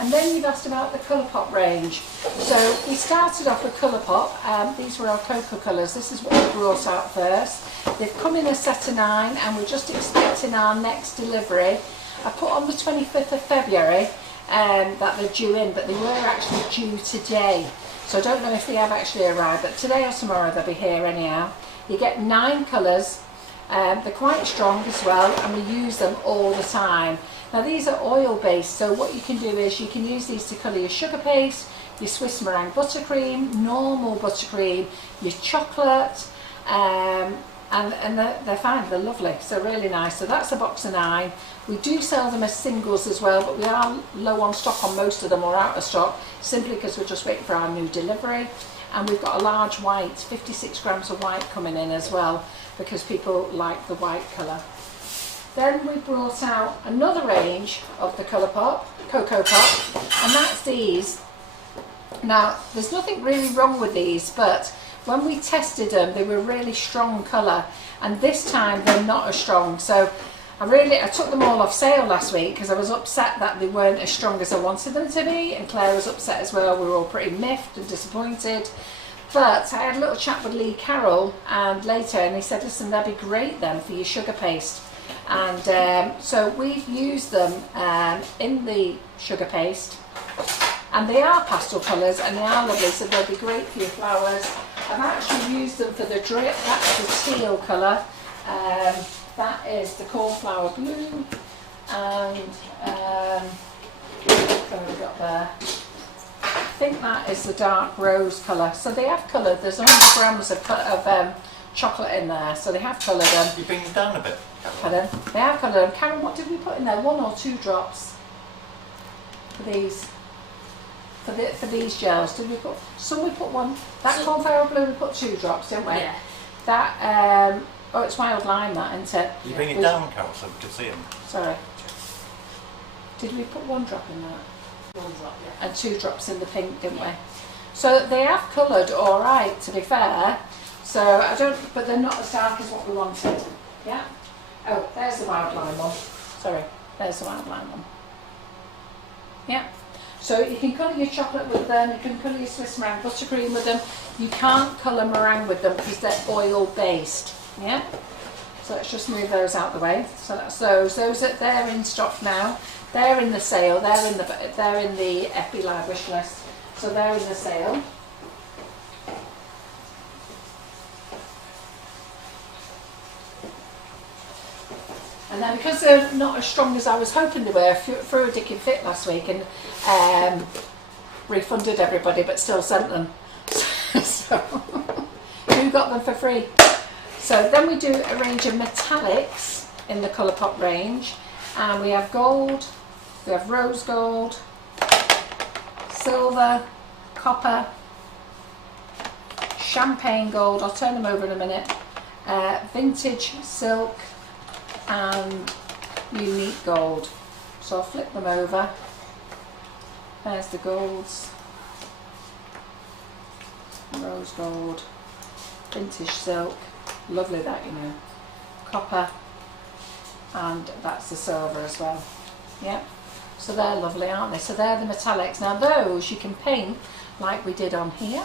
And then you've asked about the colour pop range. So we started off with colour pop. These were our cocoa colours. This is what we brought out first. They've come in a set of 9 and we're just expecting our next delivery. I put on the 25th of February that they're due in, but they were actually due today. So I don't know if they have actually arrived, but today or tomorrow they'll be here anyhow. You get 9 colours. They're quite strong as well, and we use them all the time. Now these are oil based, so what you can do is you can use these to colour your sugar paste, your Swiss meringue buttercream, normal buttercream, your chocolate, and they're fine, they're lovely, so really nice. So that's a box of 9. We do sell them as singles as well, but we are low on stock on most of them, or out of stock, simply because we're just waiting for our new delivery. And we've got a large white, 56 grams of white coming in as well, because people like the white colour. Then we brought out another range of the colour pop, Cocoa Pop, and that's these. Now, there's nothing really wrong with these, but when we tested them, they were really strong colour, and this time they're not as strong. So I took them all off sale last week because I was upset that they weren't as strong as I wanted them to be, and Claire was upset as well. We were all pretty miffed and disappointed. But I had a little chat with Lee Carroll and later, and he said, listen, they'd be great then for your sugar paste. And so we've used them in the sugar paste, and they are pastel colours and they are lovely, so they'll be great for your flowers. I've actually used them for the drip. That's the teal colour. That is the cornflower blue, and what have we got there? I think that is the dark rose colour. So they have coloured. There's 100 grams of chocolate in there, so they have coloured them. You bring them down a bit, Pardon? They have coloured them. Karen, what did we put in there? 1 or 2 drops for these? For these gels, did we put? Some we put 1. That cornflower blue we put 2 drops, didn't we? Yeah. That oh, it's wild lime, that, isn't it? You bring it down, Carol, so we can see them. Sorry. Did we put 1 drop in that? 1 drop, yeah. And 2 drops in the pink, didn't we? So they have coloured all right, to be fair. So but they're not as dark as what we wanted. Yeah. Oh, there's the wild lime one. Sorry, there's the wild lime one. Yeah. So you can colour your chocolate with them. You can colour your Swiss meringue buttercream with them. You can't colour meringue with them because they're oil based. Yeah. So let's just move those out the way. So that's those. They're in stock now. They're in the sale. They're in the FB Live wish list. So they're in the sale. And then because they're not as strong as I was hoping they were, threw a dicky fit last week and refunded everybody, but still sent them. So who got them for free? So then we do a range of metallics in the colour pop range, and we have gold, we have rose gold, silver, copper, champagne gold, I'll turn them over in a minute, vintage silk and unique gold. So I'll flip them over. There's the golds, rose gold, vintage silk, lovely that, you know, copper, and that's the silver as well. Yep, so they're lovely, aren't they? So they're the metallics. Now those you can paint like we did on here.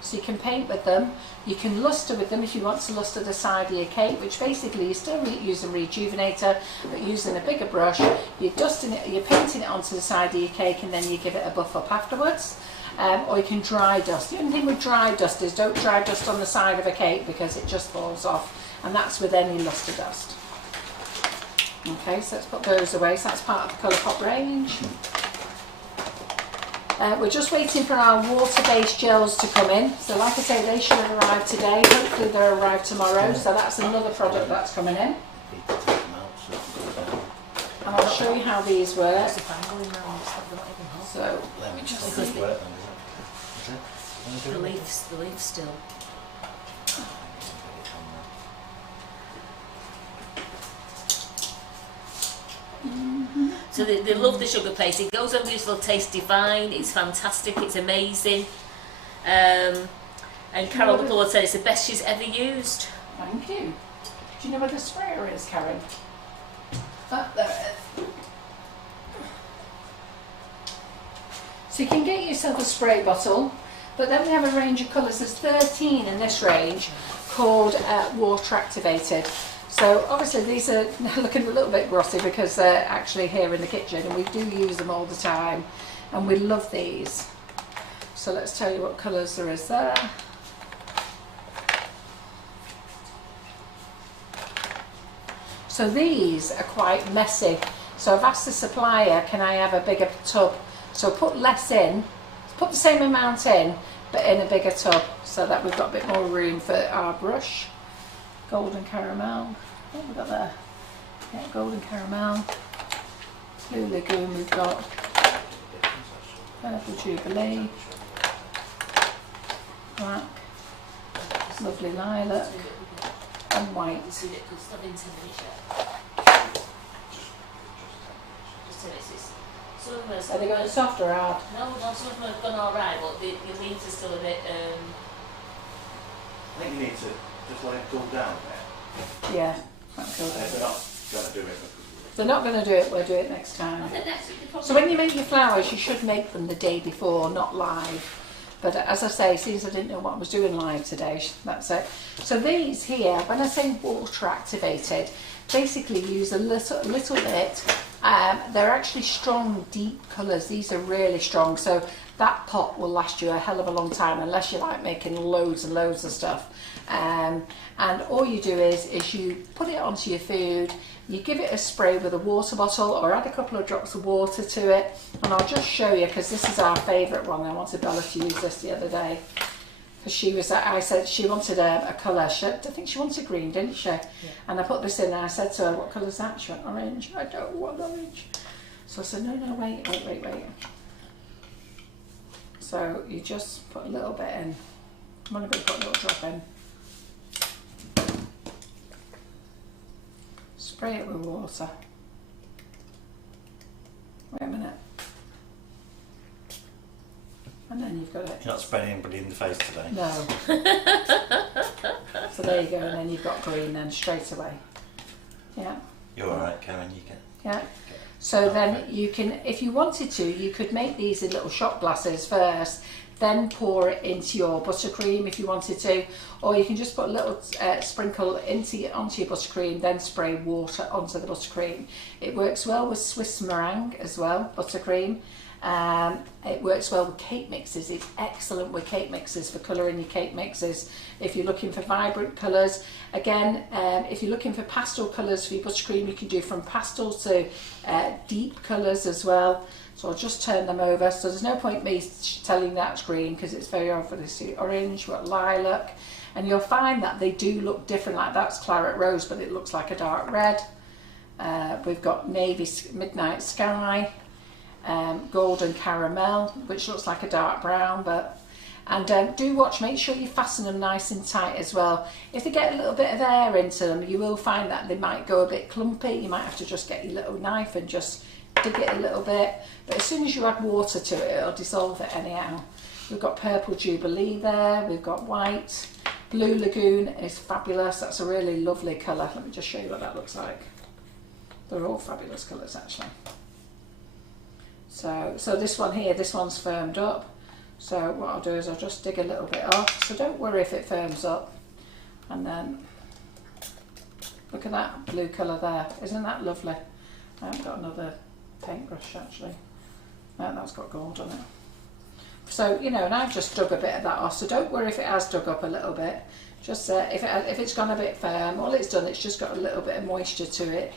So you can paint with them, you can luster with them if you want to luster the side of your cake, which basically you're still using Rejuvenator, but using a bigger brush. You're painting it onto the side of your cake and then you give it a buff up afterwards. Or you can dry dust. The only thing with dry dust is don't dry dust on the side of a cake because it just falls off, and that's with any luster dust. Okay, so let's put those away. So that's part of the Colourpop range. We're just waiting for our water-based gels to come in. So like I say, they should have arrived today. Hopefully they'll arrive tomorrow. So that's another product that's coming in. And I'll show you how these work. So let me just see. The leaves still. So they love the sugar paste. It goes on beautiful, tastes divine. It's fantastic. It's amazing. And Carol McFarland said it's the best she's ever used. Thank you. Do you know where the sprayer is, Karen? Oh, there it is. So you can get yourself a spray bottle, but then we have a range of colours. There's 13 in this range called water activated. So obviously these are looking a little bit grotty because they're actually here in the kitchen and we do use them all the time and we love these. So let's tell you what colours there is there. So these are quite messy. So I've asked the supplier, can I have a bigger tub? So put less in, put the same amount in, but in a bigger tub so that we've got a bit more room for our brush. Golden caramel, what have we got there? Yeah, golden caramel. Blue Lagoon we've got. Purple Jubilee. Black. Lovely lilac. And white. Are they going soft or hard? No, some of them have gone alright, but the leaves are still a bit... I think you need to just let it cool down a bit. Yeah. If they're not going to do it. If they're not going to do it, we'll do it next time. So when you make your flowers, you should make them the day before, not live. But as I say, since I didn't know what I was doing live today, that's it. So these here, when I say water activated, basically use a little bit. They're actually strong, deep colours. These are really strong. So that pot will last you a hell of a long time unless you like making loads and loads of stuff. And all you do is you put it onto your food, you give it a spray with a water bottle or add a couple of drops of water to it, and I'll just show you because this is our favourite one. I wanted Bella to use this the other day because I said she wanted a colour. I think she wanted green, didn't she? Yeah. And I put this in and I said to her, what colour is that? She went, orange. I don't want orange. So I said, no, wait. So you just put a little bit in. I'm only going to put a little drop in. Spray it with water. Wait a minute. And then you've got it. You're not spraying anybody in the face today. No. So there you go, and then you've got green then straight away. Yeah. You're alright, Karen, you can. Yeah. So then you can, if you wanted to, you could make these in little shot glasses first, then pour it into your buttercream if you wanted to, or you can just put a little sprinkle onto your buttercream, then spray water onto the buttercream. It works well with Swiss meringue as well, buttercream. It works well with cake mixes. It's excellent with cake mixes for colouring your cake mixes. If you're looking for vibrant colours, again, if you're looking for pastel colours for your buttercream, you can do from pastel to deep colours as well. So I'll just turn them over. So there's no point me telling that's green because it's very obviously orange, we've got lilac, and you'll find that they do look different. Like that's claret rose, but it looks like a dark red. We've got navy midnight sky. golden caramel, which looks like a dark brown, and do watch, make sure you fasten them nice and tight as well. If they get a little bit of air into them, you will find that they might go a bit clumpy. You might have to just get your little knife and just dig it a little bit, but as soon as you add water to it, it'll dissolve it anyhow. We've got purple Jubilee there, we've got white. Blue Lagoon is fabulous, that's a really lovely colour. Let me just show you what that looks like. They're all fabulous colours actually. So this one here, this one's firmed up. So what I'll do is I'll just dig a little bit off. So don't worry if it firms up. And then, look at that blue colour there. Isn't that lovely? I haven't got another paintbrush actually. No, that's got gold on it. So, you know, and I've just dug a bit of that off. So don't worry if it has dug up a little bit. Just if it's gone a bit firm, all it's done, it's just got a little bit of moisture to it.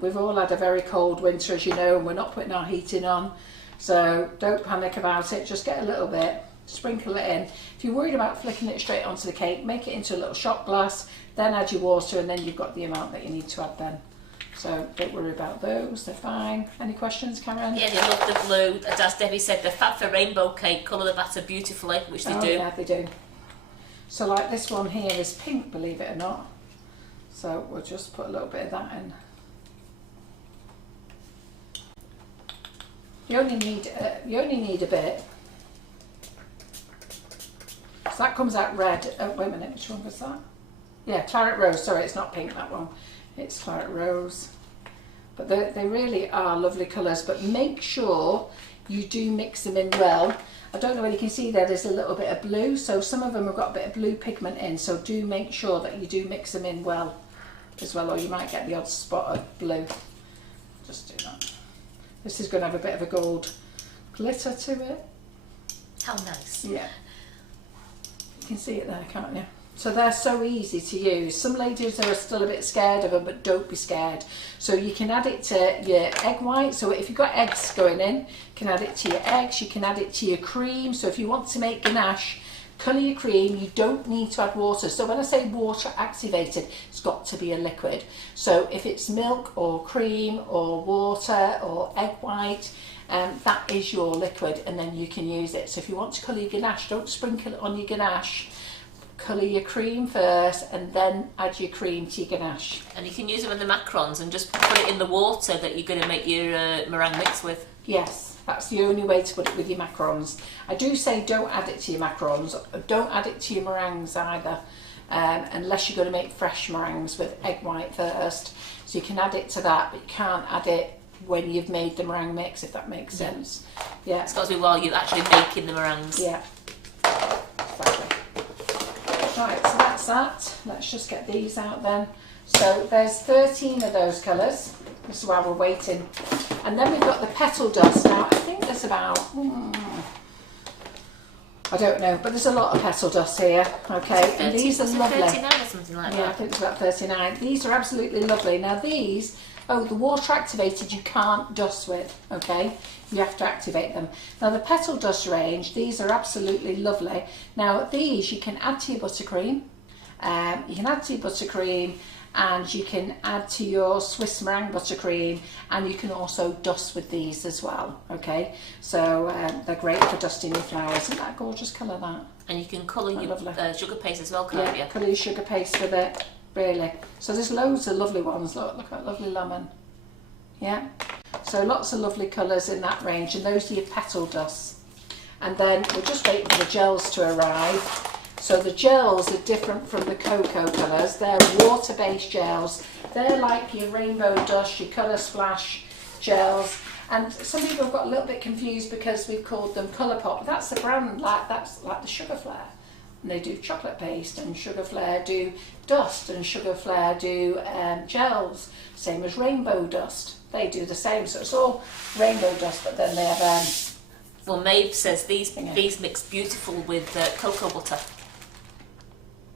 We've all had a very cold winter, as you know, and we're not putting our heating on. So don't panic about it, just get a little bit, sprinkle it in. If you're worried about flicking it straight onto the cake, make it into a little shot glass, then add your water, and then you've got the amount that you need to add then. So don't worry about those, they're fine. Any questions, Karen? Yeah, they love the blue. As Debbie said, they're fab for rainbow cake, colour the batter beautifully, which they do. Yeah, they do. So like this one here is pink, believe it or not. So we'll just put a little bit of that in. You only need a bit. So that comes out red. Oh, wait a minute, which one was that? Yeah, claret rose. Sorry, it's not pink, that one. It's claret rose. But they really are lovely colours, but make sure you do mix them in well. I don't know whether you can see there's a little bit of blue, so some of them have got a bit of blue pigment in, so do make sure that you do mix them in well as well, or you might get the odd spot of blue. Just do that. This is going to have a bit of a gold glitter to it. How nice. Yeah. You can see it there, can't you? So they're so easy to use. Some ladies are still a bit scared of them, but don't be scared. So you can add it to your egg white. So if you've got eggs going in, you can add it to your eggs. You can add it to your cream. So if you want to make ganache, colour your cream. You don't need to add water. So when I say water activated, it's got to be a liquid. So if it's milk or cream or water or egg white, that is your liquid, and then you can use it. So if you want to colour your ganache, don't sprinkle it on your ganache. Colour your cream first and then add your cream to your ganache. And you can use them in the macarons and just put it in the water that you're going to make your meringue mix with. Yes, that's the only way to put it with your macarons. I do say don't add it to your macarons, don't add it to your meringues either, unless you're going to make fresh meringues with egg white first. So you can add it to that, but you can't add it when you've made the meringue mix, if that makes sense. Yeah. It's got to be while you're actually making the meringues. Yeah, exactly. Right, so that's that. Let's just get these out then. So there's 13 of those colours. This is while we're waiting. And then we've got the petal dust. Now, I think there's about, I don't know, but there's a lot of petal dust here. Okay, and these are lovely. 39 or something like that. Yeah, I think it's about 39. These are absolutely lovely. Now these, the water activated you can't dust with, okay? You have to activate them. Now the petal dust range, these are absolutely lovely. Now these you can add to your buttercream. You can add to your buttercream, and you can add to your Swiss meringue buttercream, and you can also dust with these as well, okay? So they're great for dusting your flowers. Isn't that a gorgeous colour, that? And you can colour your sugar paste as well, can't you? Yeah, colour your sugar paste with it, really. So there's loads of lovely ones. Look at that lovely lemon. Yeah, so lots of lovely colours in that range, and those are your petal dusts. And then we're just waiting for the gels to arrive. So the gels are different from the cocoa colours. They're water-based gels. They're like your rainbow dust, your colour splash gels. And some people have got a little bit confused because we've called them Colour Pop. That's the brand, that's like the Sugar Flare. And they do chocolate paste, and Sugar Flare do dust, and Sugar Flare do gels. Same as rainbow dust. They do the same. So it's all rainbow dust, but then they have... well, Maeve says these mix beautiful with cocoa butter.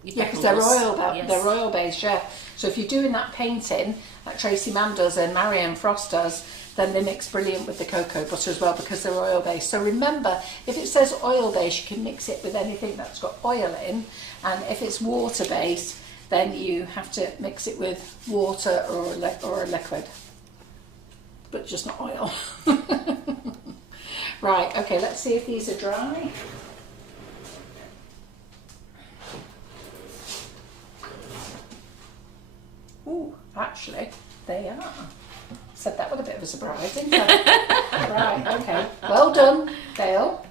Yeah, because they're oil based, yeah. So if you're doing that painting, like Tracy Mann does and Marianne Frost does, then they mix brilliant with the cocoa butter as well, because they're oil based. So remember, if it says oil based, you can mix it with anything that's got oil in, and if it's water based, then you have to mix it with water or a liquid, but just not oil. Right, okay, let's see if these are dry. Ooh, actually, they are. Said that with a bit of a surprise, didn't I? Right, okay. Well done, Dale.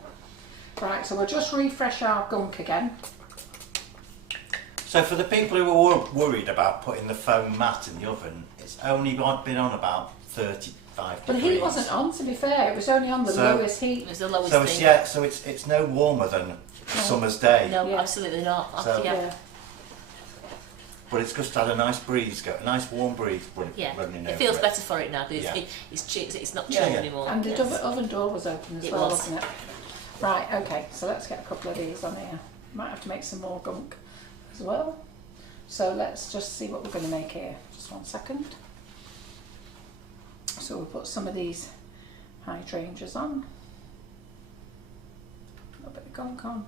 Right, so we'll just refresh our gunk again. So for the people who are worried about putting the foam mat in the oven, it's only been on about 35 But the degrees. heat wasn't on, to be fair. It was only on the lowest heat. It was the lowest So thing. it's, yeah, so it's no warmer than a summer's day. No, Yeah. absolutely not. So- yeah. But it's just had a nice breeze, a nice warm breeze running over It feels it. better for it now because Yeah. it's not Yeah, chilled yeah. anymore. And the Yes. oven door was open as It well, was. wasn't it? Right, okay, so let's get a couple of these on here. Might have to make some more gunk as well. So let's just see what we're going to make here. Just 1 second. So we'll put some of these hydrangeas on. A little bit of gunk on.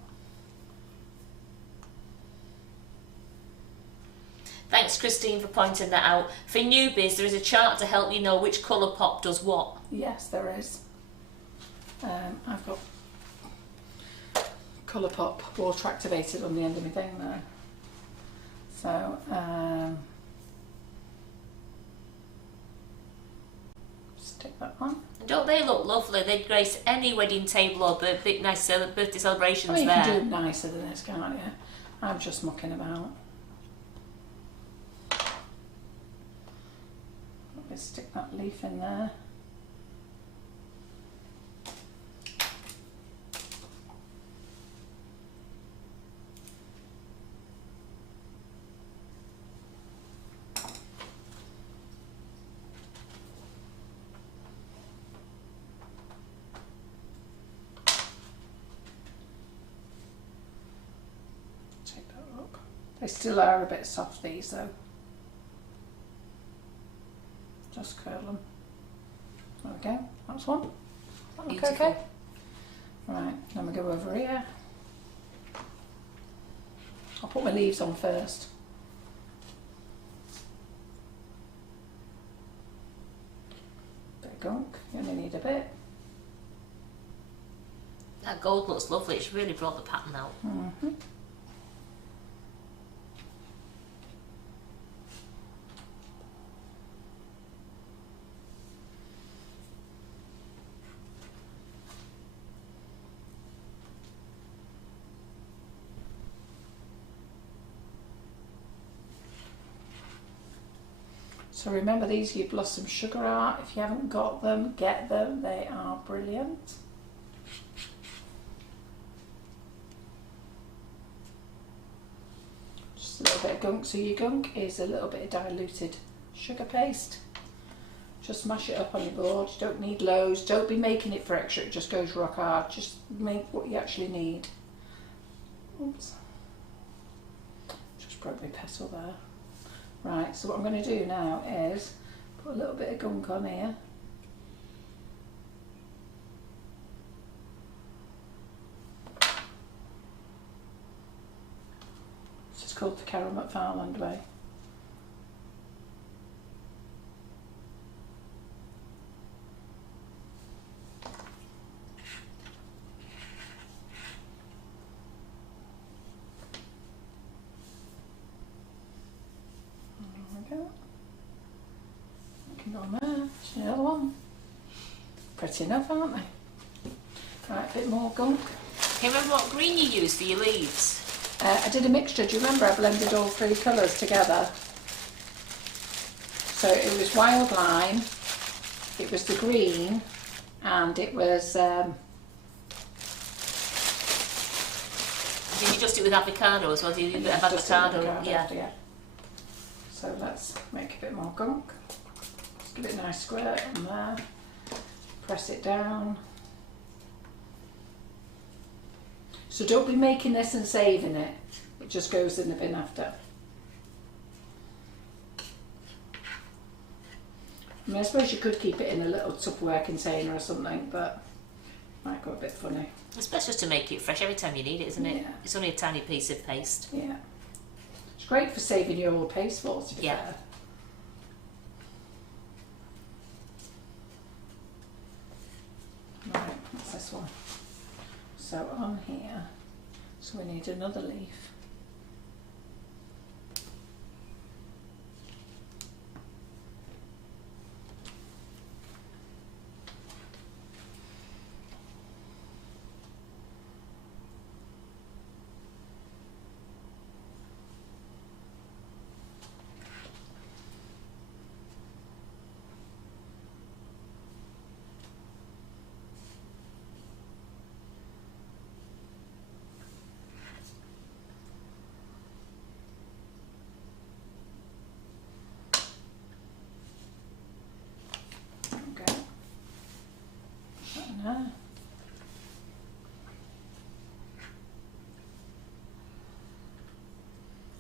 Thanks, Christine, for pointing that out. For newbies, there is a chart to help you know which colour pop does what. Yes, there is. I've got Colour Pop water activated on the end of my thing there. So, stick that on. Don't they look lovely? They'd grace any wedding table or nice birthday celebrations Oh, you there. can do nicer than this, can't you? I'm just mucking about. Let me stick that leaf in there. Take that up. They still are a bit soft, these though. Just curl them. There we go, that's one. That look Beautiful. okay? Right, then we go over here. I'll put my leaves on first. Bit of gunk, you only need a bit. That gold looks lovely. It's really brought the pattern out. Mm-hmm. So remember, these you Blossom Sugar Art. If you haven't got them, get them. They are brilliant. Just a little bit of gunk. So your gunk is a little bit of diluted sugar paste. Just mash it up on your board. You don't need loads. Don't be making it for extra. It just goes rock hard. Just make what you actually need. Oops. Just broke my petal there. Right, so what I'm going to do now is put a little bit of gunk on here. This is called the Carol McFarland way. Go. Can go on there. There's another one. Pretty enough, aren't they? Right, a bit more gunk. Can you remember what green you used for your leaves? I did a mixture. Do you remember I blended all three colours together? So it was wild lime, it was the green, and it was Did you just do it with avocado as well? Did you do a bit of just avocado? avocado, Yeah. So let's make a bit more gunk. Just give it a nice squirt on there. Press it down. So don't be making this and saving it. It just goes in the bin after. I mean, I suppose you could keep it in a little Tupperware container or something, but might go a bit funny. It's best just to make it fresh every time you need it, isn't it? Yeah. It's only a tiny piece of paste. Yeah. It's great for saving your old paste balls, to be Yeah. fair. Right, what's this one? So on here, so we need another leaf.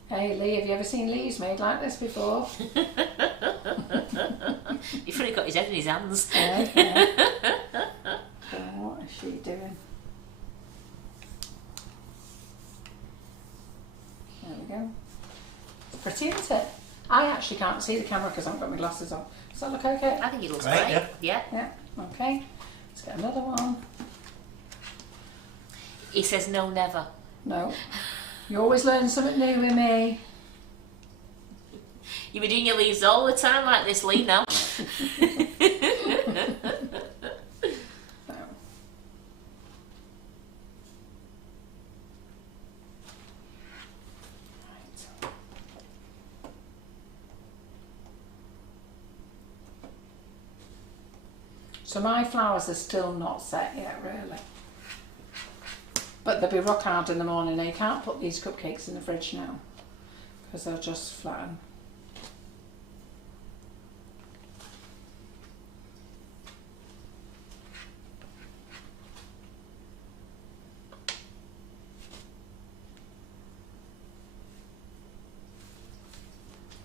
Hey Lee, have you ever seen leaves made like this before? You've really got his head in his hands. Yeah. So what is she doing? There we go. It's pretty, isn't it? I actually can't see the camera because I haven't got my glasses on. Does that look okay? I think it looks Right, great. yeah. Yeah. Yeah, okay. Let's get another one. He says no, never. No. You always learn something new with me. You've been doing your leaves all the time like this, Lee, now. So. Right. So my flowers are still not set yet, really. But they'll be rock hard in the morning. Now you can't put these cupcakes in the fridge now because they'll just flatten.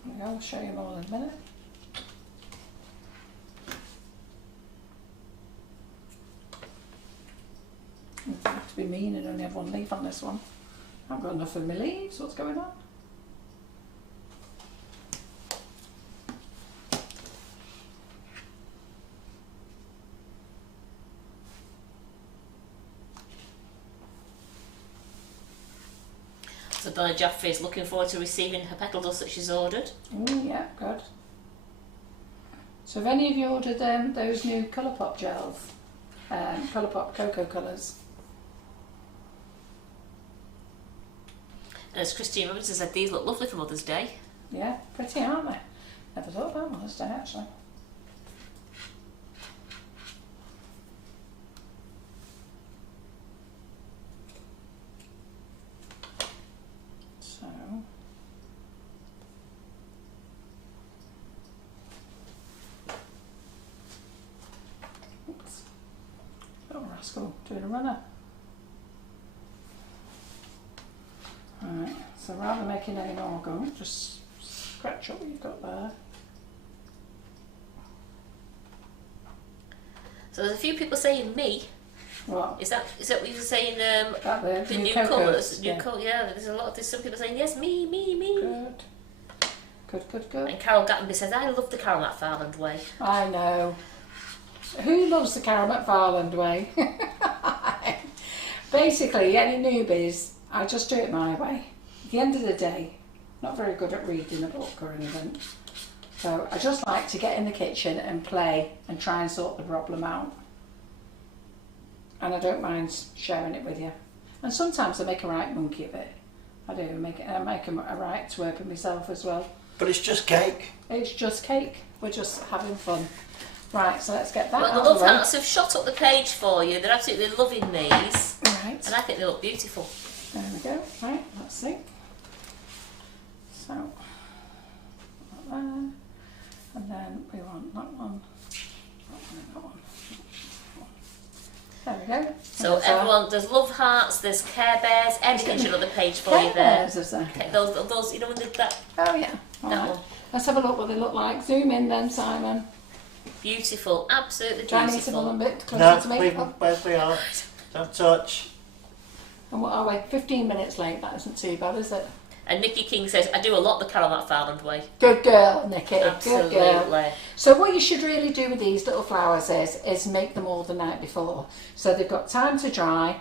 There we go, I'll show you more in a minute. I have to be mean and only have one leaf on this one. I haven't got enough of my leaves. What's going on? So Bella Jaffe is looking forward to receiving her petal dust that she's ordered. Oh yeah, good. So have any of you ordered those new Colourpop gels? Colourpop Cocoa Colours? And as Christine Robinson said, these look lovely for Mother's Day. Yeah, pretty, aren't they? Never thought about Mother's Day actually. So, oops, little rascal doing a runner. Right, so rather than making any more go, just scratch up what you've got there. So there's a few people saying me. What? Is that what you were saying? That The new new cocos, colours, yeah. yeah. There's some people saying yes, me. Good. Good. And Carol Gattenby says I love the Carol McFarland way. I know. Who loves the Carol McFarland way? Basically, any newbies, I just do it my way. At the end of the day, not very good at reading a book or anything. So I just like to get in the kitchen and play and try and sort the problem out. And I don't mind sharing it with you. And sometimes I make a right monkey of it. I do, I make a right twerp of myself as well. But it's just cake. It's just cake. We're just having fun. Right, so let's get that Well, out the of the Love way. Hearts have shot up the page for you. They're absolutely loving these. Right. And I think they look beautiful. There we go. Right, let's see. So, that there. And then we want that one. That one. There we go. So There's our everyone, there's Love Hearts, there's Care Bears, everything should on the page for Care you there. Bears, is there? Okay, those, you know when they that Oh yeah. All that right. one. Let's have a look what they look like. Zoom in then, Simon. Beautiful, absolutely Try and move them on a beautiful. bit closer No, to me. leave them where we are. Don't touch. And what are we? 15 minutes late. That isn't too bad, is it? And Nikki King says, I do a lot the Carol McFarland way. Good girl, Nikki. Absolutely. Good girl. So what you should really do with these little flowers is make them all the night before. So they've got time to dry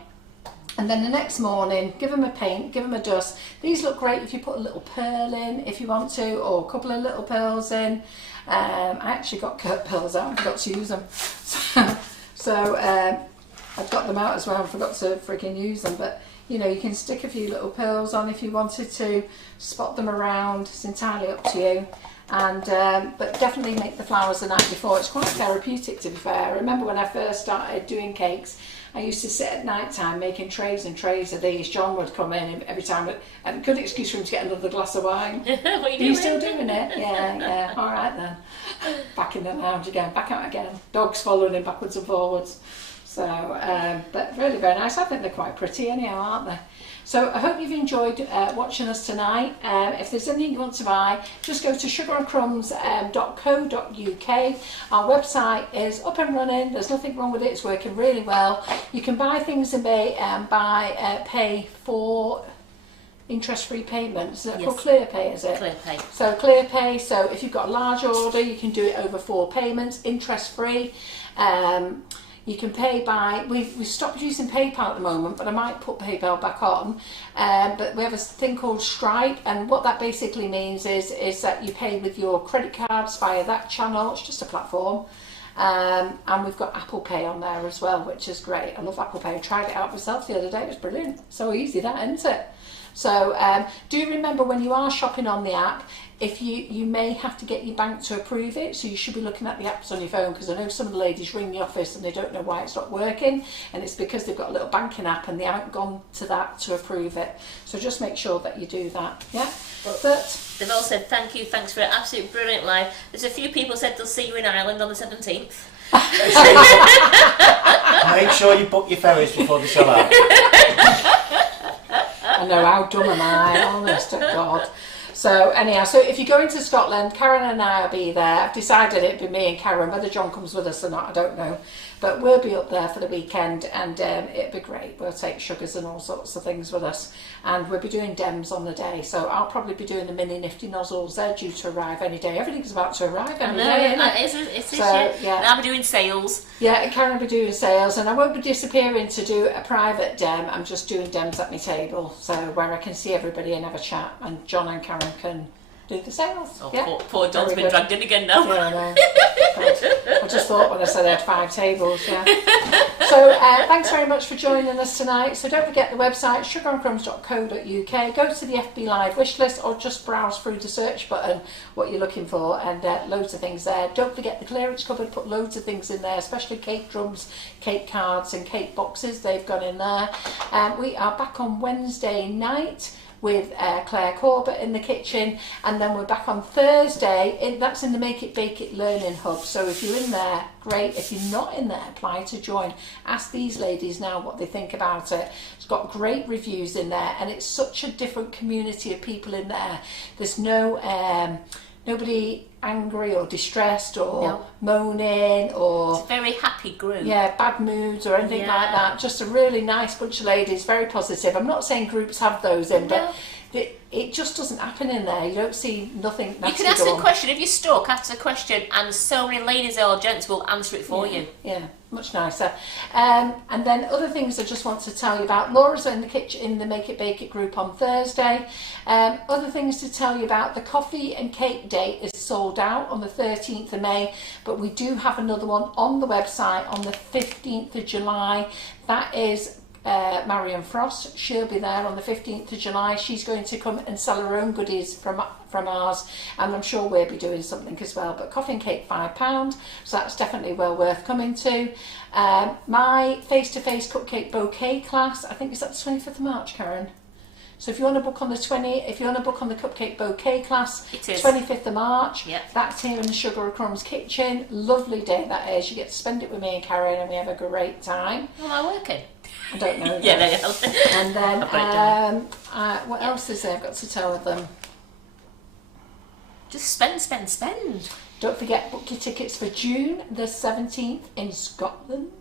And then the next morning, give them a paint, give them a dust. These look great if you put a little pearl in, if you want to, or a couple of little pearls in. I actually got pearls out and forgot to use them. So I've got them out as well and forgot to freaking use them. But, you know, you can stick a few little pearls on if you wanted to, spot them around. It's entirely up to you. And but definitely make the flowers the night before. It's quite therapeutic, to be fair. I remember when I first started doing cakes, I used to sit at night time making trays and trays of these. John would come in every time, and good excuse for him to get another glass of wine. What are you Are doing? you still doing it? Yeah. All right then. Back in the lounge again, back out again. Dogs following him backwards and forwards. So, but really very nice. I think they're quite pretty anyhow, aren't they? So I hope you've enjoyed watching us tonight. If there's anything you want to buy, just go to sugarandcrumbs.co.uk. Our website is up and running. There's nothing wrong with it. It's working really well. You can buy things and pay for interest-free payments. Is it called ClearPay, is it? ClearPay. So ClearPay, so if you've got a large order, you can do it over 4 payments, interest-free. You can pay by, we've stopped using PayPal at the moment, but I might put PayPal back on. But we have a thing called Stripe, and what that basically means is that you pay with your credit cards via that channel. It's just a platform. And we've got Apple Pay on there as well, which is great. I love Apple Pay. I tried it out myself the other day. It was brilliant. So easy that, isn't it? So do remember when you are shopping on the app, if you may have to get your bank to approve it, so you should be looking at the apps on your phone, because I know some of the ladies ring the office and they don't know why it's not working, and it's because they've got a little banking app and they haven't gone to that to approve it. So just make sure that you do that. Yeah. But they've all said thank you, thanks for an absolute brilliant live. There's a few people said they'll see you in Ireland on the 17th. Make sure you book your ferries before they sell out. I know, how dumb am I, honest to God. So anyhow, so if you go into Scotland, Karen and I will be there. I've decided it'll be me and Karen. Whether John comes with us or not, I don't know. But we'll be up there for the weekend, and it'll be great. We'll take sugars and all sorts of things with us. And we'll be doing dems on the day. So I'll probably be doing the mini nifty nozzles. They're due to arrive any day. Everything's about to arrive any day, isn't it? It is, So, yeah. And I'll be doing sales. Yeah, Karen will be doing sales, and I won't be disappearing to do a private dem. I'm just doing dems at my table, so where I can see everybody and have a chat, and John and Karen can do the sales. Oh, yeah. poor Don's Very been good. dragged in again now. Yeah, I know. I just thought when I said I had 5 tables, yeah. So thanks very much for joining us tonight. So don't forget the website, sugarandcrumbs.co.uk. Go to the FB Live wish list, or just browse through the search button what you're looking for, and loads of things there. Don't forget the clearance cupboard, put loads of things in there, especially cake drums, cake cards and cake boxes. They've gone in there. We are back on Wednesday night with Claire Corbett in the kitchen, and then we're back on Thursday. That's in the Make It Bake It Learning Hub. So if you're in there, great. If you're not in there, apply to join. Ask these ladies now what they think about it. It's got great reviews in there, and it's such a different community of people in there. There's no nobody angry or distressed or moaning or It's a very happy group. bad moods or anything like that. Just a really nice bunch of ladies, very positive. I'm not saying groups have those in, but it just doesn't happen in there. You don't see nothing nasty. You can ask go a on. question. If you're stuck, ask a question, and so many ladies or gents will answer it for you. Yeah, much nicer. And then other things I just want to tell you about. Laura's in the kitchen in the Make It Bake It group on Thursday. Other things to tell you about: the coffee and cake date is sold out on the 13th of May, but we do have another one on the website on the 15th of July. That is Marion Frost. She'll be there on the 15th of July. She's going to come and sell her own goodies from ours, and I'm sure we'll be doing something as well. But coffee and cake £5, so that's definitely well worth coming to. My face-to-face cupcake bouquet class, I think it's at the 25th of March, Karen. So if you want to book on the cupcake bouquet class, It is. 25th of March. Yep. That's here in the Sugar and Crumbs Kitchen. Lovely day that is. You get to spend it with me and Karen, and we have a great time. Am I working? I don't know. Yeah, there you go. And then, I'll put it down. what else is there I've got to tell them? Just spend. Don't forget, book your tickets for June the 17th in Scotland.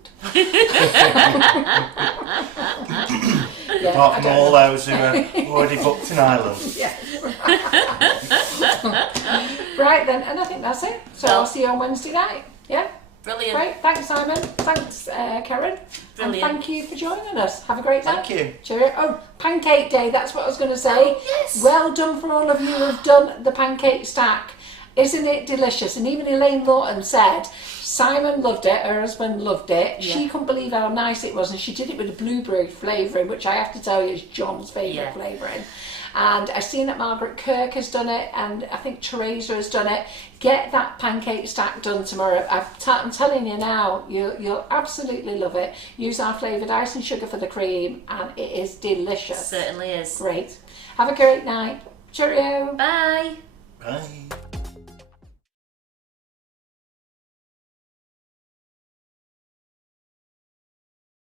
Apart from all those who are already booked in Ireland. Yeah. Right then, and I think that's it. So I'll see you on Wednesday night. Yeah? Brilliant. Great. Thanks, Simon. Thanks, Karen. Brilliant. And thank you for joining us. Have a great night. Thank you. Cheerio. Oh, Pancake Day, that's what I was going to say. Yes. Well done for all of you who have done the pancake stack. Isn't it delicious? And even Elaine Lawton said Simon loved it, her husband loved it. Yeah. She couldn't believe how nice it was, and she did it with a blueberry flavouring, which I have to tell you is John's favourite flavouring. And I've seen that Margaret Kirk has done it, and I think Teresa has done it. Get that pancake stack done tomorrow. I'm telling you now, you'll absolutely love it. Use our flavoured ice and sugar for the cream, and it is delicious. Certainly is. Great. Have a great night. Cheerio. Bye. Bye.